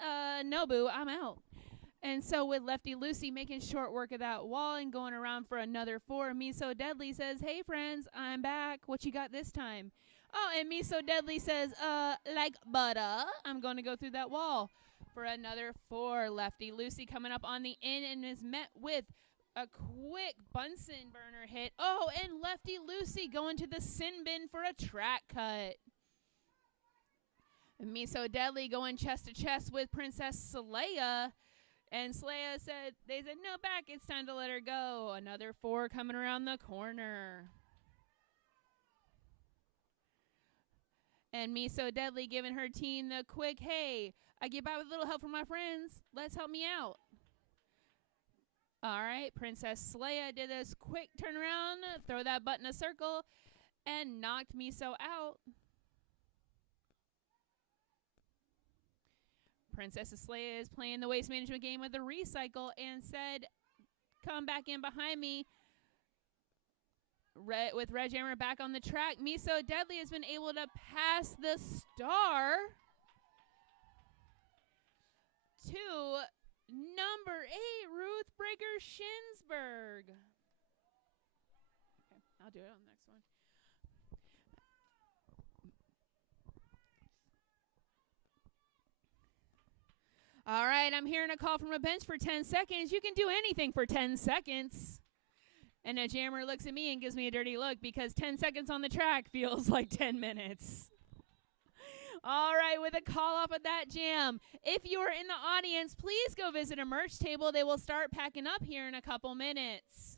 "No, boo, I'm out." And so with Lefty Lucy making short work of that wall and going around for another 4, Me So Deadly says, "Hey, friends, I'm back. What you got this time?" Oh, and Me So Deadly says, like butter, I'm going to go through that wall for another 4. Lefty Lucy coming up on the in and is met with a quick Bunsen burner hit. Oh, and Lefty Lucy going to the sin bin for a track cut. And Me So Deadly going chest to chest with Princess Leia. And Leia said, they said, "No, back, it's time to let her go." Another 4 coming around the corner. And Me So Deadly giving her team the quick, "Hey, I get by with a little help from my friends. Let's help me out." All right, Princess Leia did this quick turnaround, throw that button a circle, and knocked Me So out. Princess Leia is playing the waste management game with a recycle and said, "Come back in behind me." With Red Jammer back on the track, Me So Deadly has been able to pass the star to number 8, Ruth Breaker Shinsberg. Okay, I'll do it on the next one. All right, I'm hearing a call from a bench for 10 seconds. You can do anything for 10 seconds. And a jammer looks at me and gives me a dirty look because 10 seconds on the track feels like 10 minutes. All right, with a call off of that jam, if you are in the audience, please go visit a merch table. They will start packing up here in a couple minutes.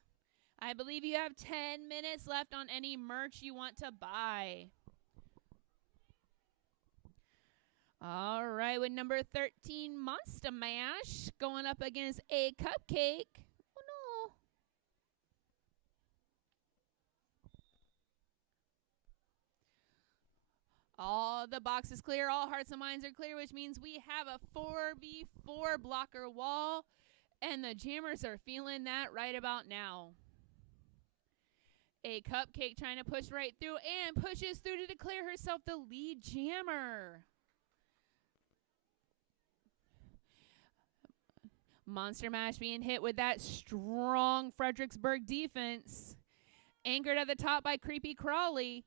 I believe you have 10 minutes left on any merch you want to buy. All right, with number 13, Monster Mash, going up against a Cupcake. Oh, no. All the boxes clear, all hearts and minds are clear, which means we have a 4v4 blocker wall, and the jammers are feeling that right about now. A Cupcake trying to push right through and pushes through to declare herself the lead jammer. Monster Mash being hit with that strong Fredericksburg defense. Anchored at the top by Creepy Crawley.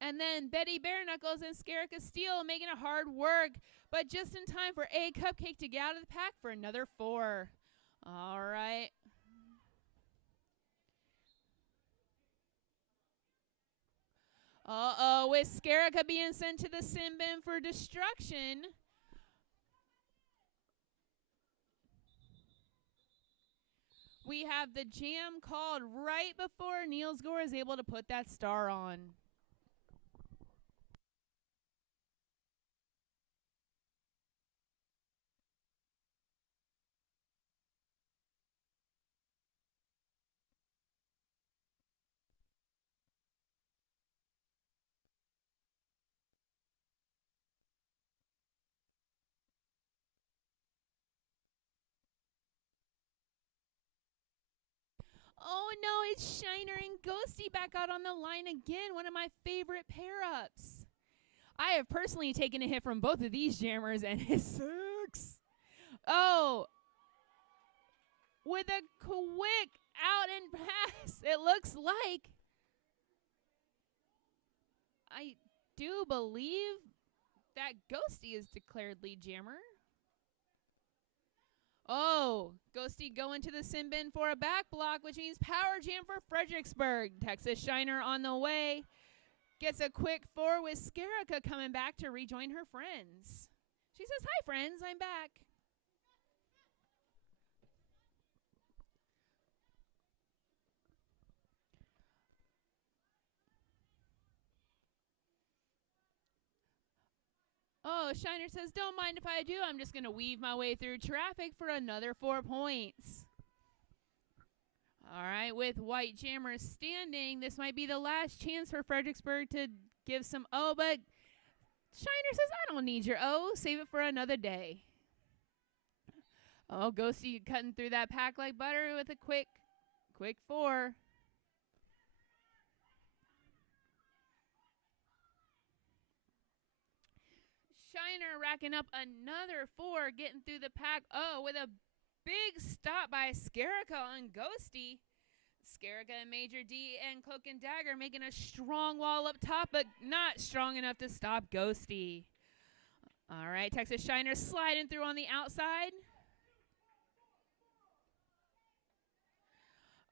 And then Betty Barenakles and Scarika Steele making it hard work, but just in time for a Cupcake to get out of the pack for another 4. All right. Uh-oh, with Scarika being sent to the sin bin for destruction. We have the jam called right before Niels Gore is able to put that star on. Oh no, it's Shiner and Ghosty back out on the line again. One of my favorite pair-ups. I have personally taken a hit from both of these jammers, and it sucks. Oh, with a quick out and pass, it looks like. I do believe that Ghosty is declared lead jammer. Oh, Ghosty going to the sin bin for a back block, which means power jam for Fredericksburg. Texas Shiner on the way. Gets a quick 4 with Scarika coming back to rejoin her friends. She says, "Hi, friends, I'm back." Oh, Shiner says, "Don't mind if I do. I'm just going to weave my way through traffic for another 4 points." All right, with white jammers standing, this might be the last chance for Fredericksburg to give some O, but Shiner says, I don't need your O. Save it for another day. Oh, Ghosty cutting through that pack like butter with a quick 4. Shiner racking up another 4, getting through the pack. Oh, with a big stop by Scarrica and Ghosty. Scarrica and Major D and Cloak and Dagger making a strong wall up top, but not strong enough to stop Ghosty. All right, Texas Shiner sliding through on the outside.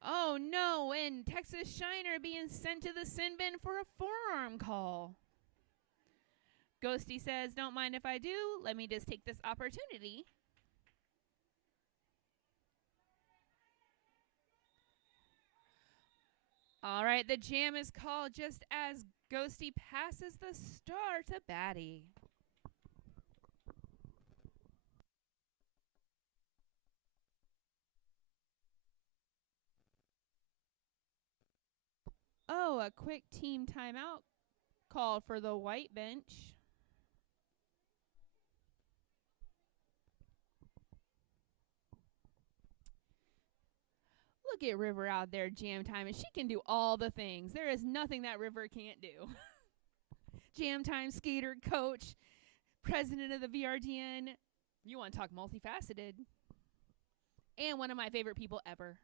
Oh no, and Texas Shiner being sent to the sin bin for a forearm call. Ghosty says, don't mind if I do. Let me just take this opportunity. All right, the jam is called just as Ghosty passes the star to Batty. Oh, a quick team timeout called for the white bench. Look at River out there jam time, and she can do all the things. There is nothing that River can't do. Jam time, skater, coach, president of the VRDN. You want to talk multifaceted. And one of my favorite people ever.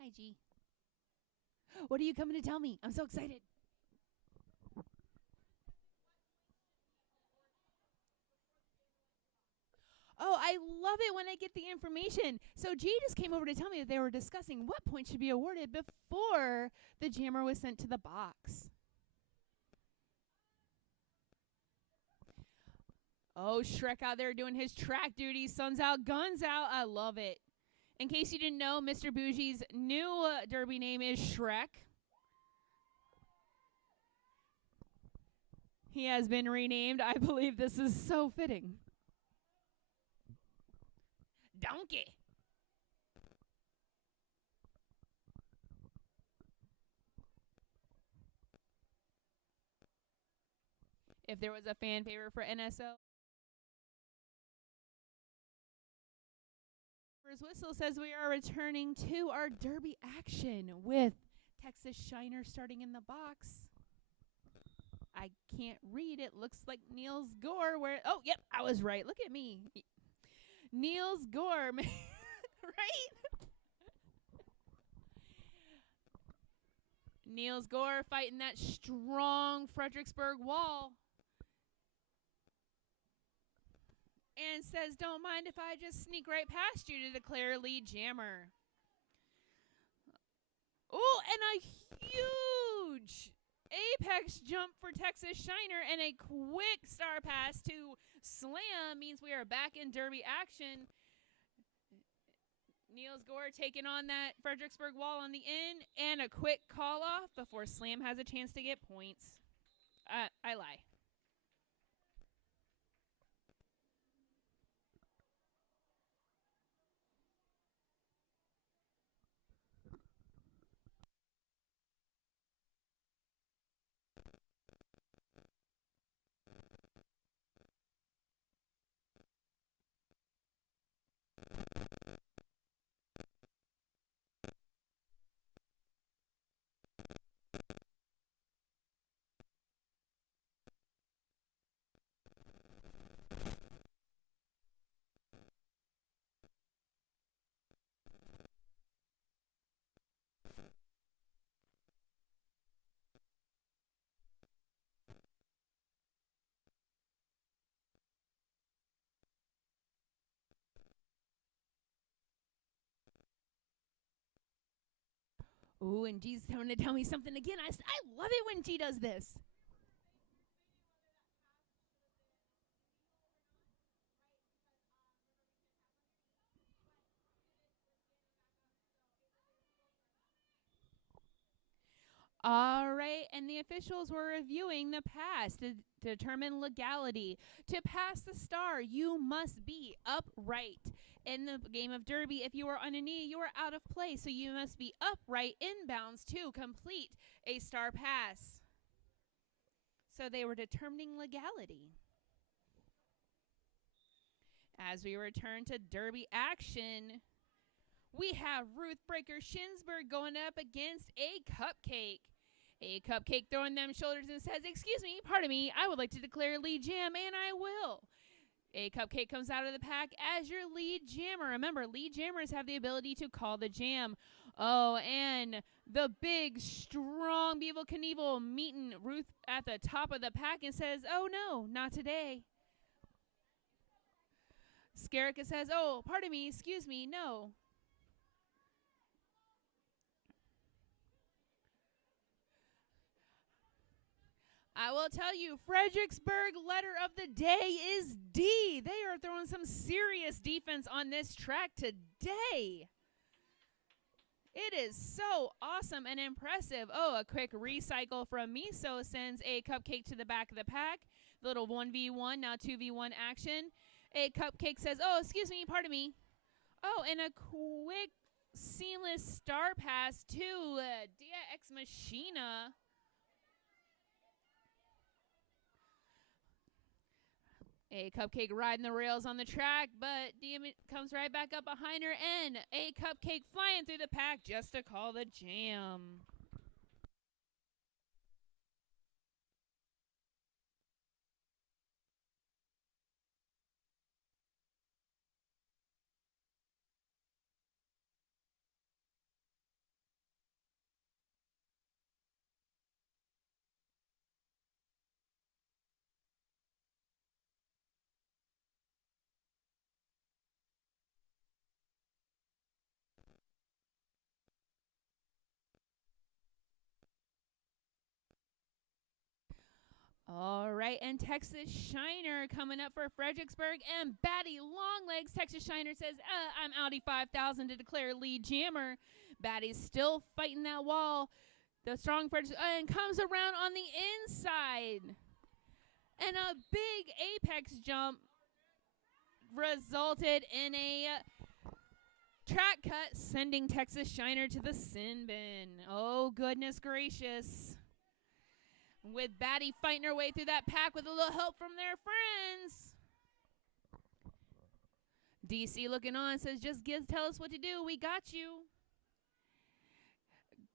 Hi, G. What are you coming to tell me? I'm so excited. Oh, I love it when I get the information. So G just came over to tell me that they were discussing what points should be awarded before the jammer was sent to the box. Oh, Shrek out there doing his track duties. Sun's out, guns out. I love it. In case you didn't know, Mr. Bougie's new derby name is Shrek. He has been renamed. I believe this is so fitting. Donkey. If there was a fan favorite for NSO. Whistle says we are returning to our derby action with Texas Shiner starting in the box. I can't read. It looks like Niels Gore. Oh, yep, I was right. Look at me. Niels Gore, right? Niels Gore fighting that strong Fredericksburg wall. And says, don't mind if I just sneak right past you to declare lead jammer. Oh, and a huge apex jump for Texas Shiner and a quick star pass to Slam means we are back in derby action. Niels Gore taking on that Fredericksburg wall on the end and a quick call off before Slam has a chance to get points. I lie. Ooh, and G's trying to tell me something again. I love it when G does this. All right, and the officials were reviewing the pass to determine legality. To pass the star, you must be upright. In the game of Derby, if you are on a knee, you are out of play, so you must be upright inbounds to complete a star pass. So they were determining legality. As we return to Derby action, we have Ruth Breaker Shinsberg going up against a Cupcake. A Cupcake throwing them shoulders and says, "Excuse me, pardon me, I would like to declare lead jam, and I will." A Cupcake comes out of the pack as your lead jammer. Remember, lead jammers have the ability to call the jam. Oh, and the big, strong Beetle Knievel meeting Ruth at the top of the pack and says, "Oh no, not today." Skarika says, "Oh, pardon me, excuse me, no." I will tell you, Fredericksburg letter of the day is D. They are throwing some serious defense on this track today. It is so awesome and impressive. Oh, a quick recycle from Miso sends a Cupcake to the back of the pack. Little 1v1, now 2v1 action. A Cupcake says, "Oh, excuse me, pardon me." Oh, and a quick seamless star pass to Dia Ex Machina. A Cupcake riding the rails on the track, but Dia comes right back up behind her, and a Cupcake flying through the pack just to call the jam. All right, and Texas Shiner coming up for Fredericksburg, and Batty Longlegs. Texas Shiner says, "I'm Audi 5000 to declare lead jammer." Batty's still fighting that wall. The strong Fredericksburg, and comes around on the inside. And a big apex jump resulted in a track cut, sending Texas Shiner to the sin bin. Oh, goodness gracious. With Batty fighting her way through that pack with a little help from their friends. DC looking on, says, "Just tell us what to do. We got you."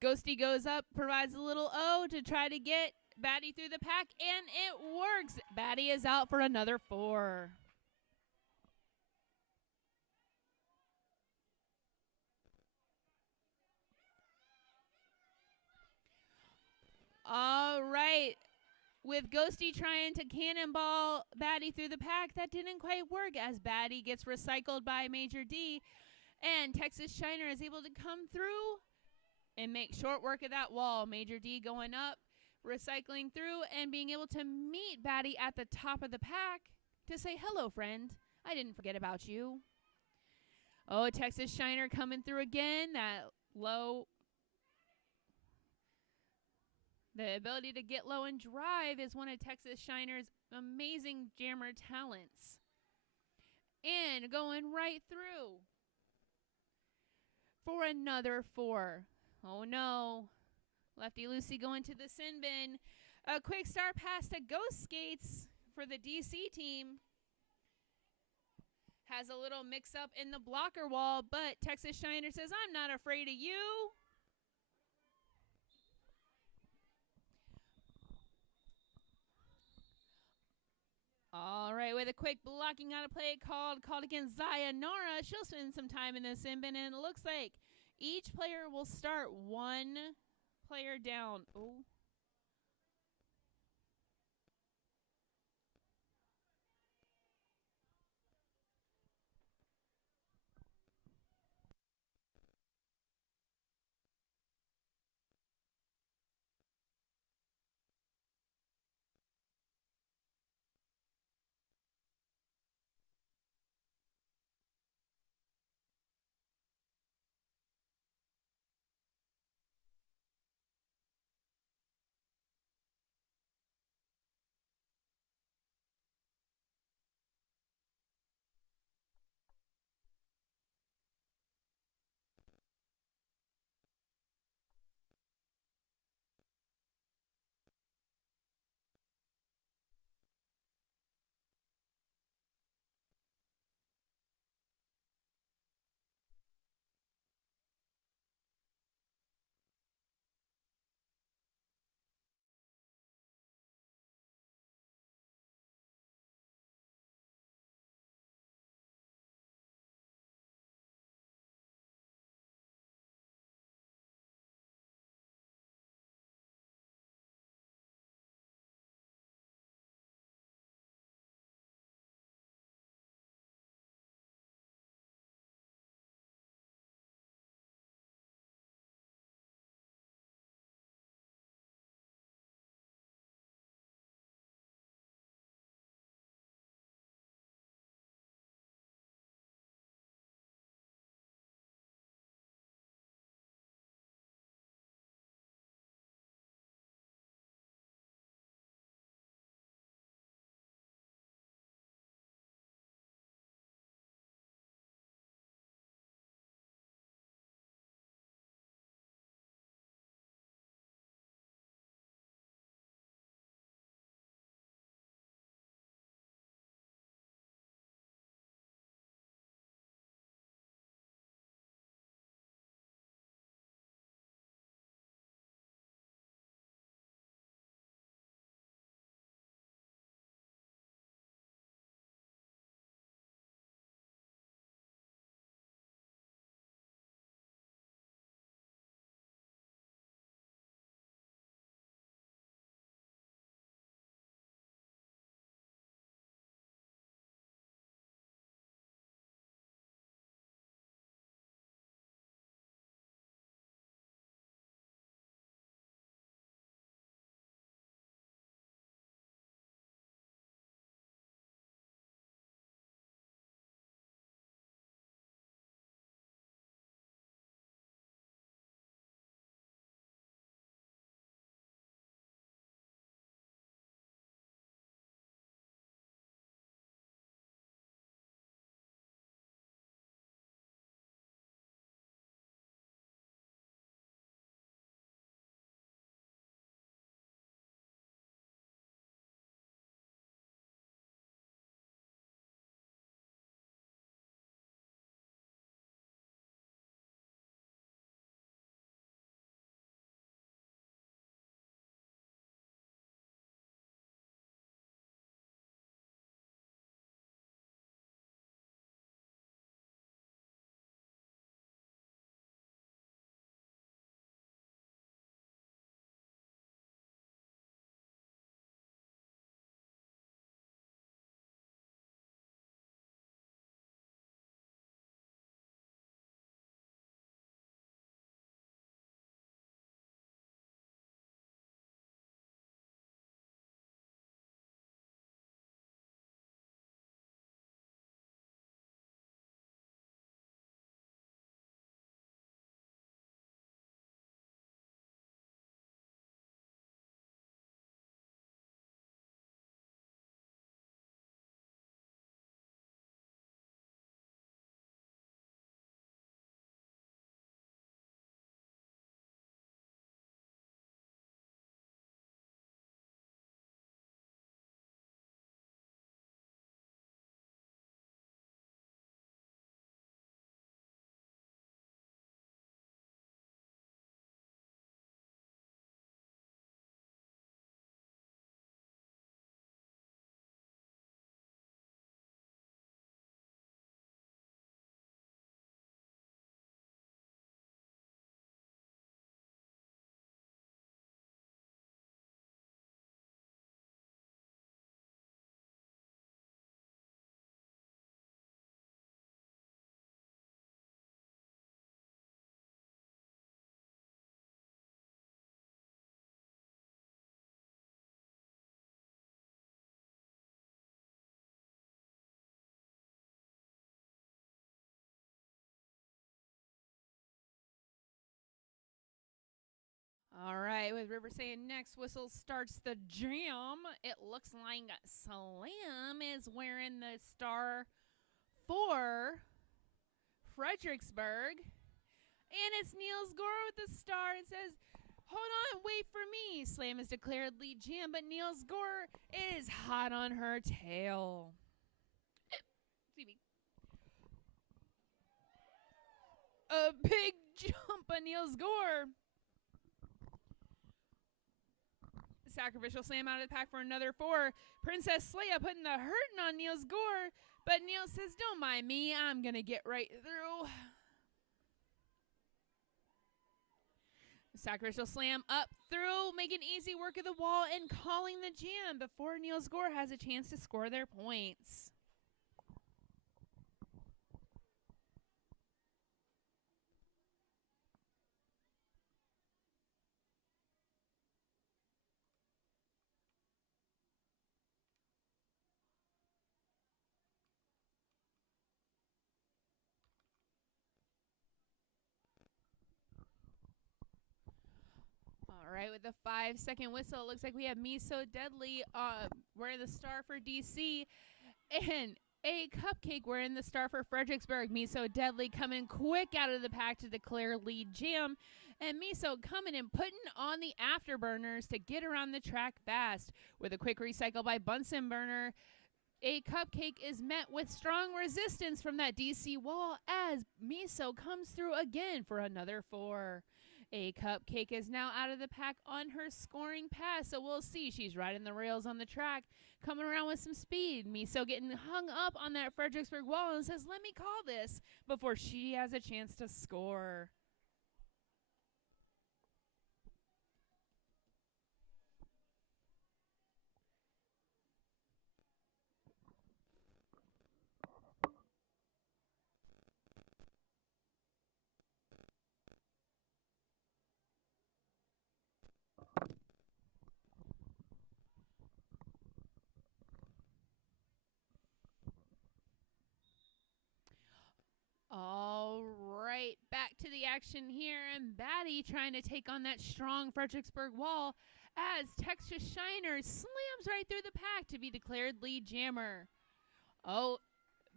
Ghosty goes up, provides a little O to try to get Batty through the pack, and it works. Batty is out for another 4. All right. With Ghosty trying to cannonball Batty through the pack, that didn't quite work as Batty gets recycled by Major D. And Texas Shiner is able to come through and make short work of that wall. Major D going up, recycling through, and being able to meet Batty at the top of the pack to say, "Hello, friend. I didn't forget about you." Oh, Texas Shiner coming through again. That low. The ability to get low and drive is one of Texas Shiner's amazing jammer talents. And going right through for another 4. Oh no. Lefty Lucy going to the sin bin. A quick start pass to Ghost Skates for the DC team. Has a little mix up in the blocker wall, but Texas Shiner says, "I'm not afraid of you." All right, with a quick blocking out of play called against Zayanara. She'll spend some time in the sin bin, and it looks like each player will start 1 player down. Oh. right, with River saying next whistle starts the jam. It looks like Slam is wearing the star for Fredericksburg. And it's Niels Gore with the star. It says, hold on, wait for me. Slam is declared lead jam, but Niels Gore is hot on her tail. Excuse me. A big jump on Niels Gore. Sacrificial slam out of the pack for another 4. Princess Leia putting the hurting on Niels Gore, but Niels says, don't mind me, I'm going to get right through. Sacrificial slam up through, making easy work of the wall and calling the jam before Niels Gore has a chance to score their points. All right, with the 5-second whistle, it looks like we have Me So Deadly wearing the star for DC, and A Cupcake wearing the star for Fredericksburg. Me So Deadly coming quick out of the pack to declare lead jam, and Miso coming and putting on the afterburners to get around the track fast. With a quick recycle by Bunsen Burner, A Cupcake is met with strong resistance from that DC wall as Miso comes through again for another 4. A Cupcake is now out of the pack on her scoring pass, so we'll see. She's riding the rails on the track, coming around with some speed. Miso getting hung up on that Fredericksburg wall and says, let me call this, before she has a chance to score. All right, back to the action here, and Batty trying to take on that strong Fredericksburg wall as Texas Shiner slams right through the pack to be declared lead jammer. Oh,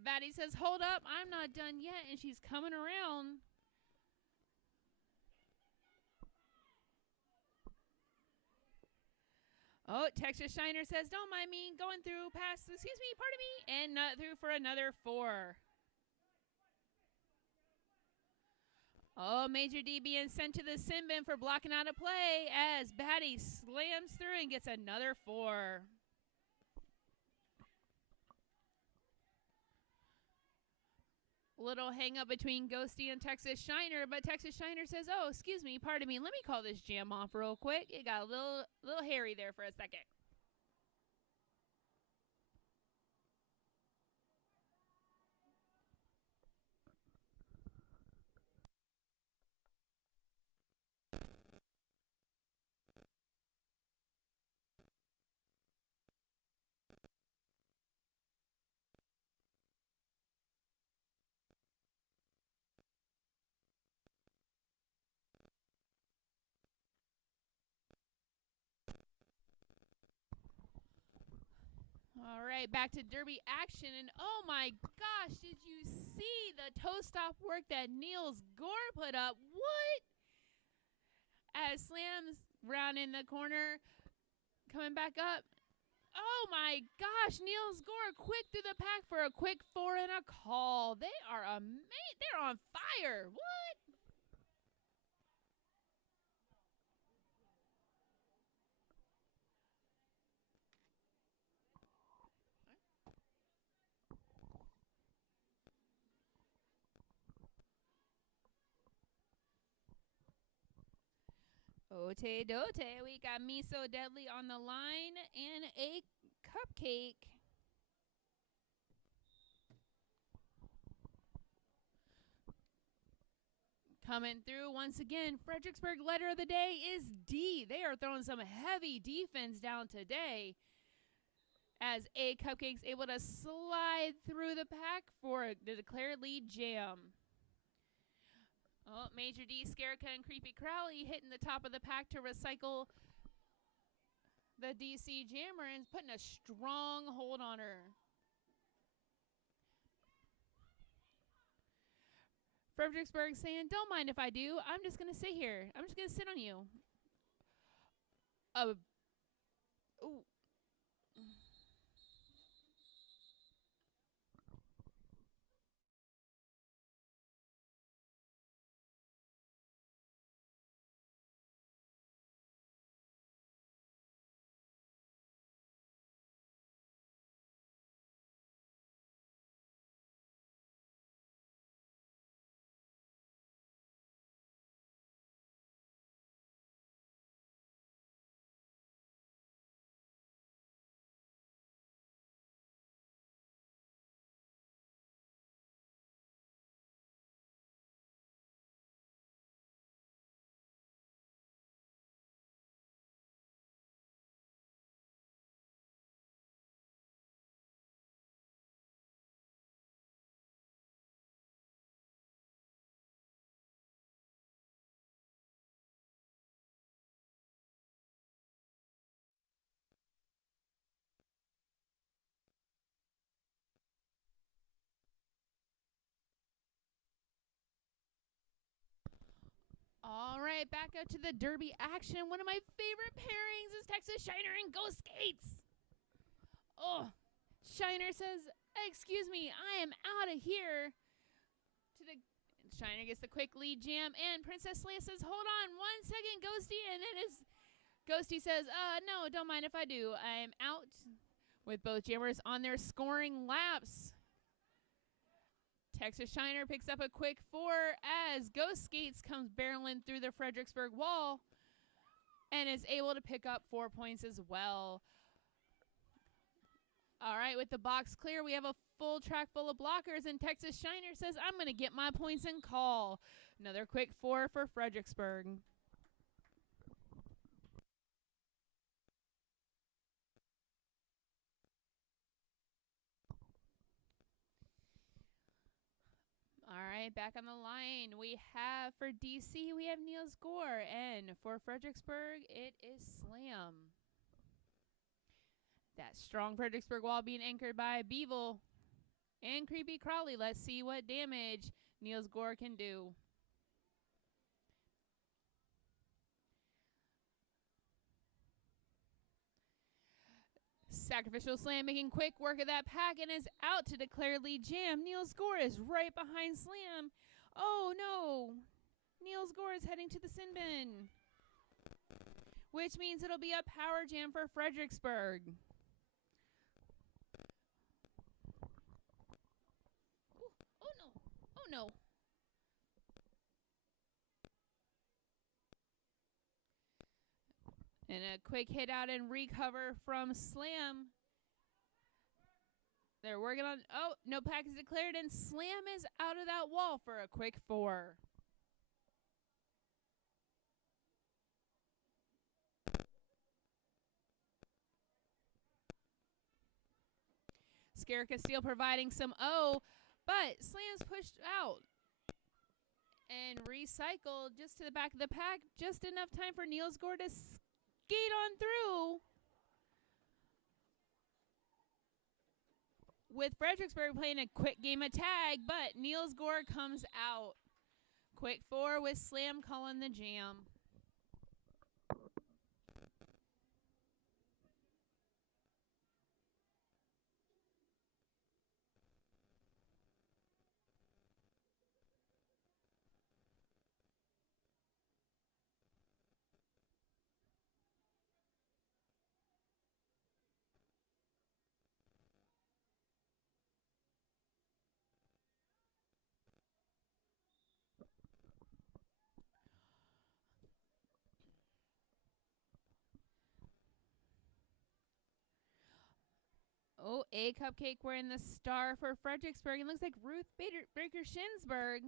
Batty says, hold up, I'm not done yet, and she's coming around. Oh, Texas Shiner says, don't mind me, going through past, excuse me, pardon me, and not through for another 4. Oh, Major D being sent to the sin bin for blocking out a play as Batty slams through and gets another 4. Little hang up between Ghosty and Texas Shiner, but Texas Shiner says, oh, excuse me, pardon me, let me call this jam off real quick. It got a little hairy there for a second. All right, back to Derby action, and oh my gosh, did you see the toe stop work that Niels Gore put up? What? As slams round in the corner, coming back up. Oh my gosh, Niels Gore quick through the pack for a quick 4 and a call. They are amazing. They're on fire. What? Ote dote, we got Me So Deadly on the line and A Cupcake. Coming through once again, Fredericksburg letter of the day is D. They are throwing some heavy defense down today as A Cupcake's able to slide through the pack for the declared lead jam. Oh, Major D, Scarika, and Creepy Crowley hitting the top of the pack to recycle the DC Jammer and putting a strong hold on her. Fredericksburg saying, don't mind if I do. I'm just going to sit here. I'm just going to sit on you. Ooh. All right, back out to the Derby action. One of my favorite pairings is Texas Shiner and Ghost Skates. Oh, Shiner says, excuse me, I am out of here. Shiner gets the quick lead jam, and Princess Leia says, hold on 1 second, Ghosty, and then Ghosty says, no, don't mind if I do. I am out with both jammers on their scoring laps. Texas Shiner picks up a quick 4 as Ghost Skates comes barreling through the Fredericksburg wall and is able to pick up 4 points as well. All right, with the box clear, we have a full track full of blockers, and Texas Shiner says, I'm going to get my points and call. Another quick 4 for Fredericksburg. All right, back on the line, we have for DC, we have Niels Gore, and for Fredericksburg, it is Slam. That strong Fredericksburg wall being anchored by Beevil and Creepy Crawley. Let's see what damage Niels Gore can do. Sacrificial Slam making quick work of that pack and is out to declare lead jam. Niels Gore is right behind Slam. Oh no! Niels Gore is heading to the sin bin, which means it'll be a power jam for Fredericksburg. Ooh, oh no! Oh no! And a quick hit out and recover from Slam. They're working on, oh, no pack is declared, and Slam is out of that wall for a quick 4. Scarika still providing some O, but Slam's pushed out and recycled just to the back of the pack. Just enough time for Niels Gore to skate on through. With Fredericksburg playing a quick game of tag, but Niels Gore comes out. Quick 4 with Slam calling the jam. Oh, A Cupcake wearing the star for Fredericksburg. It looks like Ruth Baker Shinsberg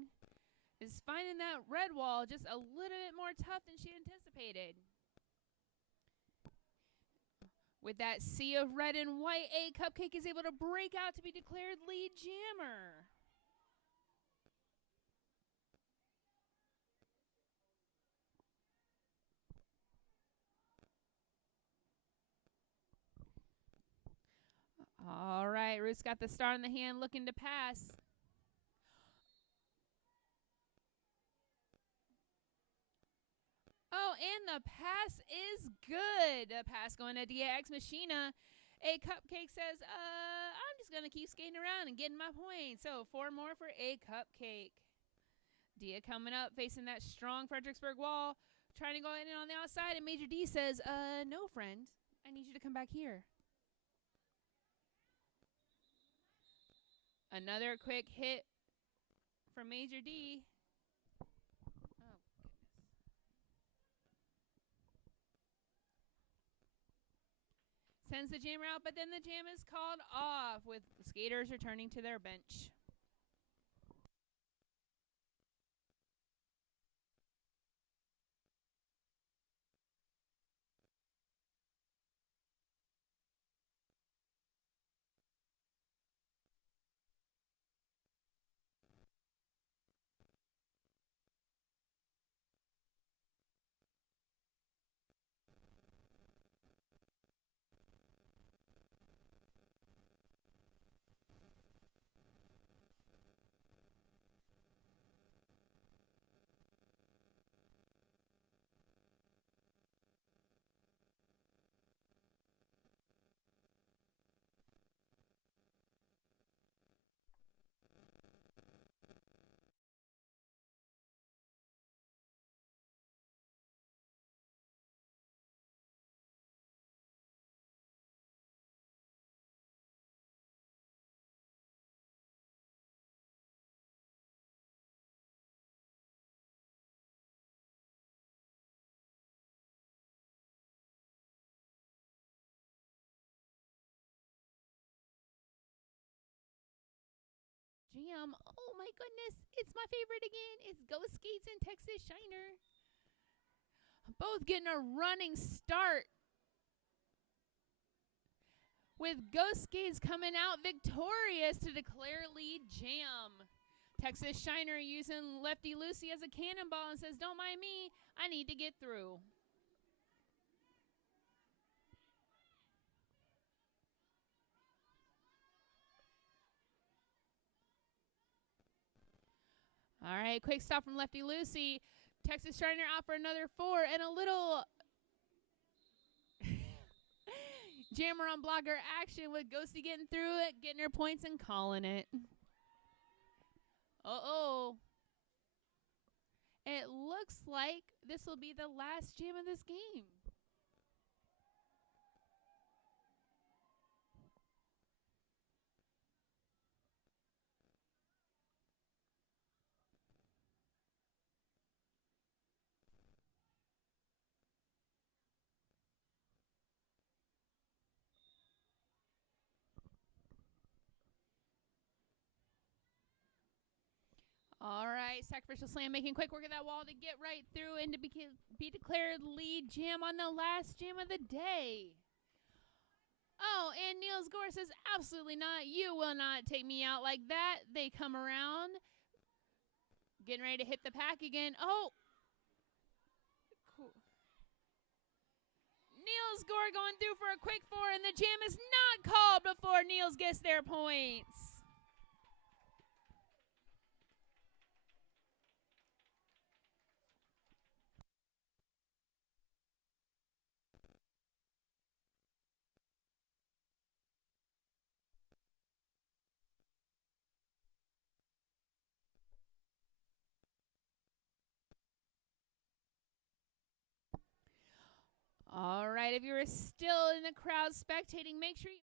is finding that red wall just a little bit more tough than she anticipated. With that sea of red and white, A Cupcake is able to break out to be declared lead jammer. Bruce got the star in the hand looking to pass. Oh, and the pass is good. The pass going to DX Machina. A Cupcake says, I'm just going to keep skating around and getting my points. So 4 more for A Cupcake. Dia coming up, facing that strong Fredericksburg wall, trying to go in on the outside, and Major D says, no, friend. I need you to come back here. Another quick hit from Major D. Oh, goodness. Sends the jammer out, but then the jam is called off with skaters returning to their bench. Jam. Oh my goodness. It's my favorite again. It's Ghost Skates and Texas Shiner. Both getting a running start. With Ghost Skates coming out victorious to declare lead Jam. Texas Shiner using Lefty Lucy as a cannonball and says, don't mind me. I need to get through. All right, quick stop from Lefty Lucy. Texas Shiner out for another 4 and a little jammer on blocker action with Ghosty getting through it, getting her points and calling it. Uh-oh. It looks like this will be the last jam of this game. All right, sacrificial slam making quick work of that wall to get right through and to be declared lead jam on the last jam of the day. Oh, and Niels Gore says, absolutely not. You will not take me out like that. They come around, getting ready to hit the pack again. Oh. Cool. Niels Gore going through for a quick 4, and the jam is not called before Niels gets their points. All right, if you're still in the crowd spectating, make sure you